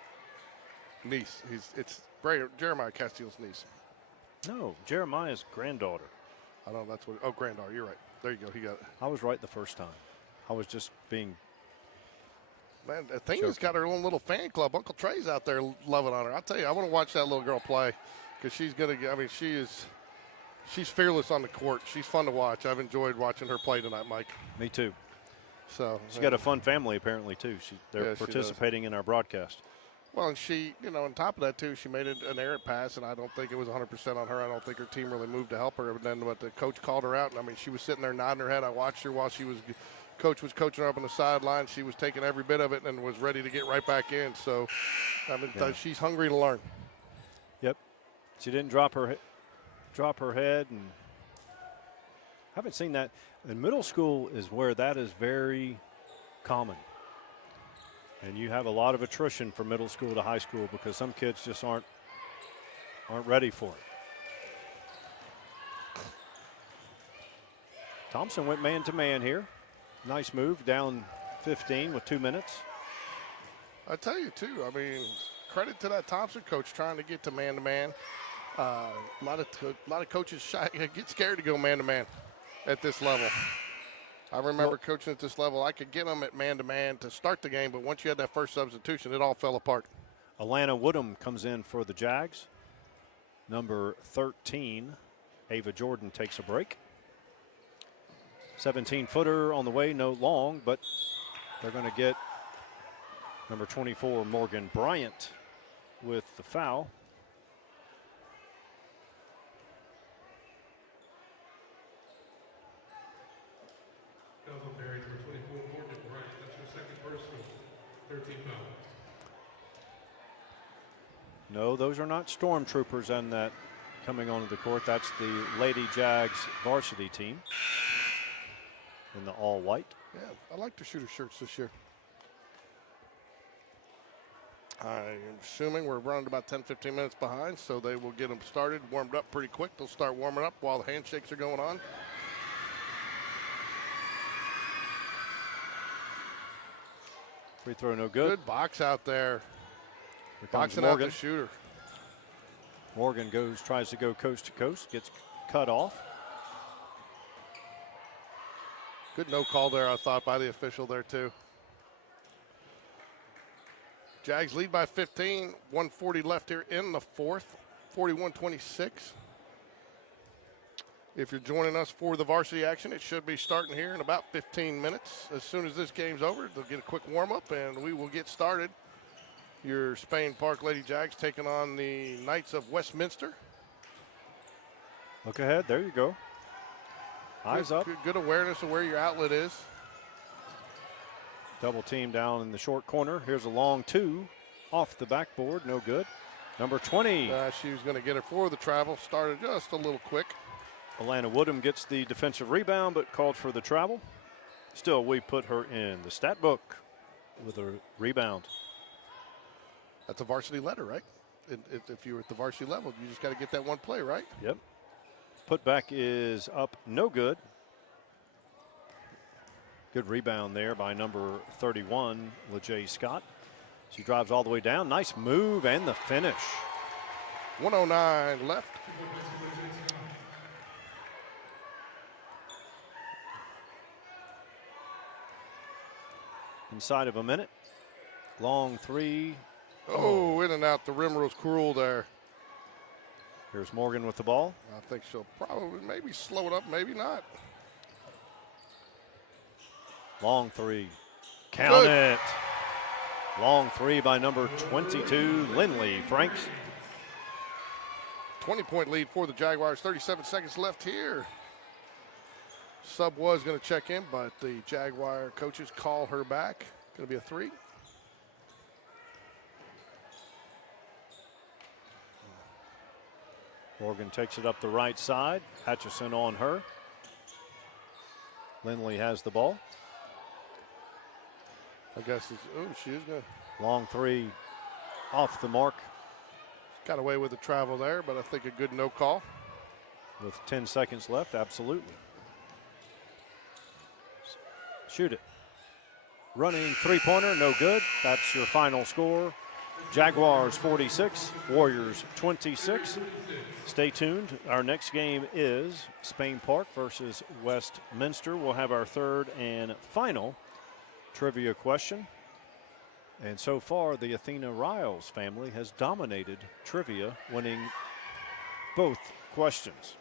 Niece. It's Jeremiah Castile's niece. No, Jeremiah's granddaughter. I don't know. That's what. Oh, granddaughter. You're right. There you go. He got it. I was right the first time. I was just being. Man, Athena's got her own little fan club. Uncle Trey's out there loving on her. I'll tell you, I want to watch that little girl play because she's gonna. I mean, she's fearless on the court. She's fun to watch. I've enjoyed watching her play tonight, Mike. Me too. So She's got a fun family apparently too. They're Yeah, she participating in our broadcast. Well, and she, on top of that, too, she made an errant pass, and I don't think it was 100% on her. I don't think her team really moved to help her. But then the coach called her out, and, I mean, she was sitting there nodding her head. I watched her while coach was coaching her up on the sideline. She was taking every bit of it and was ready to get right back in. So, I mean, she's hungry to learn. Yep. She didn't drop her head, and I haven't seen that. In middle school is where that is very common. And you have a lot of attrition from middle school to high school because some kids just aren't ready for it. Thompson went man-to-man here. Nice move, down 15 with 2 minutes. I tell you, too, I mean, credit to that Thompson coach trying to get to man-to-man. A lot of coaches get scared to go man-to-man at this level. I remember coaching at this level. I could get them at man-to-man to start the game, but once you had that first substitution, it all fell apart. Alana Woodham comes in for the Jags. Number 13, Ava Jordan takes a break. 17-footer on the way, no long, but they're going to get number 24, Morgan Bryant, with the foul. Buried for 24, Morgan Bryant. That's your second personal, 13 foul. No, those are not stormtroopers on that coming onto the court. That's the Lady Jags varsity team in the all white. Yeah, I like the shooter shirts this year. I'm assuming we're running about 10-15 minutes behind, so they will get them started, warmed up pretty quick. They'll start warming up while the handshakes are going on. Free throw no good. Good box out there. Here comes Boxing out Morgan. the shooter. Morgan tries to go coast to coast, gets cut off. Good no call there, I thought, by the official there, too. Jags lead by 15, 140 left here in the fourth, 41-26. If you're joining us for the varsity action, it should be starting here in about 15 minutes. As soon as this game's over, they'll get a quick warm-up, and we will get started. Your Spain Park Lady Jags taking on the Knights of Westminster. Look ahead, there you go. Eyes up. Good awareness of where your outlet is. Double team down in the short corner. Here's a long two off the backboard. No good. Number 20. She was going to get it for the travel. Started just a little quick. Alana Woodham gets the defensive rebound, but called for the travel. Still, we put her in the stat book with a rebound. That's a varsity letter, right? If you're at the varsity level, you just got to get that one play, right? Yep. Putback is up, no good. Good rebound there by number 31, LeJay Scott. She drives all the way down. Nice move and the finish. 109 left. Inside of a minute. Long three. Oh, in and out. The rim was cruel there. Here's Morgan with the ball. I think she'll probably maybe slow it up, maybe not. Long three. Count it. Long three by number 22, Lindley Franks. 20-point lead for the Jaguars. 37 seconds left here. Sub was going to check in, but the Jaguar coaches call her back. Going to be a three. Morgan takes it up the right side. Hutchison on her. Lindley has the ball. I guess it's, she is going to. Long three off the mark. Got away with the travel there, but I think a good no call. With 10 seconds left, absolutely. Shoot it. Running three-pointer, no good. That's your final score. Jaguars 46, Warriors 26. Stay tuned. Our next game is Spain Park versus Westminster. We'll have our third and final trivia question. And so far, the Athena Riles family has dominated trivia, winning both questions.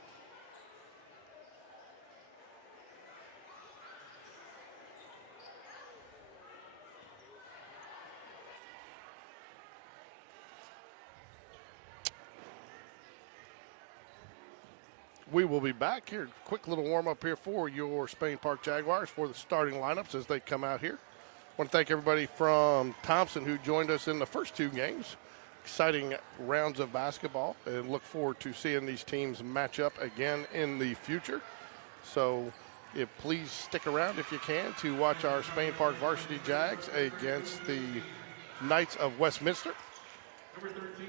We will be back here. Quick little warm up here for your Spain Park Jaguars for the starting lineups as they come out here. I want to thank everybody from Thompson who joined us in the first two games. Exciting rounds of basketball, and look forward to seeing these teams match up again in the future. So please stick around if you can to watch our Spain Park Varsity Jags against the Knights of Westminster. Number 13,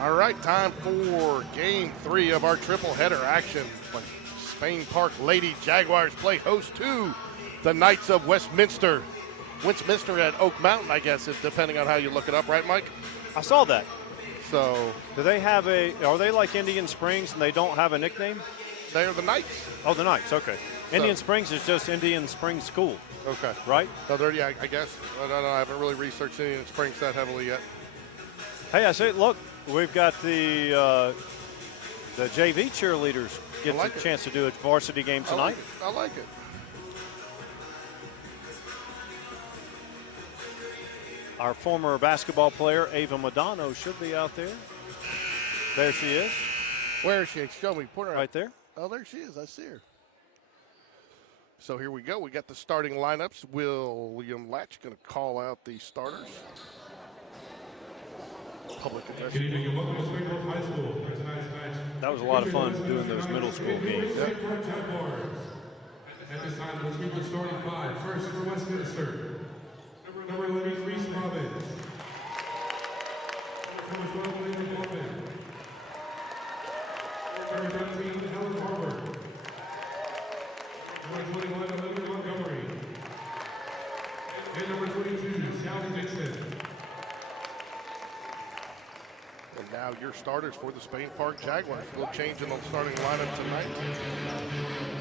All right, time for game 3 of our triple header action. When Spain Park Lady Jaguars play host to the Knights of Westminster. Westminster at Oak Mountain, I guess, depending on how you look it up, right, Mike? I saw that. So Do they have are they like Indian Springs and they don't have a nickname? they are the Knights. Oh, the Knights, okay. Indian Springs is just Indian Springs School, Okay. right? So there, yeah, I guess. I don't know. I haven't really researched Indian Springs that heavily yet. Hey, I say, look, we've got the JV cheerleaders get I like a it. chance to do a varsity game tonight. I like it. Our former basketball player, Ava Madano, should be out there. There she is, Where is she? Show me. Put her right there. Oh, there she is. I see her. So here we go. We got the starting lineups. William Latch going to call out the starters. Public address. Good evening and welcome to Springfield High School for tonight's match. That was a lot of fun doing those middle school games. Jaguars. At this time, let's meet the starting five. First for Westminster. Number 11, Reese Robbins. Number 12, Lindsay Bowman. Number 13, Helen Harper. Number 21, Olivia Montgomery. And number 22, Sally Dixon. And now your starters for the Spain Park Jaguars. A little change in the starting lineup tonight.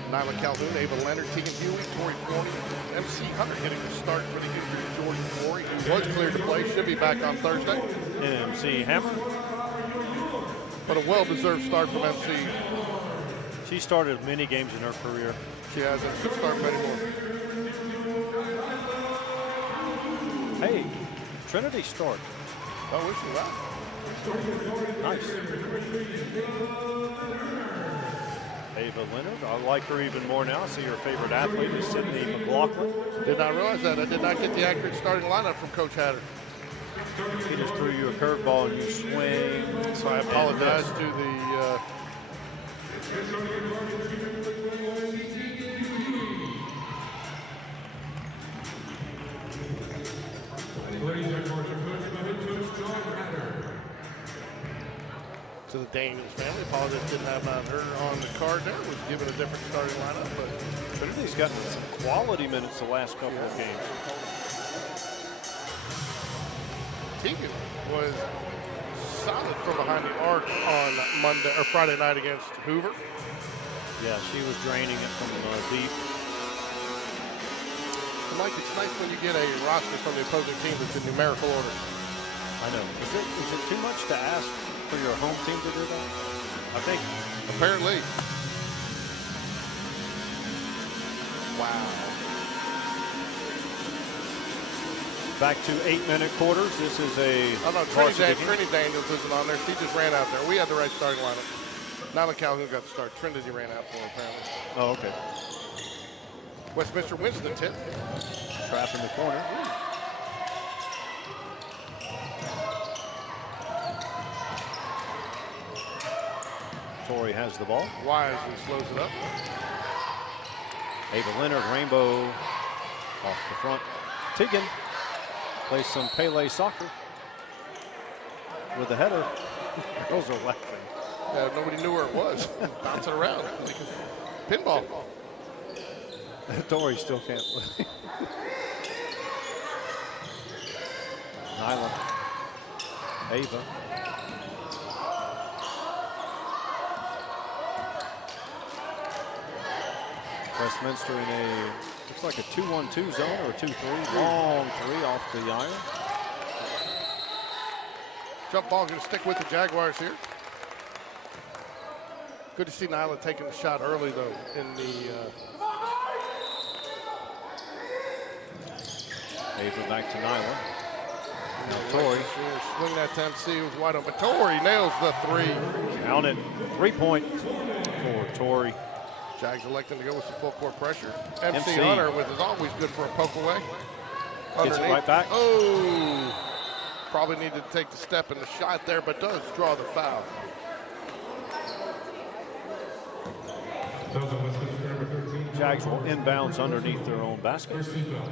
Nyla Calhoun, Ava Leonard, Tegan Huey, Tori Forney, MC Hunter getting the start for the injured Jordan Flory, who was cleared to play, should be back on Thursday. MC Hammer. But a well-deserved start from MC. She started many games in her career. She hasn't started many more. Hey, Trinity start. Oh, is she? Wow. Nice. Ava Leonard, I like her even more now. I see her favorite athlete is Sydney McLaughlin. Did not realize that. I did not get the accurate starting lineup from Coach Hatter. He just threw you a curveball and you swing. So I apologize to the Ladies and gentlemen, coached by head coach John Hatter. to the Daniels family. Apologize, didn't have her on the card there. Was given a different starting lineup, but Trinity's gotten some quality minutes the last couple of games. Tegan was solid from behind the arc on Monday or Friday night against Hoover. Yeah, she was draining it from deep. Mike, it's nice when you get a roster from the opposing team that's in numerical order. I know. Is it too much to ask for your home team to do that? I think, apparently. Wow. Back to 8-minute quarters. This is a Oh no, varsity game. Trinity Daniels isn't on there. She just ran out there. We had the right starting lineup. Nyla Calhoun got the start. Trinity ran out for her, apparently. Oh, okay. Westminster wins the tip. Trap in the corner. Tori has the ball. Wisely slows it up. Ava Leonard, Rainbow off the front. Tegan plays some Pele soccer with the header. Girls are laughing. Yeah, nobody knew where it was. Bouncing around. Pinball. Tori still can't play. Nyla. Ava. Westminster in a, looks like a 2-1-2 zone or a 2-3. Long three off the iron. Jump ball going to stick with the Jaguars here. Good to see Nyla taking the shot early, though, in the Ava back to Nyla. Now Tori. Swing that time, see who's wide open. Tori nails the three. Count it. 3 point for Tori. Jags electing to go with some full court pressure. MC MC. Hunter, which is always good for a poke away. Gets it right back. Oh, probably needed to take the step in the shot there, but does draw the foul. That was on Westminster number 13. Jags will inbounds underneath their own basket. First seatbelt.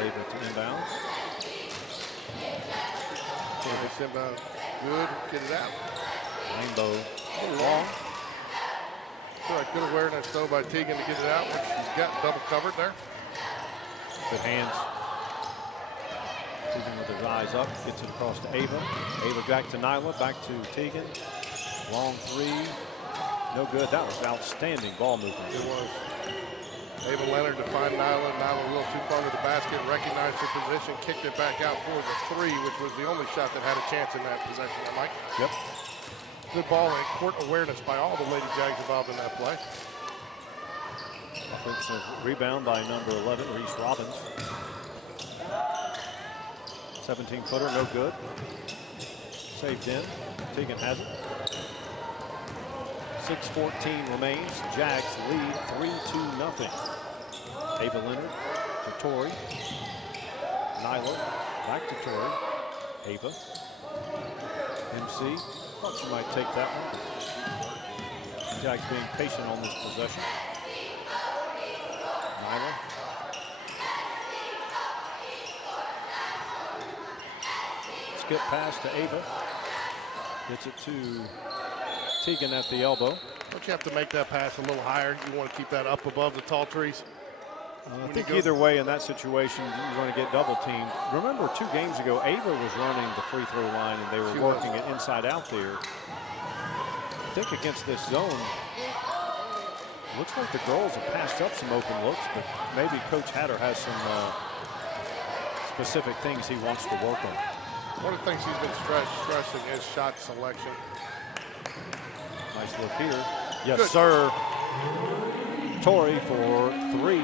Ava to inbounds. It's inbound. Good. Get it out. Rainbow long. Feel like good awareness though by Tegan to get it out, which she's got double covered there. Good hands. Tegan with his eyes up, gets it across to Ava. Ava back to Nyla, back to Tegan. Long three, no good. That was outstanding ball movement. It was. Ava Leonard to find Nyla. Nyla a little too far to the basket, recognized her position, kicked it back out for the three, which was the only shot that had a chance in that possession. Mike? Yep. Good ball and court awareness by all the Lady Jags involved in that play. Offensive rebound by number 11, Reese Robbins. 17-footer, no good. Saved in. Tegan has it. 6:14 remains. Jags lead 3-0. Ava Leonard to Tori. Nyla back to Tori. Ava. MC. Thought she might take that one. Jags being patient on this possession. Nyla. Skip pass to Ava. Gets it to Tegan at the elbow. Don't you have to make that pass a little higher? You want to keep that up above the tall trees? I think either way in that situation, you're going to get double teamed. Remember 2 games ago, Ava was running the free throw line and they were working it inside out there. I think against this zone, looks like the girls have passed up some open looks, but maybe Coach Hatter has some specific things he wants to work on. One of the things he's been stressing is shot selection. Nice look here. Yes, Good. sir. Tori for 3.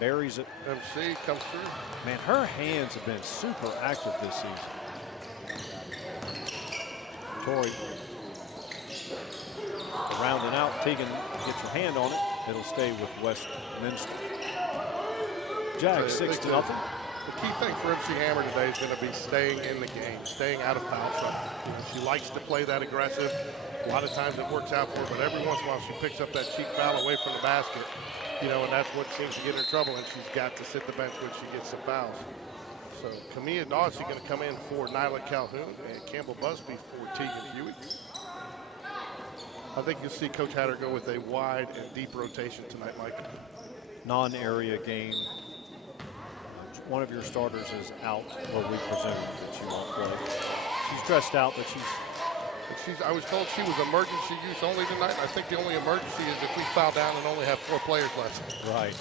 Buries it. MC comes through. Man, her hands have been super active this season. Tori. Around and out. Tegan gets her hand on it. It'll stay with Westminster. Jags 6-0. The key thing for MC Hammer today is going to be staying in the game, staying out of foul trouble. She likes to play that aggressive. A lot of times it works out for her, but every once in a while she picks up that cheap foul away from the basket, you know, and that's what seems to get her in trouble, and she's got to sit the bench when she gets some fouls. So Camilla Dawsey going to come in for Nyla Calhoun and Campbell Busby for Tegan Hewitt. I think you'll see Coach Hatter go with a wide and deep rotation tonight, Mike. Non-area game. One of your starters is out, or we presume that she won't play. She's dressed out, but I was told she was emergency use only tonight. I think the only emergency is if we foul down and only have 4 players left. right.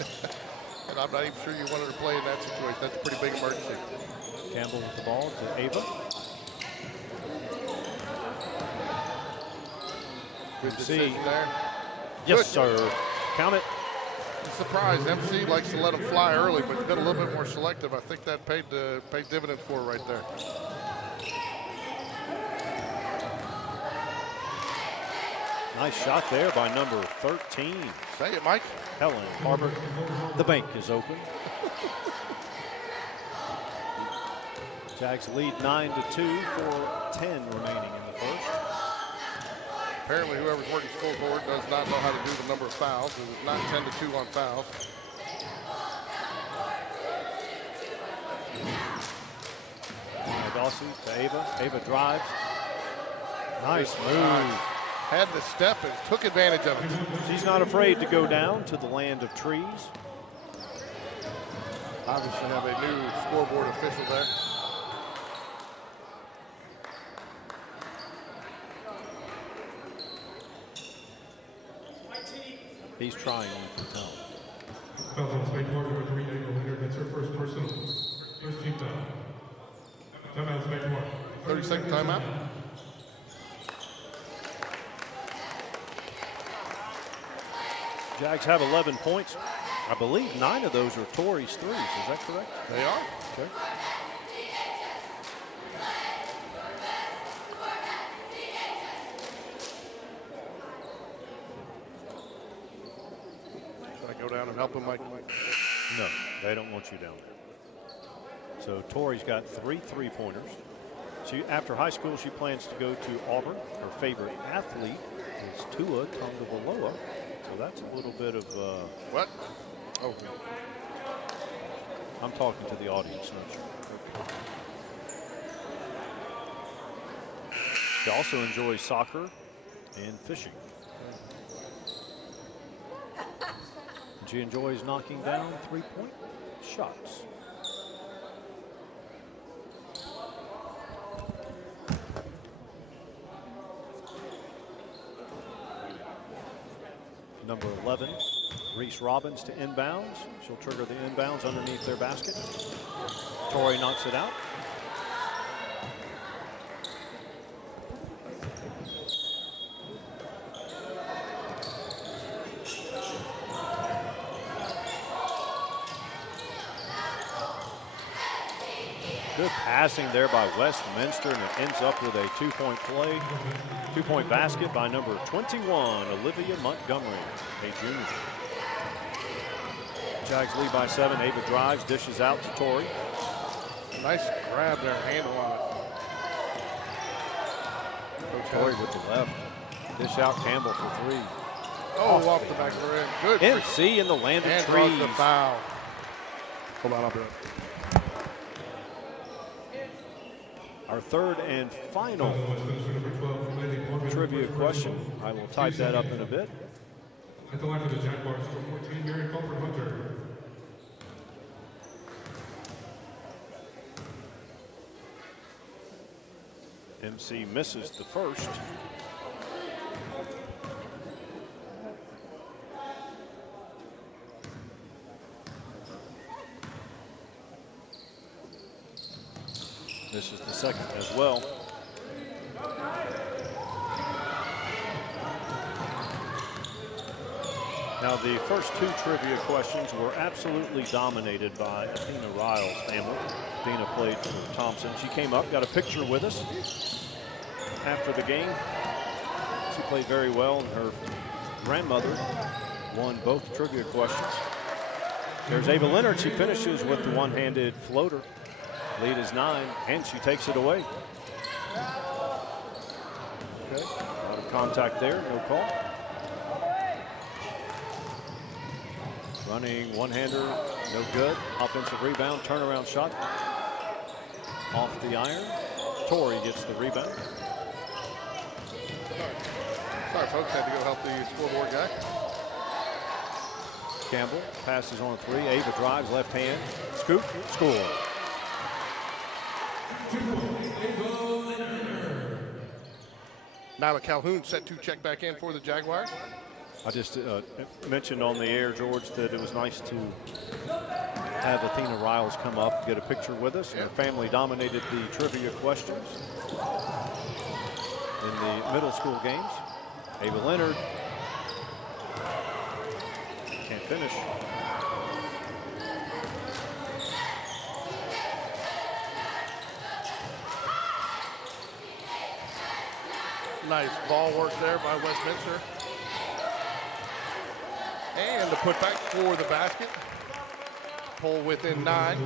And I'm not even sure you want her to play in that situation. That's a pretty big emergency. Campbell with the ball to Ava. Good decision there. Yes, Good. sir. Count it. Surprised. MC likes to let them fly early, but been a little bit more selective. I think that paid dividends for her right there. Nice shot there by number 13. Say it, Mike. Helen Harbert. The bank is open. Jags lead 9-2 for 10 remaining in the first. Apparently, whoever's working scoreboard does not know how to do the number of fouls. It is not 10-2 on fouls. Dawson to Ava. Ava drives. Nice move. Had the step and took advantage of it. She's not afraid to go down to the land of trees. Obviously have a new scoreboard official there. He's trying to tell. Fouls on Spade Park, number 3, Ava Leonard. That's her first personal. First team foul. Timeout, Spade Park. 30-second timeout. Jags have 11 points. I believe 9 of those are Tori's threes. Is that correct? They are. Okay. Should I go down and help him, Mike? No, they don't want you down there. So Tori's got 3 3-pointers. After high school, she plans to go to Auburn. Her favorite athlete is Tua Tagovailoa. So that's a little bit of What? Oh. I'm talking to the audience, not you. Okay. She also enjoys soccer and fishing. And she enjoys knocking down three-point shots. Number 11, Reese Robbins to inbounds. She'll trigger the inbounds underneath their basket. Tori knocks it out. Good passing there by Westminster, and it ends up with a two-point play. Two-point basket by number 21, Olivia Montgomery, a junior. Jags lead by 7. Ava drives, dishes out to Tori. Nice grab there, handle on it. Tori with the left. Dish out Campbell for 3. Oh, off the back of the rim. Good. NC in the landing and trees. draws the foul. Hold on, I'll do it. Our third and final trivia question. I will type that up in a bit. At the line for the Jaguars, for 14, Mary Culper Hunter. MC misses the first. This is the second as well. Now, the first 2 trivia questions were absolutely dominated by Athena Riles' family. Athena played for Thompson. She came up, got a picture with us after the game. She played very well, and her grandmother won both trivia questions. There's Ava Leonard. She finishes with the one-handed floater. Lead is 9, and she takes it away. Okay, a lot of contact there, no call. Running one-hander, no good. Offensive rebound, turnaround shot. Off the iron. Tori gets the rebound. Sorry, folks, had to go help the scoreboard guy. Campbell passes on 3. Ava drives, left hand. Scoop, score. Nyla Calhoun set to check back in for the Jaguars. I just mentioned on the air, George, that it was nice to have Athena Riles come up, get a picture with us. Yeah. Her family dominated the trivia questions in the middle school games. Ava Leonard can't finish. Nice ball work there by Westminster. And the putback for the basket. Pull within 9.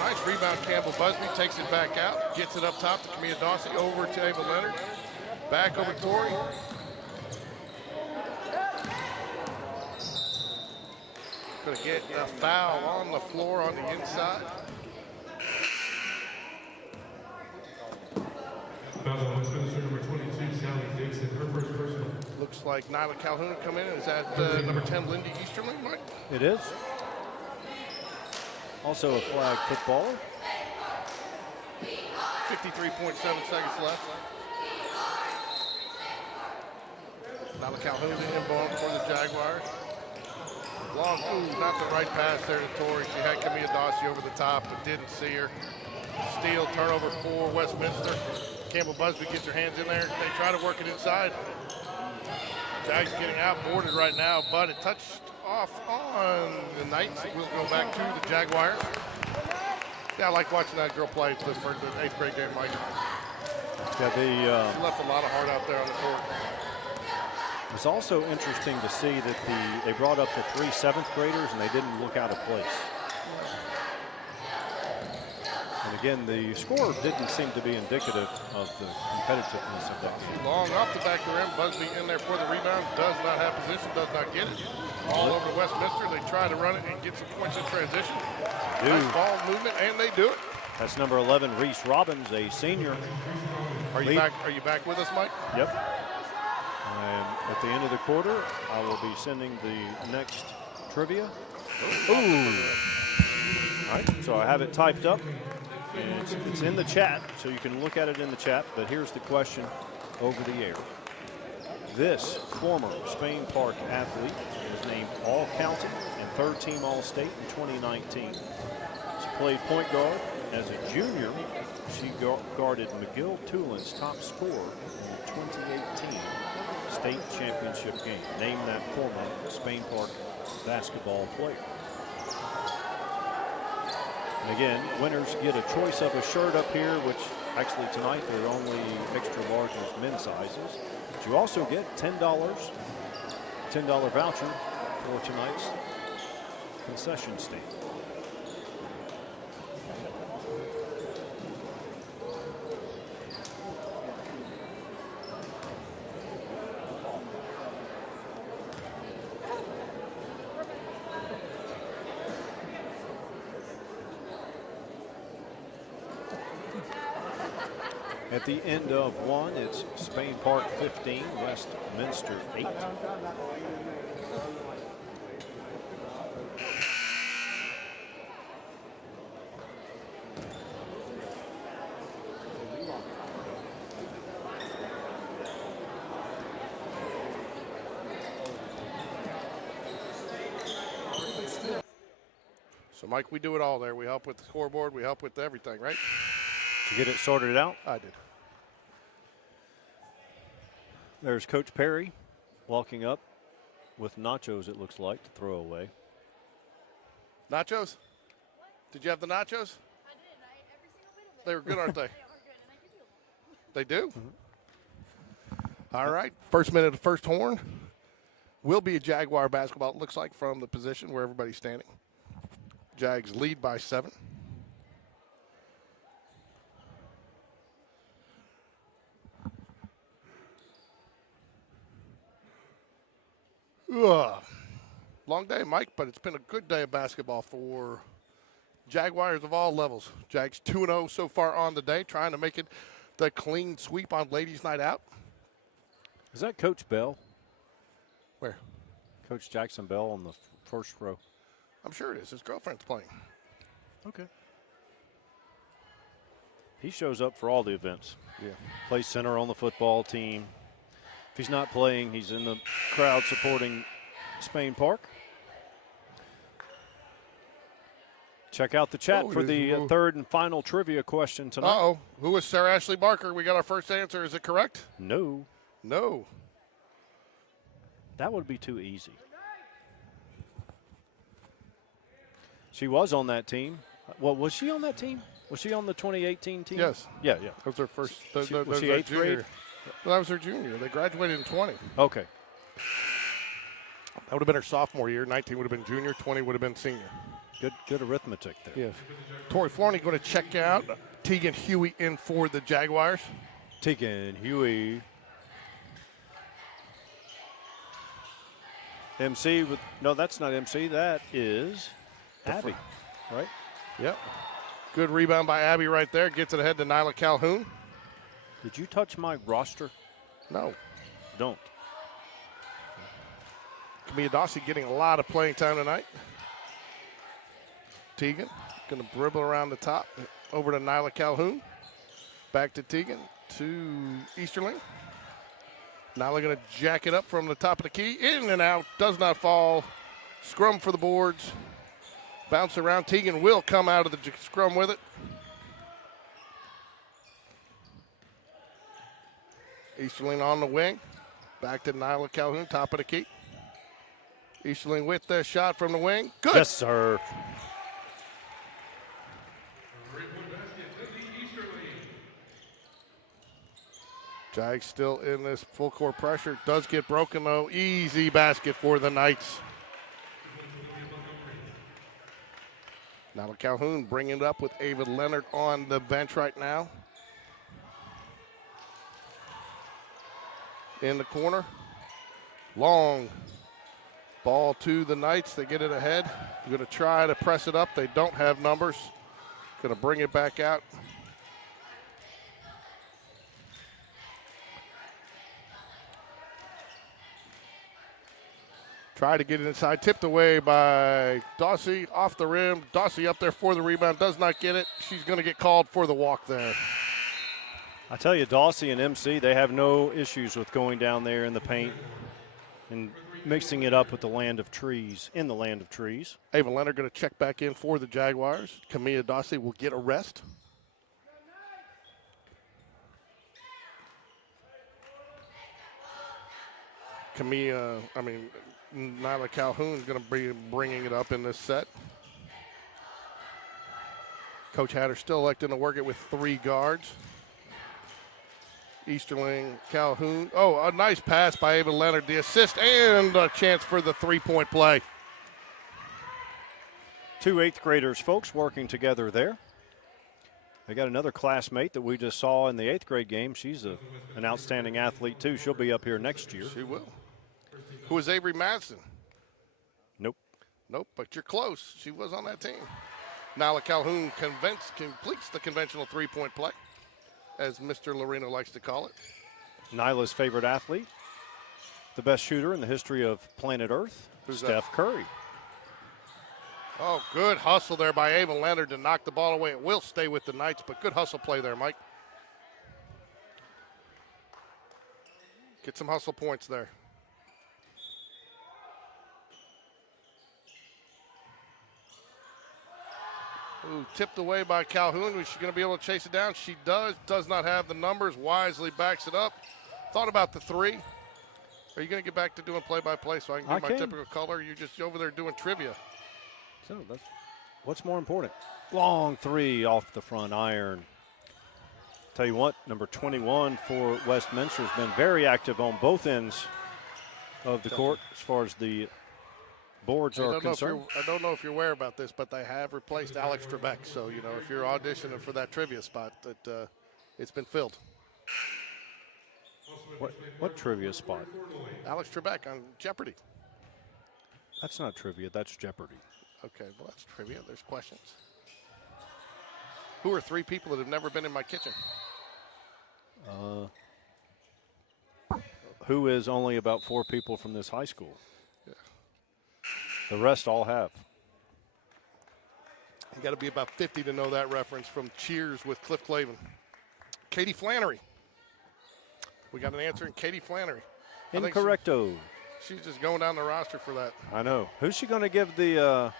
Nice rebound, Campbell Busby takes it back out, gets it up top to Camilla Dawsey, over to Ava Leonard, back over to Tori. Gonna get a foul on the floor on the inside. Foul on Westminster, number 22, Sally Dixon, her first personal. Looks like Nyla Calhoun come in. Is that number 10, Lindy Easterling, Mike? It is. Also a flag footballer. 53.7 seconds left. Nyla Calhoun inbound for the Jaguars. Long, ooh, not the right pass there to Tori. She had Camilla Dawsey over the top, but didn't see her. Steal, turnover for Westminster. Campbell Busby gets her hands in there. They try to work it inside. Jags getting outboarded right now, but it touched off on the Knights. We'll go back to the Jaguars. Yeah, I like watching that girl play for the 8th grade game, Mike. Yeah, She left a lot of heart out there on the court. it's also interesting to see that they brought up the 3 7th graders and they didn't look out of place. And again, the score didn't seem to be indicative of the competitiveness of that game. Long off the back of the rim. Busby in there for the rebound. Does not have position. Does not get it. All over Westminster. They try to run it and get some points in transition. Nice ball movement, and they do it. That's number 11, Reese Robbins, a senior. Are you back? Are you back with us, Mike? Yep. And at the end of the quarter, I will be sending the next trivia. Ooh. All right, so I have it typed up. And it's in the chat, so you can look at it in the chat. But here's the question over the air. This former Spain Park athlete was named All-County and third-team All-State in 2019. She played point guard. As a junior, she guarded McGill Tulin's top scorer in the 2018 state championship game. Name that former Spain Park basketball player. And again, winners get a choice of a shirt up here, which actually tonight they're only extra large as men's sizes. But you also get $10 voucher for tonight's concession stand. At the end of one, it's Spain Park 15, Westminster 8. So, Mike, we do it all there. We help with the scoreboard. We help with everything, right? Did you get it sorted out? I did. There's Coach Perry walking up with nachos, it looks like, to throw away. Nachos? Did you have the nachos? I did. I ate every single bit of it. They were good, aren't they? They are good, and I give you them. They do? All right. First minute of first horn will be a Jaguar basketball, it looks like, from the position where everybody's standing. Jags lead by 7. Long day, Mike, but it's been a good day of basketball for Jaguars of all levels. Jags 2-0 so far on the day, trying to make it the clean sweep on Ladies' Night Out. Is that Coach Bell? Where? Coach Jackson Bell on the first row. I'm sure it is. His girlfriend's playing. Okay. He shows up for all the events. Yeah. Plays center on the football team. If he's not playing, he's in the crowd supporting Spain Park. Check out the chat for the third and final trivia question tonight. Uh-oh. Who is Sarah Ashley Barker? We got our first answer. Is it correct? No. No. That would be too easy. She was on that team. Well, was she on that team? Was she on the 2018 team? Yes. Yeah. That was her first. Was she her 8th junior. grade? Well, that was her junior. They graduated in 20. Okay. That would have been her sophomore year. 19 would have been junior. 20 would have been senior. Good arithmetic there. Yes. Tori Florney going to check out. Tegan Huey in for the Jaguars. Tegan Huey. MC with, no, that's not MC. That is Abby, right? Yep. Good rebound by Abby right there. Gets it ahead to Nyla Calhoun. Did you touch my roster? No. Don't. Camilla Dawsey getting a lot of playing time tonight. Tegan going to dribble around the top. Over to Nyla Calhoun. Back to Tegan. To Easterling. Nyla going to jack it up from the top of the key. In and out. Does not fall. Scrum for the boards. Bounce around. Tegan will come out of the scrum with it. Easterling on the wing. Back to Nyla Calhoun, top of the key. Easterling with the shot from the wing. Good. Yes, sir. Jags still in this full court pressure. Does get broken, though. Easy basket for the Knights. Now Calhoun bringing it up with Ava Leonard on the bench right now. In the corner. Long ball to the Knights. They get it ahead. They're going to try to press it up. They don't have numbers. Going to bring it back out. Try to get it inside. Tipped away by Dawsey. Off the rim. Dawsey up there for the rebound. Does not get it. She's going to get called for the walk there. I tell you, Dawsey and MC, they have no issues with going down there in the paint and mixing it up with the land of trees, in the land of trees. Ava Leonard going to check back in for the Jaguars. Camilla Dawsey will get a rest. Nyla Calhoun is going to be bringing it up in this set. Coach Hatter still electing to work it with 3 guards. Easterling, Calhoun. Oh, a nice pass by Ava Leonard. The assist and a chance for the 3-point play. 2 8th graders, folks, working together there. They got another classmate that we just saw in the 8th grade game. She's an outstanding athlete, too. She'll be up here next year. She will. Who is Avery Madsen? Nope. Nope, but you're close. She was on that team. Nyla Calhoun completes the conventional 3-point play, as Mr. Loreno likes to call it. Nyla's favorite athlete, the best shooter in the history of planet Earth, Who's Steph that? Curry. Oh, good hustle there by Ava Leonard to knock the ball away. It will stay with the Knights, but good hustle play there, Mike. Get some hustle points there. Ooh, tipped away by Calhoun. Is she going to be able to chase it down? She does. Does not have the numbers. Wisely backs it up. Thought about the 3. Are you going to get back to doing play-by-play so I can do my typical color? You're just over there doing trivia. So that's what's more important. Long 3 off the front iron. Tell you what, number 21 for Westminster has been very active on both ends of the court as far as the boards are concerned. I don't know if you're aware about this, but they have replaced Alex Trebek. So, if you're auditioning for that trivia spot, it's been filled. What trivia spot? Alex Trebek on Jeopardy. That's not trivia, that's Jeopardy. Okay, well, that's trivia. There's questions. Who are 3 people that have never been in my kitchen? Who is only about 4 people from this high school? Yeah. The rest all have. You got to be about 50 to know that reference from Cheers with Cliff Clavin. Katie Flannery. We got an answer in Katie Flannery. Incorrecto. She's just going down the roster for that. I know. Who's she going to give the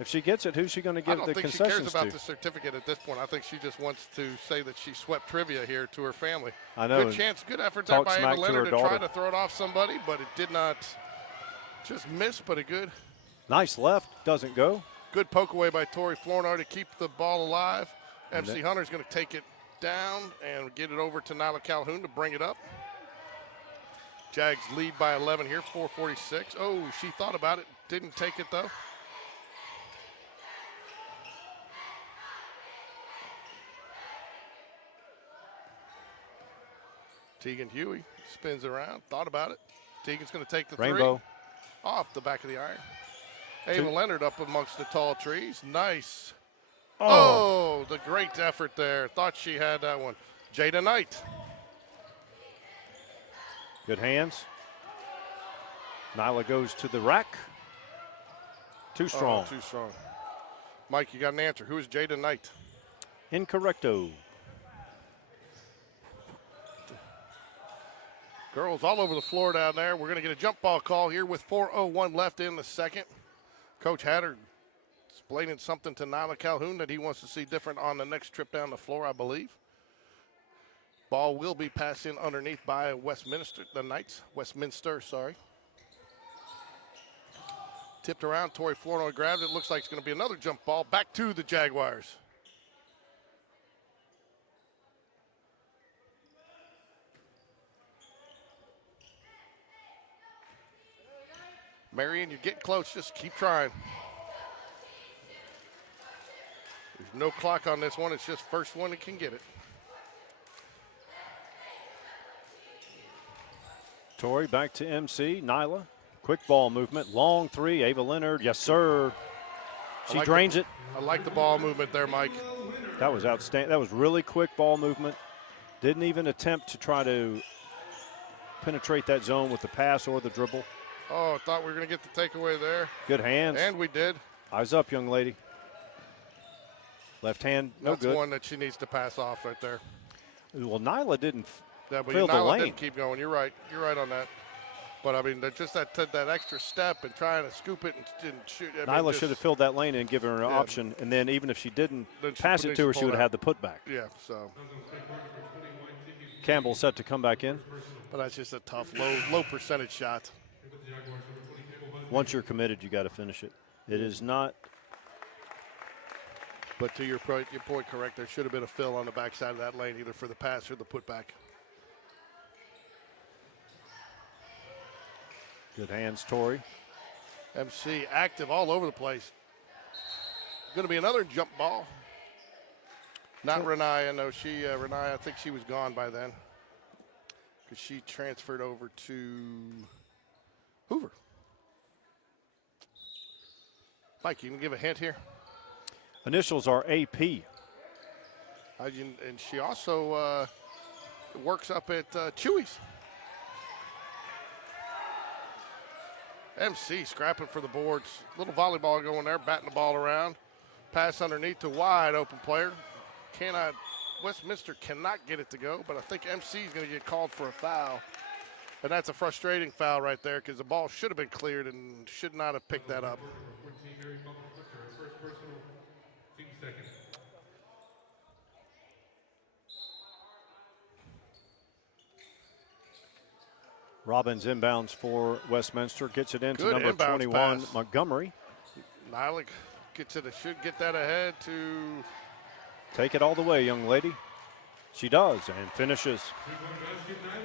if she gets it, who's she going to give the concessions to? I don't think she cares about the certificate at this point. I think she just wants to say that she swept trivia here to her family. I know. Good chance, good effort there by Ava Leonard to try to throw it off somebody, but it did not just miss, but a good. Nice left, doesn't go. Good poke away by Tori Flornar to keep the ball alive. MC Hunter's going to take it down and get it over to Nyla Calhoun to bring it up. Jags lead by 11 here, 4:46. Oh, she thought about it, didn't take it though. Tegan Huey spins around, thought about it. Tegan's going to take the 3 off the back of the iron. Ava Leonard up amongst the tall trees. Nice. Oh, the great effort there. Thought she had that one. Jada Knight. Good hands. Nyla goes to the rack. Too strong. Too strong. Mike, you got an answer. Who is Jada Knight? Incorrecto. Girls all over the floor down there. We're going to get a jump ball call here with 4:01 left in the second. Coach Hatter explaining something to Nyla Calhoun that he wants to see different on the next trip down the floor, I believe. Ball will be passed in underneath by Westminster, the Knights. Westminster, sorry. Tipped around, Tori Florno grabs it. Looks like it's going to be another jump ball. Back to the Jaguars. Marion, you're getting close. Just keep trying. There's no clock on this one. It's just first one that can get it. Tori back to MC. Nyla, quick ball movement, long three. Ava Leonard, yes sir. She drains it. I like the ball movement there, Mike. That was outstanding. That was really quick ball movement. Didn't even attempt to try to penetrate that zone with the pass or the dribble. Oh, I thought we were going to get the takeaway there. Good hands. And we did. Eyes up, young lady. Left hand, no That's good. one that she needs to pass off right there. Well, Nyla didn't Yeah, but fill the Nyla lane. didn't keep going. You're right. You're right on that. But, I mean, just that extra step and trying to scoop it and didn't shoot. I mean, Nyla should have filled that lane and given her an option, and then even if she didn't Then she pass it to her, pull she would have out. had the putback. Yeah, so. Campbell set to come back in. But that's just a tough, low percentage shot. Once you're committed, you got to finish it. It is not. But to your point, correct, there should have been a fill on the backside of that lane, either for the pass or the putback. Good hands, Tori. MC active all over the place. Going to be another jump ball. Not Renaya. No, Renaya, I think she was gone by then because she transferred over to Hoover. Mike, you can give a hint here? Initials are AP. And she also works up at Chewy's. MC scrapping for the boards. Little volleyball going there, batting the ball around. Pass underneath to wide open player. Westminster cannot get it to go, but I think MC is going to get called for a foul. And that's a frustrating foul right there because the ball should have been cleared and should not have picked that up. Robbins inbounds for Westminster, gets it into Good number inbounds 21, pass. Montgomery. Nyla gets it, should get that ahead to. Take it all the way, young lady. She does, and finishes.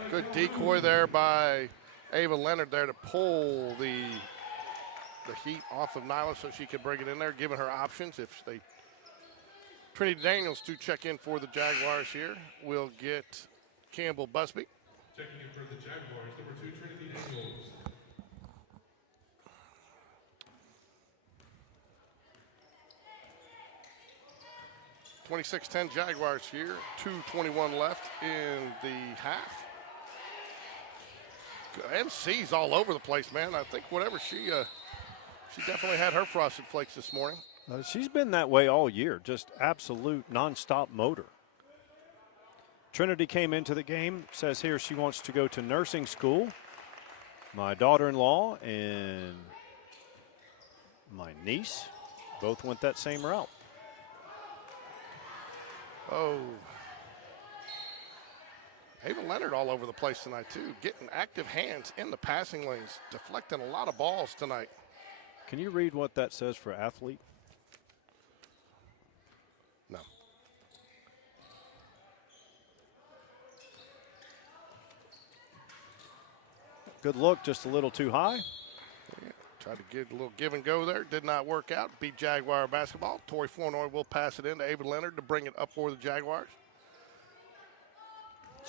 Good decoy there by Ava Leonard there to pull the heat off of Nyla so she could bring it in there, giving her options. If they Trinity Daniels to check in for the Jaguars here. We'll get Campbell Busby. Checking in for the Jaguars, number 2, Trinity Daniels. 26-10 Jaguars here. 2:21 left in the half. MC's all over the place, man. I think whatever she definitely had her frosted flakes this morning. She's been that way all year, just absolute nonstop motor. Trinity came into the game, says here she wants to go to nursing school. My daughter-in-law and my niece both went that same route. Oh. Ava Leonard all over the place tonight, too. Getting active hands in the passing lanes, deflecting a lot of balls tonight. Can you read what that says for athlete? No. Good look, just a little too high. Yeah, tried to get a little give and go there. Did not work out. Beat Jaguar basketball. Tori Flournoy will pass it in to Ava Leonard to bring it up for the Jaguars.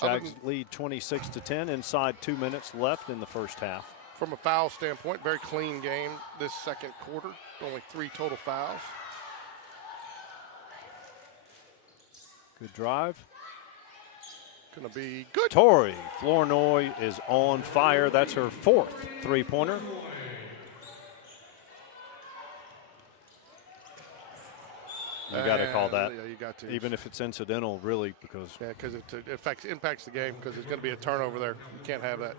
Jags lead 26-10, inside 2 minutes left in the first half. From a foul standpoint, very clean game this second quarter. Only 3 total fouls. Good drive. Going to be good. Tori Flournoy is on fire. That's her 4th three-pointer. You got to call that. Yeah, you got to. Even if it's incidental, really, because Yeah, because it impacts the game because there's going to be a turnover there. You can't have that.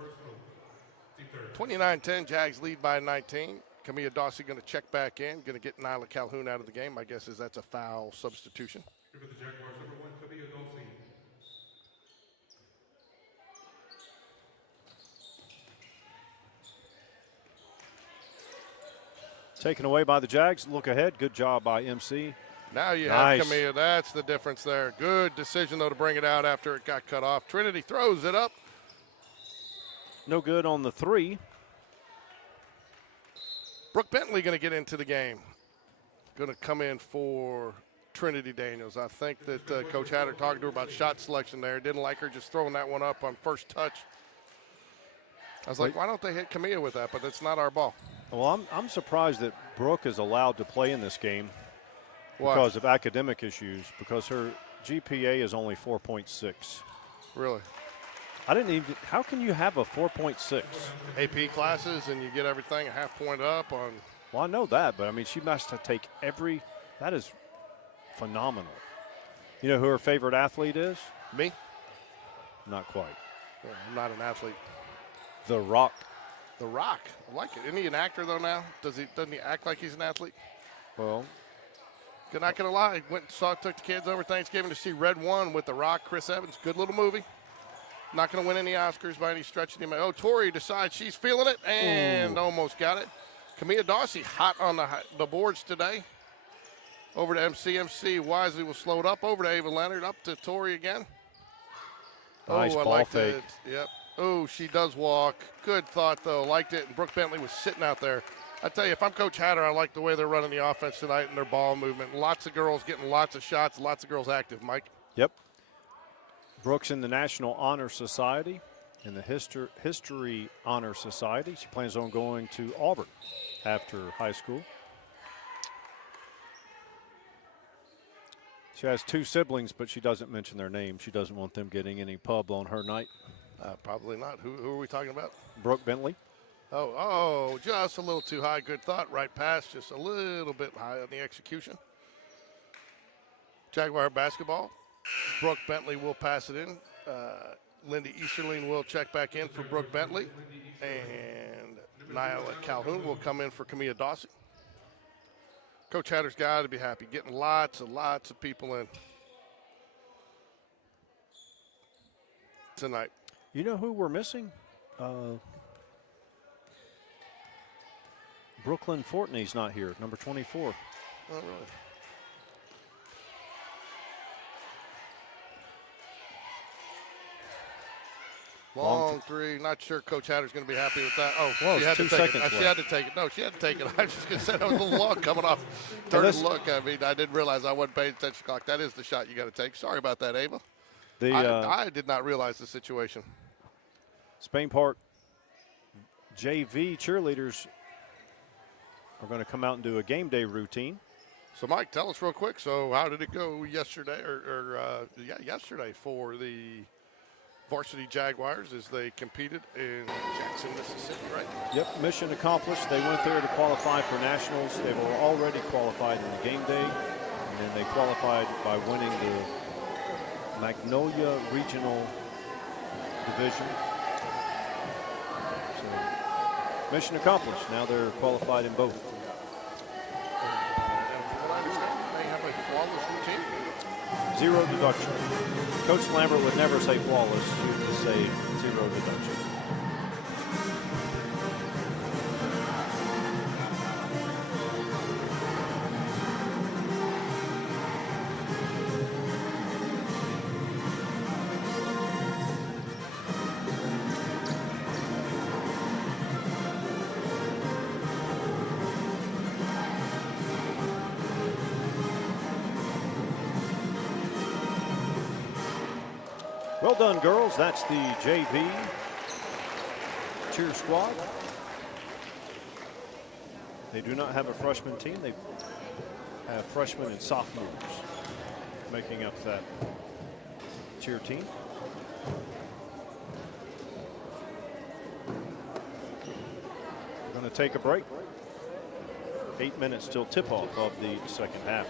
29-10, Jags lead by 19. Camilla Dawsey going to check back in. Going to get Nyla Calhoun out of the game. My guess is that's a foul substitution. Here for the Jaguars, number 1, Camilla Dawsey. taken away by the Jags. Look ahead. Good job by MC. Now you Nice. have Camilla. That's the difference there. Good decision, though, to bring it out after it got cut off. Trinity throws it up. No good on the three. Brooke Bentley going to get into the game. Going to come in for Trinity Daniels. I think that Coach Hatter talked to her about shot selection there. Didn't like her just throwing that one up on first touch. I was like, why don't they hit Camilla with that? But that's not our ball. Well, I'm surprised that Brooke is allowed to play in this game Why? because of academic issues, because her GPA is only 4.6. Really? I didn't even – how can you have a 4.6? AP classes and you get everything a half point up on. Well, I know that, but, I mean, she must have take every – that is phenomenal. You know who her favorite athlete is? Me? Not quite. Well, I'm not an athlete. The Rock. The Rock. I like it. Isn't he an actor, though, now? Doesn't he act like he's an athlete? Well, Not going to lie. Took the kids over Thanksgiving to see Red One with The Rock, Chris Evans. Good little movie. Not going to win any Oscars by any stretch of the imagination. Oh, Tori decides she's feeling it and almost got it. Camilla Darcy hot on the boards today. Over to MC. Wisely will slow it up. Over to Ava Leonard. Up to Tori again. Nice ball fake. Yep. Oh, she does walk. Good thought, though. Liked it. And Brooke Bentley was sitting out there. I tell you, if I'm Coach Hatter, I like the way they're running the offense tonight and their ball movement. Lots of girls getting lots of shots. Lots of girls active, Mike. Yep. Brooke's in the National Honor Society, in the History Honor Society. She plans on going to Auburn after high school. She has 2 siblings, but she doesn't mention their names. She doesn't want them getting any pub on her night. Probably not. Who are we talking about? Brooke Bentley. Oh, just a little too high. Good thought. Right pass, just a little bit high on the execution. Jaguar basketball. Brooke Bentley will pass it in. Lindy Easterling will check back in for Brooke Bentley. And Nyla Calhoun will come in for Camilla Dawson. Coach Hatter's got to be happy. Getting lots of people in tonight. You know who we're missing? Brooklyn Fortney's not here, number 24. Oh, really? Long three. Not sure Coach Hatter's going to be happy with that. Oh, well, she had to 2 take seconds it. She had to take it. No, she had to take it. I was just going to say that was a little long coming off. Third look. I mean, I didn't realize I wasn't paying attention to the clock. That is the shot you got to take. Sorry about that, Ava. I did not realize the situation. Spain Park JV cheerleaders are going to come out and do a game day routine. So, Mike, tell us real quick. So, how did it go yesterday? Yesterday for the Varsity Jaguars as they competed in Jackson, Mississippi, right? Yep, mission accomplished. They went there to qualify for nationals. They were already qualified in the game day, and then they qualified by winning the Magnolia Regional Division. So, mission accomplished. Now they're qualified in both. What I understand, they have a flawless routine. 0 deduction. Coach Lambert would never say flawless. He would just say 0 deduction. Well done, girls. That's the JV cheer squad. They do not have a freshman team. They have freshmen and sophomores making up that cheer team. We're going to take a break. 8 minutes till tip-off of the second half.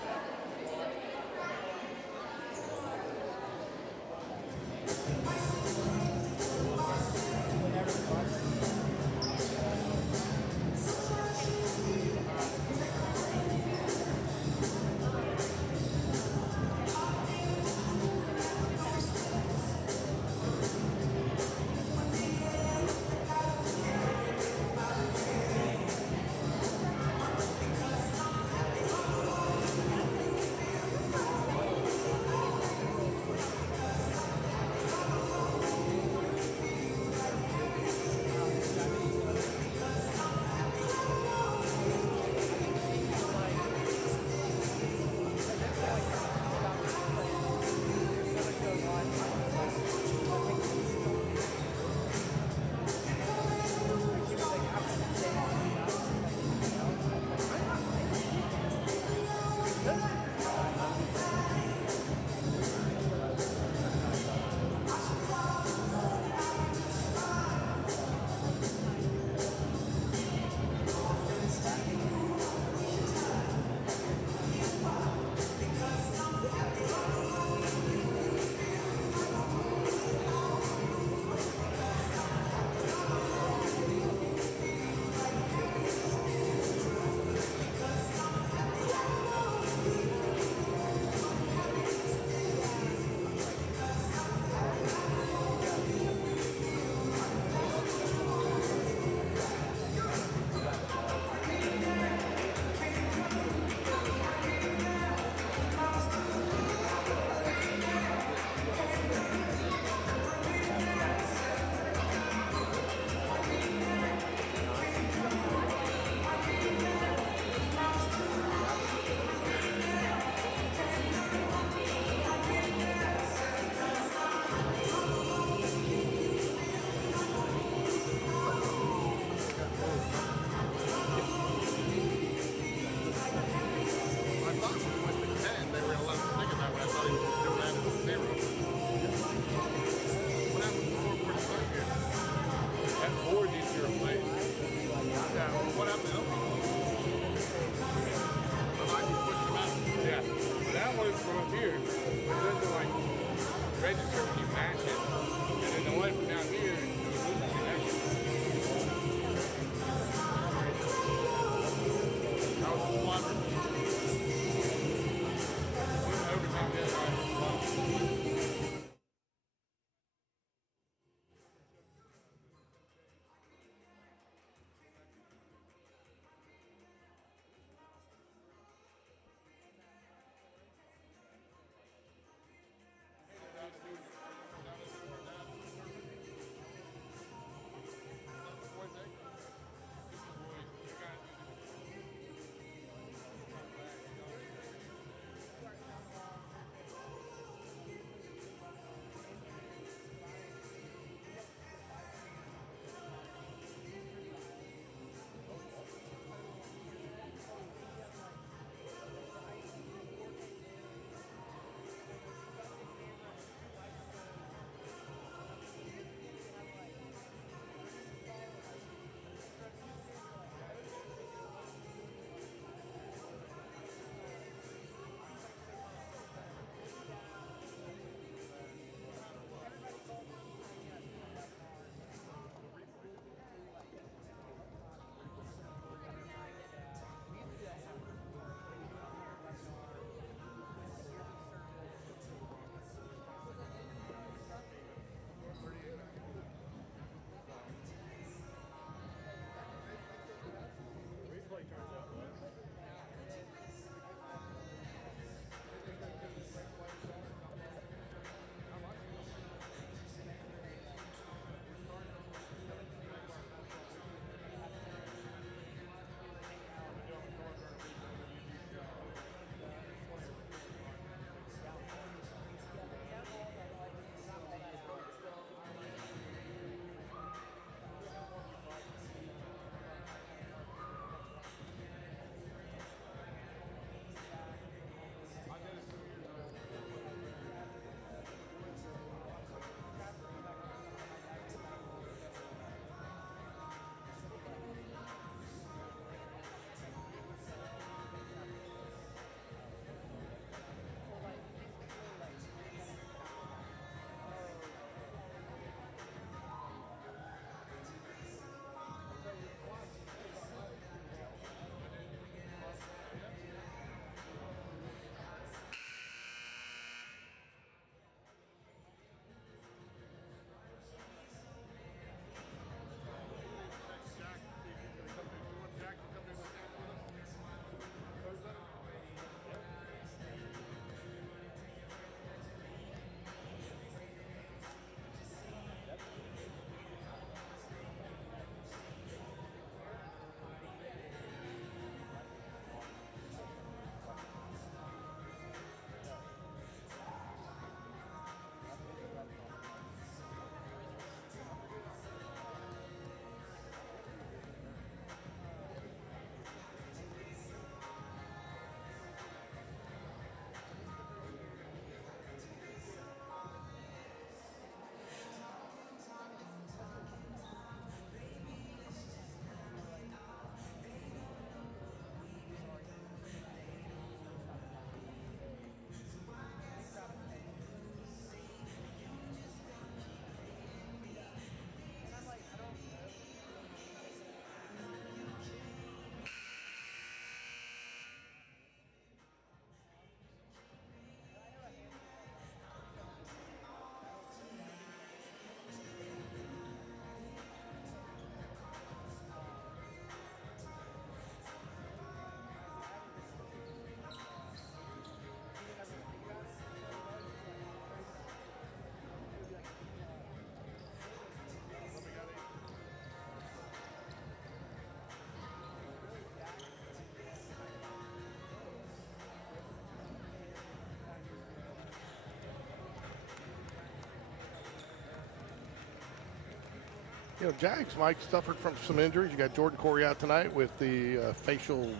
You know, Jags, Mike, suffered from some injuries. You got Jordan Corey out tonight with the facial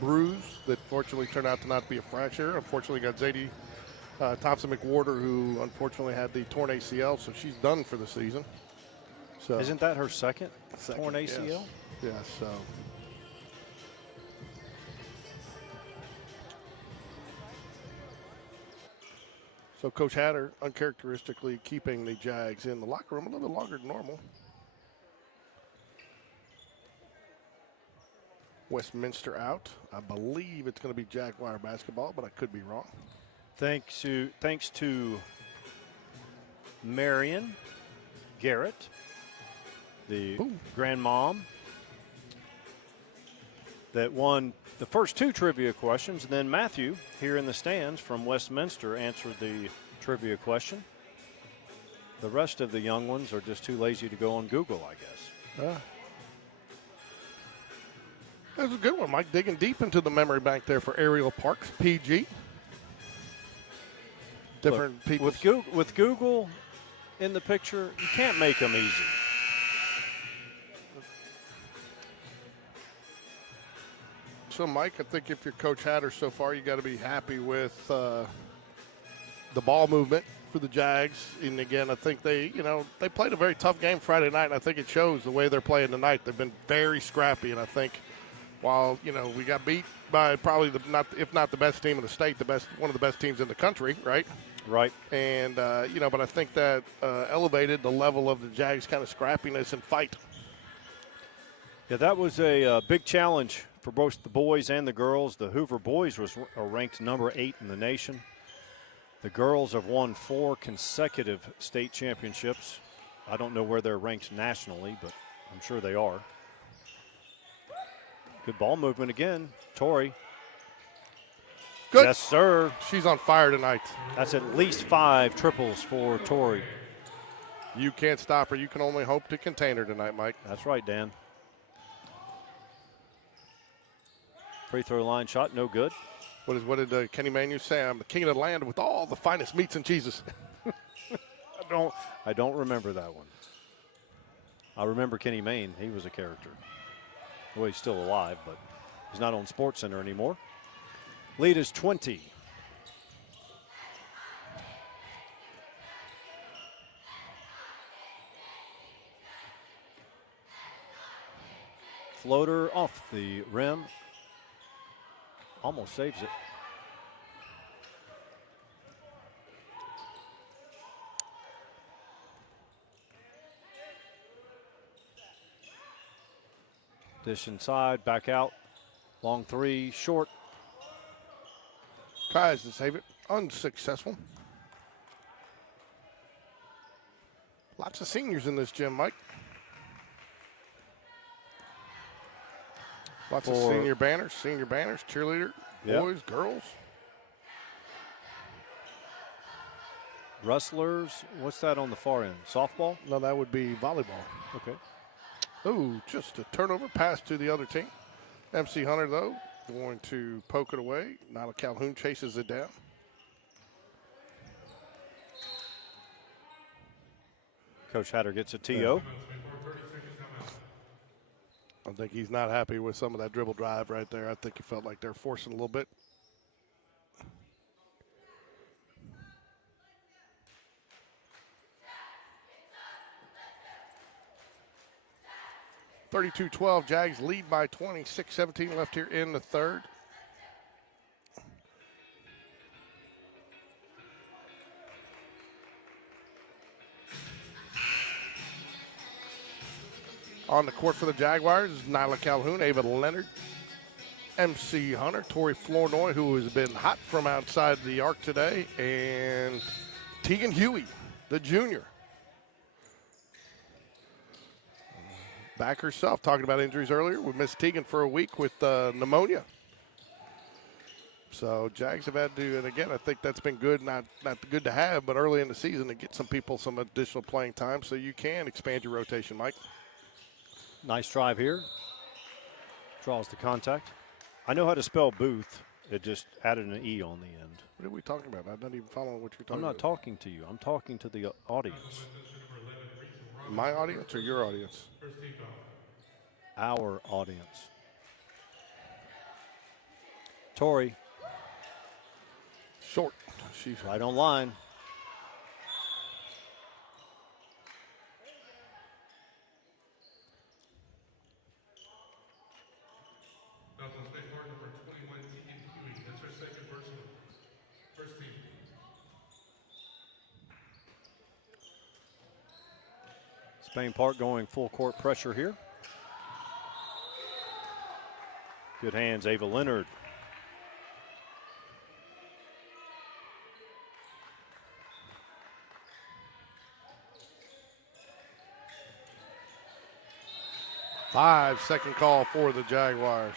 bruise that fortunately turned out to not be a fracture. Unfortunately, got Zadie Thompson McWhorter, who unfortunately had the torn ACL, so she's done for the season. So Isn't that her second torn ACL? Yes, so. So Coach Hatter uncharacteristically keeping the Jags in the locker room a little bit longer than normal. Westminster out. I believe it's going to be Jaguar basketball, but I could be wrong. Thanks to Marion Garrett, the grandmom that won the first 2 trivia questions. And then Matthew, here in the stands from Westminster, answered the trivia question. The rest of the young ones are just too lazy to go on Google, I guess. That was a good one, Mike. Digging deep into the memory bank there for Aerial Parks, PG. Different people. With Google in the picture, you can't make them easy. So, Mike, I think if you're Coach Hatter so far, you got to be happy with the ball movement for the Jags. And again, I think they played a very tough game Friday night, and I think it shows the way they're playing tonight. They've been very scrappy, and I think while we got beat by probably if not the best team in the state, one of the best teams in the country, right? Right. And but I think that elevated the level of the Jags' kind of scrappiness and fight. Yeah, that was a big challenge for both the boys and the girls. The Hoover boys are ranked number 8 in the nation. The girls have won 4 consecutive state championships. I don't know where they're ranked nationally, but I'm sure they are. Good ball movement again. Tori. Good. Yes, sir. She's on fire tonight. That's at least 5 triples for Tori. You can't stop her. You can only hope to contain her tonight, Mike. That's right, Dan. Free throw line shot, no good. What did Kenny Manu say? I'm the king of the land with all the finest meats and cheeses. I don't remember that one. I remember Kenny Mayne. He was a character. Well, he's still alive, but he's not on SportsCenter anymore. Lead is 20. Floater off the rim. Almost saves it. Dish inside, back out. Long 3, short. Tries to save it. Unsuccessful. Lots of seniors in this gym, Mike. Lots of senior banners, cheerleader, boys, girls. Rustlers, what's that on the far end? Softball? No, that would be volleyball. Okay. Oh, just a turnover pass to the other team. MC Hunter, though, going to poke it away. Nyla Calhoun chases it down. Coach Hatter gets a TO. I think he's not happy with some of that dribble drive right there. I think he felt like they're forcing a little bit. (32-12) Jags lead by 20. 6:17 left here in the third. On the court for the Jaguars is Nyla Calhoun, Ava Leonard, MC Hunter, Tori Flournoy, who has been hot from outside the arc today, and Tegan Huey, the junior. Back herself, talking about injuries earlier. We missed Tegan for a week with pneumonia. So Jags have had to, and again, I think that's been good, not good to have, but early in the season to get some people some additional playing time so you can expand your rotation, Mike. Nice drive here. Draws the contact. I know how to spell Booth. It just added an E on the end. What are we talking about? I'm not even following what you're talking about. I'm not talking to you. I'm talking to the audience. My audience or your audience? First tee foul. Our audience. Tori, Short. She's right on line. Fouls on Spain Park number 21, Tegan Huey. That's her second personal. First team. Spain Park going full court pressure here. Good hands, Ava Leonard. Five-second call for the Jaguars.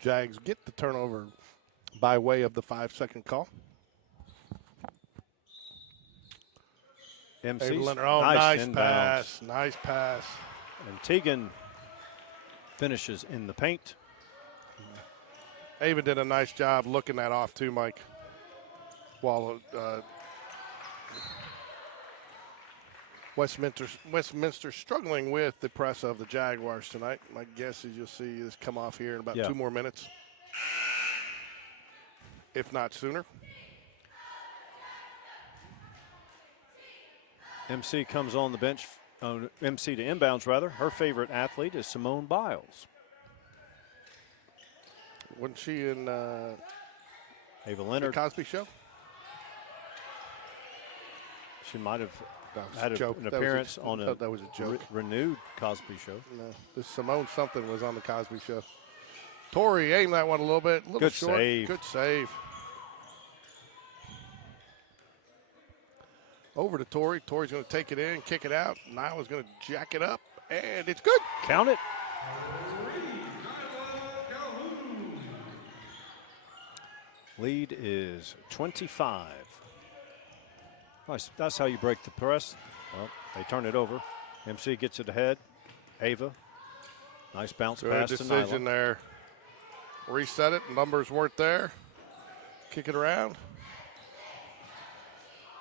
Jags get the turnover by way of the 5-second call. MC's Ava Leonard, oh, nice inbounds. pass. Nice pass. And Tegan finishes in the paint. Ava did a nice job looking that off too, Mike. While Westminster struggling with the press of the Jaguars tonight. My guess is you'll see this come off here in about 2 more minutes, if not sooner. MC comes on the bench, MC to inbounds rather. Her favorite athlete is Simone Biles. Wasn't she in Ava the Leonard. Cosby Show? She might have That was had a joke. an appearance on a that was a joke. renewed Cosby Show. No, this Simone something was on the Cosby Show. Tori aimed that one a little bit. A little Good short. save. Good save. Over to Tori. Tori's going to take it in, kick it out. Nyla's going to jack it up, and it's good. Count it. Lead is 25. Nice. That's how you break the press. Well, they turn it over. MC gets it ahead. Ava. Nice bounce Good pass to decision Nyla. there. Reset it. Numbers weren't there. Kick it around.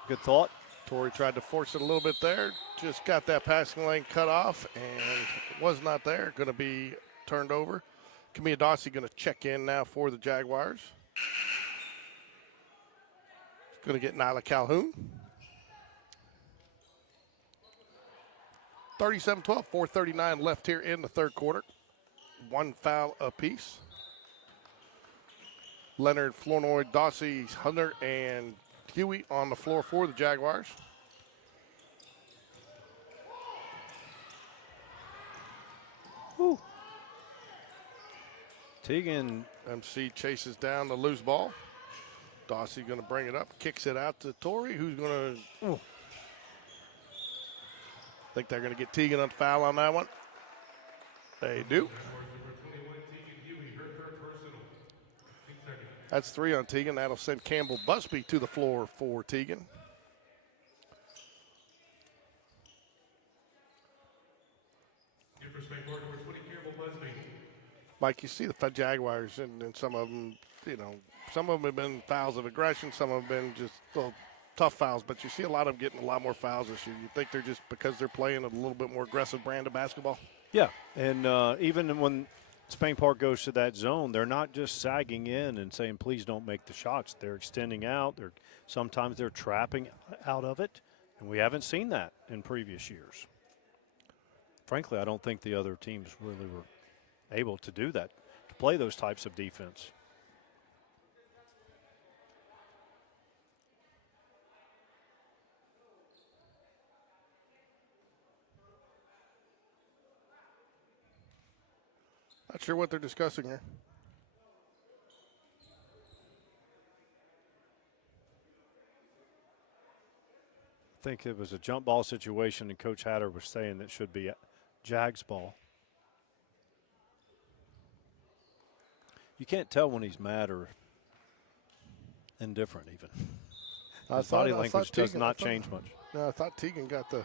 Good thought. Tori tried to force it a little bit there. Just got that passing lane cut off and was not there. Going to be turned over. Camilla Dawsey going to check in now for the Jaguars. Going to get Nyla Calhoun. 37-12, 4:39 left here in the third quarter. One foul apiece. Leonard, Flournoy, Dawsey, Hunter, and Huey on the floor for the Jaguars. Woo. Tegan. MC chases down the loose ball. Dawsey going to bring it up, kicks it out to Tori, who's going to. Think they're going to get Tegan on foul on that one. They do. That's 3 on Tegan. That'll send Campbell Busby to the floor for Tegan. Mike, you see the Jaguars and some of them, some of them have been fouls of aggression. Some have been just little tough fouls, but you see a lot of them getting a lot more fouls this year. You think they're just because they're playing a little bit more aggressive brand of basketball? Yeah, and even when Spain Park goes to that zone, they're not just sagging in and saying, please don't make the shots. They're extending out. Sometimes they're trapping out of it, and we haven't seen that in previous years. Frankly, I don't think the other teams really were able to do that, to play those types of defense. Not sure what they're discussing here. I think it was a jump ball situation, and Coach Hatter was saying that should be a Jags ball. You can't tell when he's mad or indifferent even. His body language does not change much. No, I thought Tegan got the.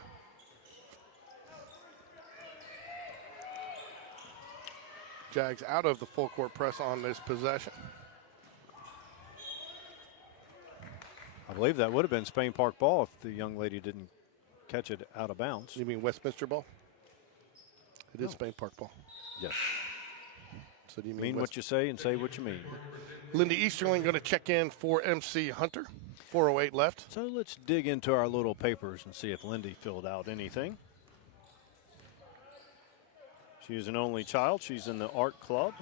Jags out of the full court press on this possession. believe that would have been Spain Park ball if the young lady didn't catch it out of bounds. You mean Westminster ball? It is No. Spain Park ball. Yes. So do you Mean what you say and say what you mean. Lindy Easterling going to check in for MC Hunter. 4:08 left. So let's dig into our little papers and see if Lindy filled out anything. She is an only child. She's in the art club.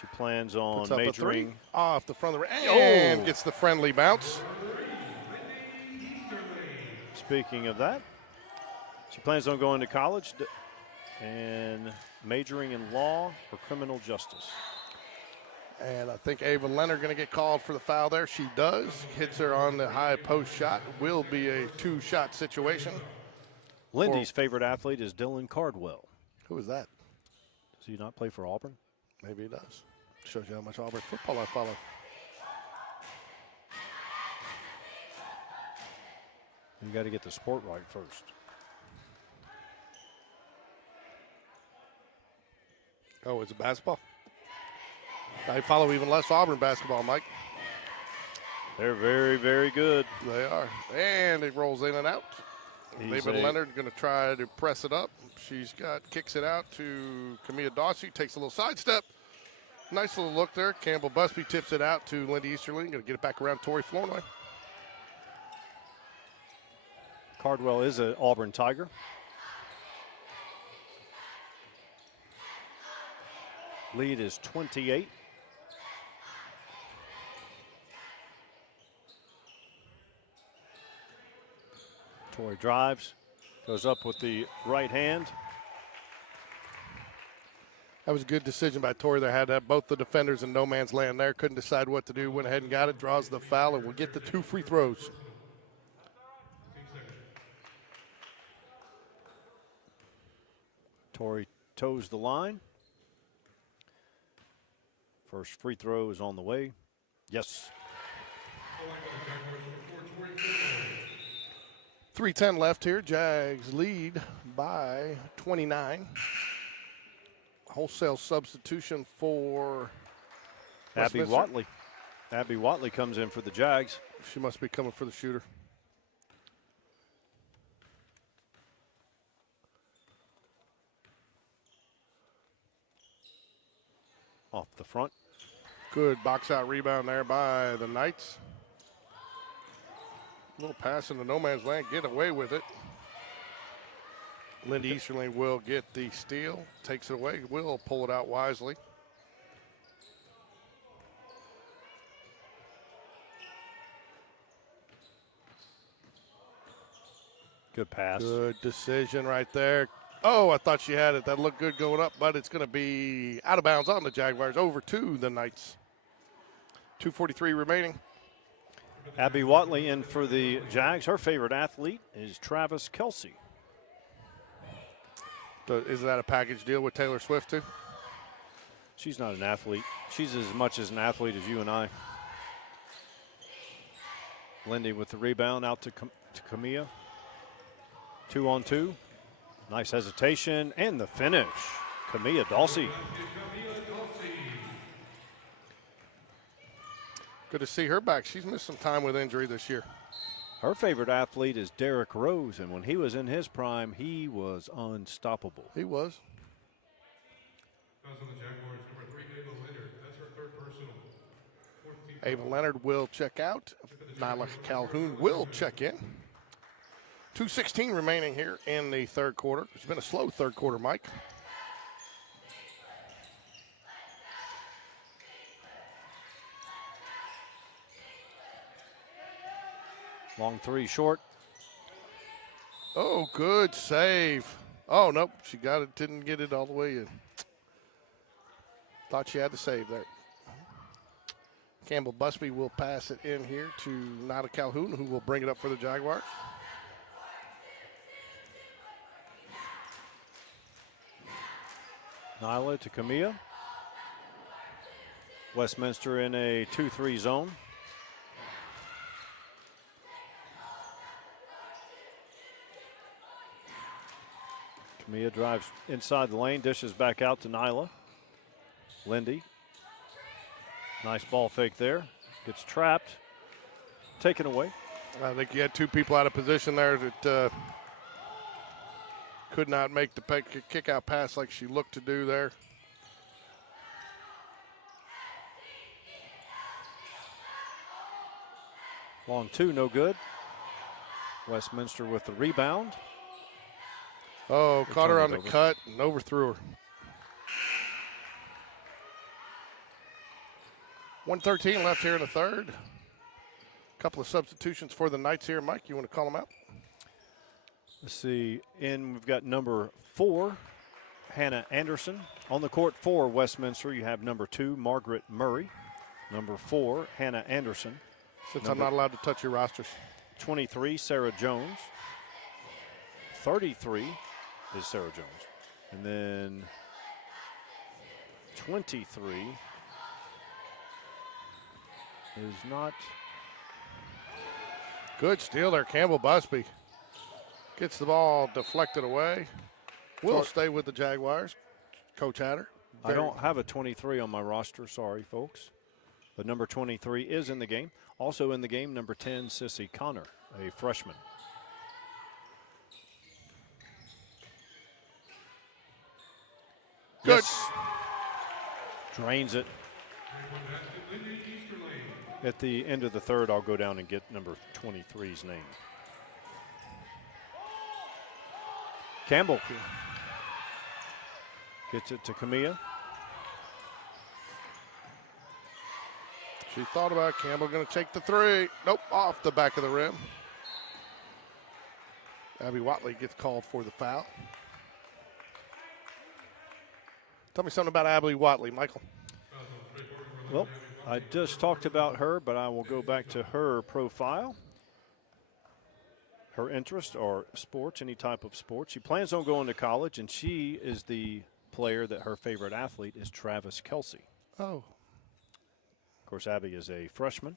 She plans on Puts up a three majoring. off the front of the ring and Oh. gets the friendly bounce. Speaking of that, she plans on going to college and majoring in law or criminal justice. And I think Ava Leonard going to get called for the foul there. She does. Hits her on the high post shot. Will be a two-shot situation. Lindy's favorite athlete is Dylan Cardwell. Who is that? Does he not play for Auburn? Maybe he does. Shows you how much Auburn football I follow. You got to get the sport right first. Oh, is it basketball? I follow even less Auburn basketball, Mike. They're very, very good. They are. And it rolls in and out. David Leonard going to try to press it up. Kicks it out to Camilla Dawsey. Takes a little sidestep. Nice little look there. Campbell Busby tips it out to Lindy Easterling. Going to get it back around Tori Flournoy. Cardwell is an Auburn Tiger. Lead is 28. Tori drives, goes up with the right hand. That was a good decision by Tori. They had both the defenders in no man's land there. Couldn't decide what to do. Went ahead and got it. Draws the foul and will get the 2 free throws. Tori toes the line. First free throw is on the way. Yes. 3:10 left here. Jags lead by 29. Wholesale substitution for Abby Westminster. Watley. Abby Watley comes in for the Jags. She must be coming for the shooter. Off the front. Good box out rebound there by the Knights. Little pass into no man's land. Get away with it. Lindy Easterling will get the steal. Takes it away. Will pull it out wisely. Good pass. Good decision right there. Oh, I thought she had it. That looked good going up, but it's going to be out of bounds on the Jaguars. Over to the Knights. 2:43 remaining. Abby Watley in for the Jags. Her favorite athlete is Travis Kelsey. Is that a package deal with Taylor Swift, too? She's not an athlete. She's as much as an athlete as you and I. Lindy with the rebound out to Camilla. 2-on-2. Nice hesitation and the finish. Camilla Dawsey. Good to see her back. She's missed some time with injury this year. Her favorite athlete is Derrick Rose, and when he was in his prime, he was unstoppable. He was. Fouls on the Jaguars, number 3, Ava Leonard. That's her 3rd personal. 14 Ava Leonard will check out. Nyla Calhoun will check in. 2:16 remaining here in the third quarter. It's been a slow third quarter, Mike. Long three short. Oh, good save. Oh, nope. She got it, didn't get it all the way in. Thought she had to save there. Campbell Busby will pass it in here to Nyla Calhoun, who will bring it up for the Jaguars. Nyla to Camilla. Westminster in a 2-3 zone. Camilla drives inside the lane, dishes back out to Nyla. Lindy. Nice ball fake there. Gets trapped. taken away. I think you had two people out of position there that could not make the kick-out pass like she looked to do there. Long two, no good. Westminster with the rebound. Oh, caught her on turned the it over. cut and overthrew her. 1:13 left here in the third. Couple of substitutions for the Knights here. Mike, you want to call them out? Let's see. We've got number 4, Hannah Anderson. On the court for Westminster, you have number 2, Margaret Murray. Number 4, Hannah Anderson. Since I'm not allowed to touch your rosters. 23, Sarah Jones. 33 is Sarah Jones. And then 23 is not. Good steal there, Campbell Busby. Gets the ball deflected away. Will stay with the Jaguars. Coach Hatter. I don't have a 23 on my roster, sorry, folks. But number 23 is in the game. Also in the game, number 10, Sissy Connor, a freshman. Good. Yes. Drains it. At the end of the third, I'll go down and get number 23's name. Campbell gets it to Camilla. She thought about it. Campbell going to take the three. Nope, off the back of the rim. Abby Watley gets called for the foul. Tell me something about Abby Watley, Michael. Well, I just talked about her, but I will go back to her profile. Her interests are sports, any type of sport. She plans on going to college, and she is the player that her favorite athlete is Travis Kelce. Oh. Of course, Abby is a freshman.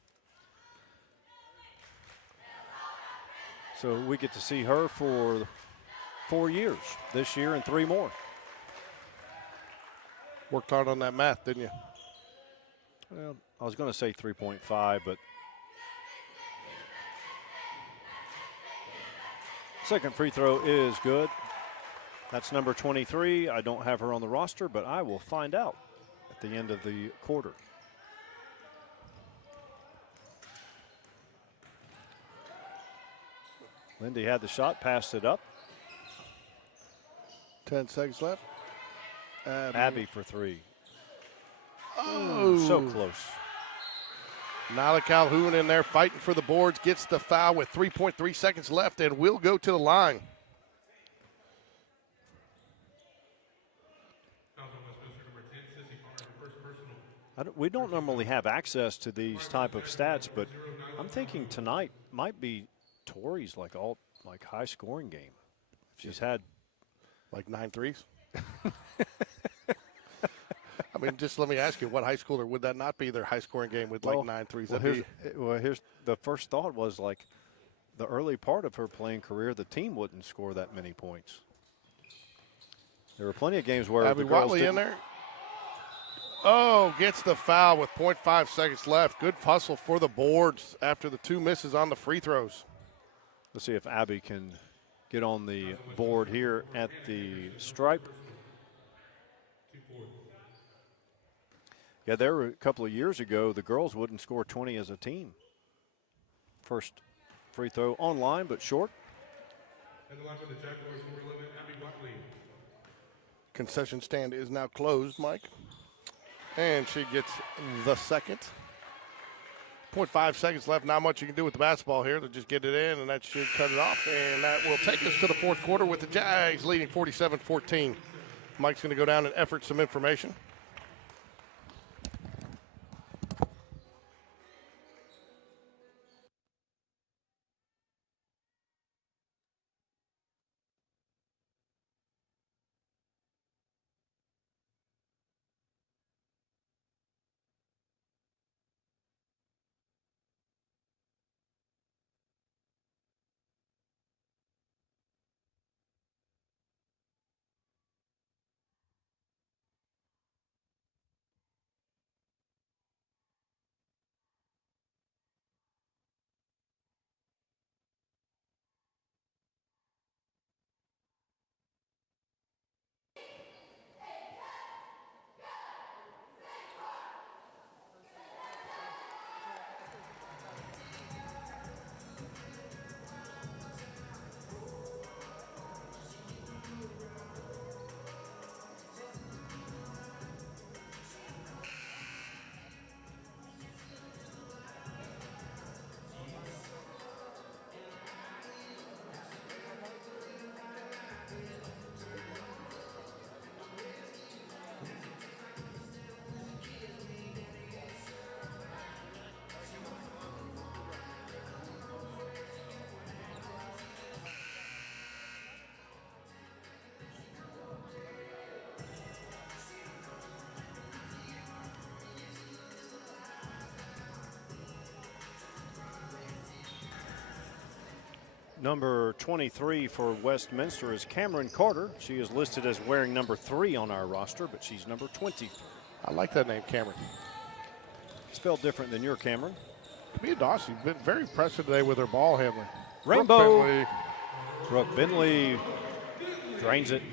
So we get to see her for 4 years, this year and 3 more. Worked hard on that math, didn't you? Well, I was going to say 3.5, but second free throw is good. That's number 23. I don't have her on the roster, but I will find out at the end of the quarter. Lindy had the shot, passed it up. 10 seconds left. Abby for 3. Oh. So close. Nyla Calhoun in there fighting for the boards, gets the foul with 3.3 seconds left and will go to the line. We don't normally have access to these type of stats, but I'm thinking tonight might be Tori's like high scoring game. She's had like 9 threes. I mean, just let me ask you, what high schooler would that not be their high scoring game with like 9 threes? Here's the first thought was like the early part of her playing career, the team wouldn't score that many points. There were plenty of games where Abby the girls Watley didn't. in there. Oh, gets the foul with 0.5 seconds left. Good hustle for the boards after the 2 misses on the free throws. Let's see if Abby can get on the board here at the stripe. Yeah, there were a couple of years ago, the girls wouldn't score 20 as a team. First free throw online, but short. And the line for the Jaguars, number 11, Abby Watley. Concession stand is now closed, Mike. And she gets the second. 0.5 seconds left. Not much you can do with the basketball here. They'll just get it in, and that should cut it off. And that will take us to the fourth quarter with the Jags leading 47-14. Mike's going to go down and effort some information. Number 23 for Westminster is Cameron Carter. She is listed as wearing number 3 on our roster, but she's number 23. I like that name, Cameron. Spelled different than your Cameron. Camilla Dawsey's been very impressive today with her ball handling. Rainbow. Brooke Bentley drains it.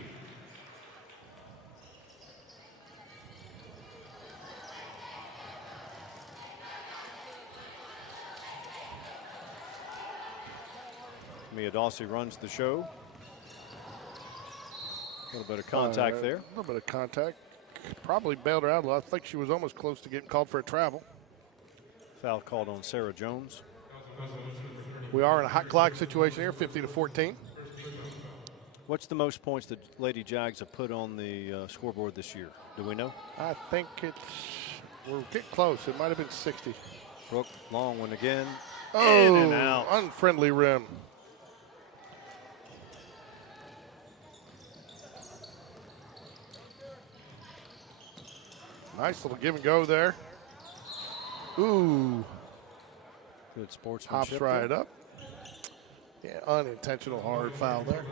Mia Dawsey runs the show. A little bit of contact there. A little bit of contact. Probably bailed her out a lot. I think she was almost close to getting called for a travel. Foul called on Sarah Jones. We are in a hot clock situation here, 50-14. What's the most points that Lady Jags have put on the scoreboard this year? Do we know? I think we're getting close. It might have been 60. Brooke, long one again. Oh, in and out. Unfriendly rim. Nice little give and go there. Ooh. Good sportsmanship. Hops right up. Yeah, unintentional hard foul there.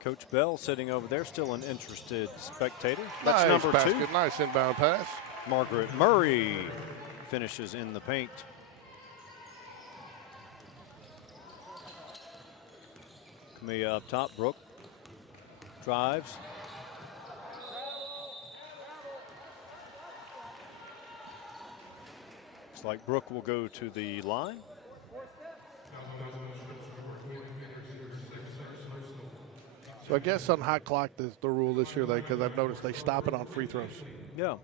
Coach Bell sitting over there, still an interested spectator. Nice That's number basket. 2. Nice inbound pass. Margaret Murray finishes in the paint. Camilla up top. Brooke drives. Looks like Brooke will go to the line. So I guess on hot clock, there's the rule this year, because I've noticed they stop it on free throws. Yeah.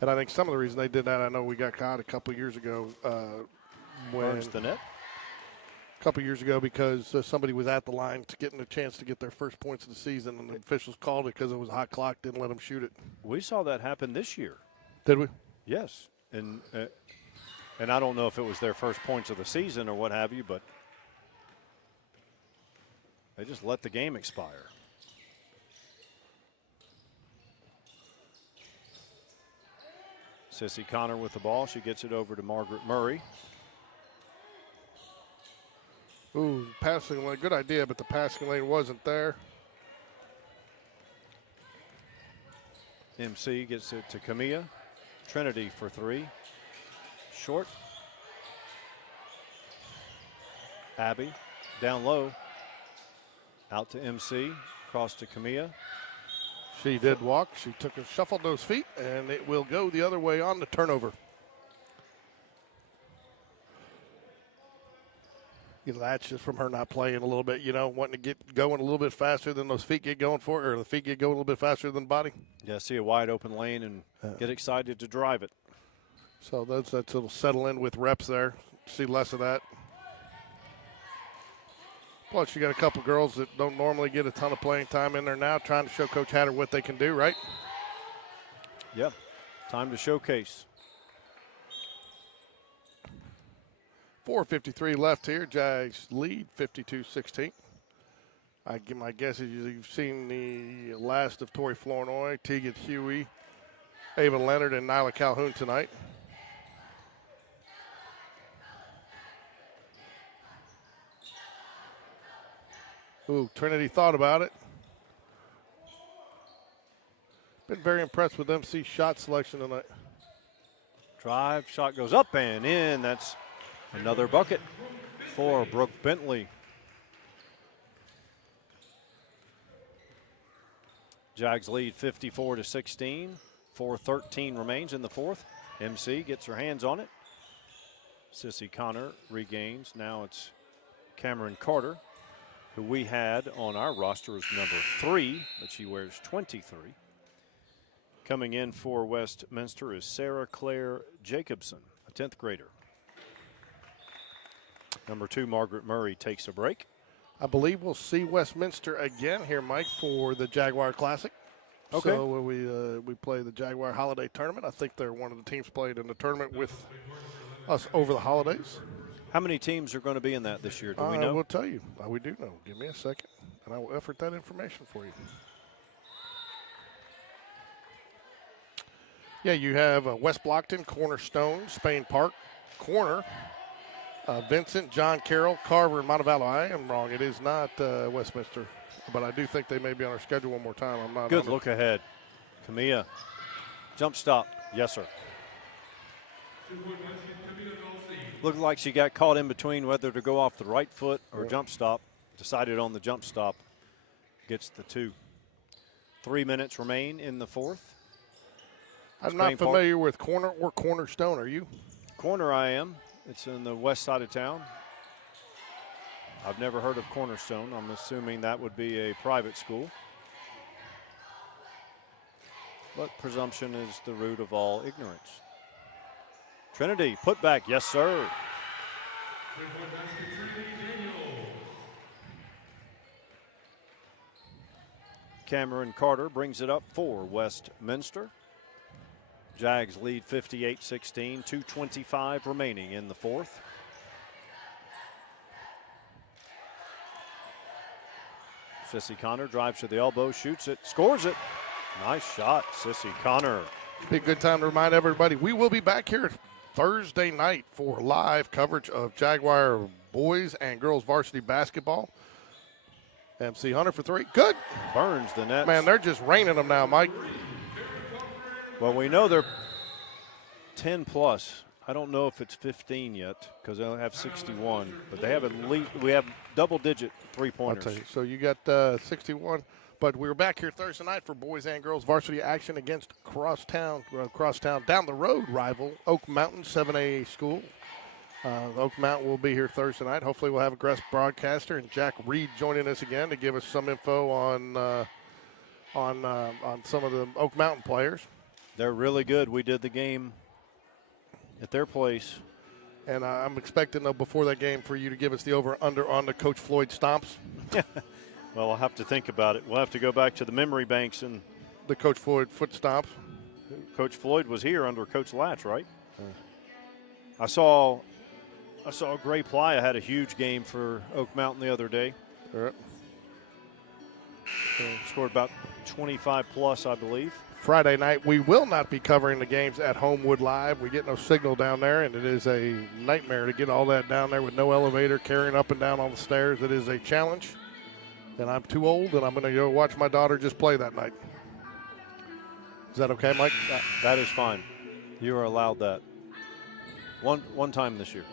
And I think some of the reason they did that, I know we got caught a couple years ago Burns the net. A couple years ago because somebody was at the line to getting a chance to get their first points of the season, and the officials called it because it was a hot clock, didn't let them shoot it. We saw that happen this year. Did we? Yes, and I don't know if it was their first points of the season or what have you, but they just let the game expire. Sissy Connor with the ball. She gets it over to Margaret Murray. Ooh, passing lane, good idea, but the passing lane wasn't there. MC gets it to Camilla. Trinity for 3. Short. Abby down low. Out to MC. Across to Camilla. She did walk. She shuffled those feet, and it will go the other way on the turnover. You know, that's just from her not playing a little bit, wanting to get going a little bit faster than those feet get going for her, or the feet get going a little bit faster than the body. Yeah, see a wide open lane and get excited to drive it. So that's it'll settle in with reps there. See less of that. Plus, you got a couple girls that don't normally get a ton of playing time in there now, trying to show Coach Hatter what they can do, right? Yep. Time to showcase. 4:53 left here. Jags lead 52-16. My guess is you've seen the last of Tori Flournoy, Tegan Huey, Ava Leonard, and Nyla Calhoun tonight. Ooh, Trinity thought about it. Been very impressed with MC's shot selection tonight. Drive, shot goes up and in. That's another bucket for Brooke Bentley. Jags lead 54-16. 4:13 remains in the fourth. MC gets her hands on it. Sissy Connor regains. Now it's Cameron Carter, who we had on our roster as number 3, but she wears 23. Coming in for Westminster is Sarah Claire Jacobson, a 10th grader. Number 2, Margaret Murray, takes a break. I believe we'll see Westminster again here, Mike, for the Jaguar Classic. Okay. So when we play the Jaguar Holiday Tournament, I think they're one of the teams played in the tournament with us over the holidays. How many teams are going to be in that this year? Do we I know? will tell you. We do know. Give me a second, and I will effort that information for you. Yeah, you have West Blockton, Cornerstone, Spain Park, Corner, Vincent, John Carroll, Carver, and Montevallo. I am wrong. It is not Westminster, but I do think they may be on our schedule one more time. I'm not. Good look ahead. Camilla, jump stop. Yes, sir. Looked like she got caught in between whether to go off the right foot or jump stop. Decided on the jump stop. Gets the 2. 3 minutes remain in the fourth. I'm not familiar with Corner or Cornerstone. Are you? Corner I am. It's in the west side of town. I've never heard of Cornerstone. I'm assuming that would be a private school. But presumption is the root of all ignorance. Trinity, put back. Yes, sir. Cameron Carter brings it up for Westminster. Jags lead 58-16, 2:25 remaining in the fourth. Sissy Connor drives to the elbow, shoots it, scores it. Nice shot, Sissy Connor. It'd be a good time to remind everybody we will be back here Thursday night for live coverage of Jaguar boys and girls varsity basketball. MC Hunter for 3. Good. Burns the net. Man, they're just raining them now, Mike. Well, we know they're 10 plus. I don't know if it's 15 yet because they only have 61, but they have at least, we have double-digit three-pointers. So you got 61. But we're back here Thursday night for boys and girls varsity action against crosstown down the road rival Oak Mountain 7A school. Oak Mountain will be here Thursday night. Hopefully we'll have a guest broadcaster and Jack Reed joining us again to give us some info on some of the Oak Mountain players. They're really good. We did the game at their place. And I'm expecting, though, before that game for you to give us the over-under on the Coach Floyd stomps. Well, I'll have to think about it. We'll have to go back to the memory banks and the Coach Floyd foot stomps. Coach Floyd was here under Coach Latch, right? I saw Gray Playa had a huge game for Oak Mountain the other day. All right. Scored about 25 plus, I believe. Friday night, we will not be covering the games at Homewood Live. We get no signal down there, and it is a nightmare to get all that down there with no elevator, carrying up and down on the stairs. It is a challenge, and I'm too old, and I'm going to go watch my daughter just play that night. Is that okay, Mike? That is fine. You are allowed that. One time this year.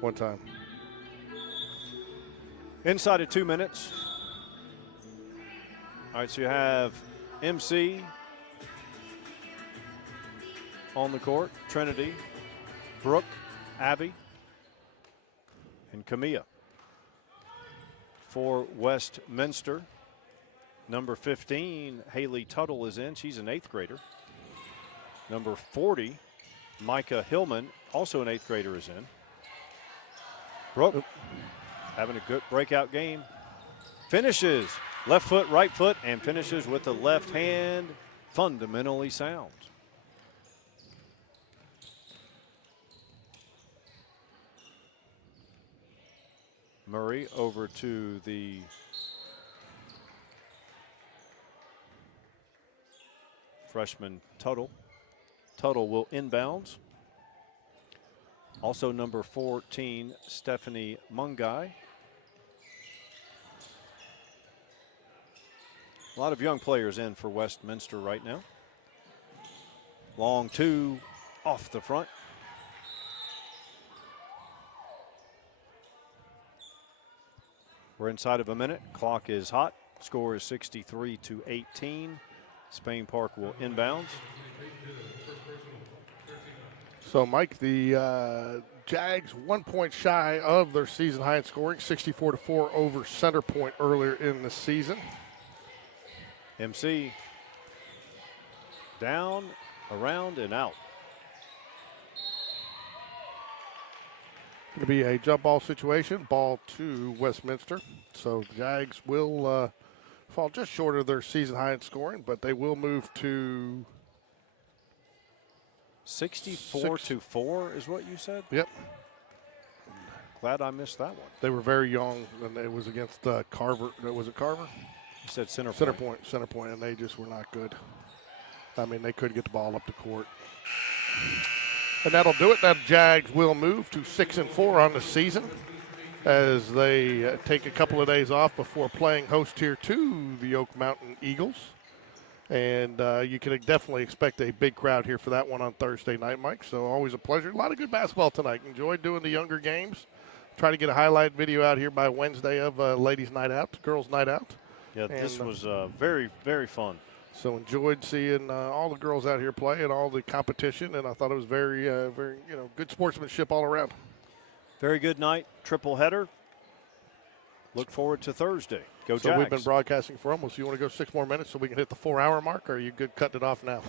One time. Inside of 2 minutes. All right, so you have MC on the court, Trinity, Brooke, Abby, and Camilla. For Westminster, number 15, Haley Tuttle is in. She's an 8th grader. Number 40, Micah Hillman, also an 8th grader, is in. Brooke having a good breakout game. Finishes left foot, right foot, and finishes with the left hand. Fundamentally sound. Murray over to the freshman Tuttle. Tuttle will inbounds. Also number 14, Stephanie Mungai. A lot of young players in for Westminster right now. Long 2 off the front. We're inside of a minute. Clock is hot. Score is 63-18. Spain Park will inbounds. So, Mike, the Jags 1 point shy of their season high in scoring, 64-4 over Center Point earlier in the season. MC down, around, and out. Going to be a jump ball situation, ball to Westminster. So the Jags will fall just short of their season high in scoring, but they will move to 64-4 is what you said? Yep. Glad I missed that one. They were very young, and it was against Carver. Was it Carver? You said Center Point. Center Point, and they just were not good. I mean, they couldn't get the ball up the court. And that'll do it. That Jags will move to 6-4 on the season as they take a couple of days off before playing host here to the Oak Mountain Eagles. And you can definitely expect a big crowd here for that one on Thursday night, Mike. So always a pleasure. A lot of good basketball tonight. Enjoyed doing the younger games. Try to get a highlight video out here by Wednesday of Ladies' Night Out, Girls' Night Out. Yeah, this was very, very fun. So enjoyed seeing all the girls out here play and all the competition, and I thought it was very, very, good sportsmanship all around. Very good night, triple header. Look forward to Thursday. Go So Jags. we've been broadcasting for almost, you want to go 6 more minutes so we can hit the 4-hour mark, or are you good cutting it off now?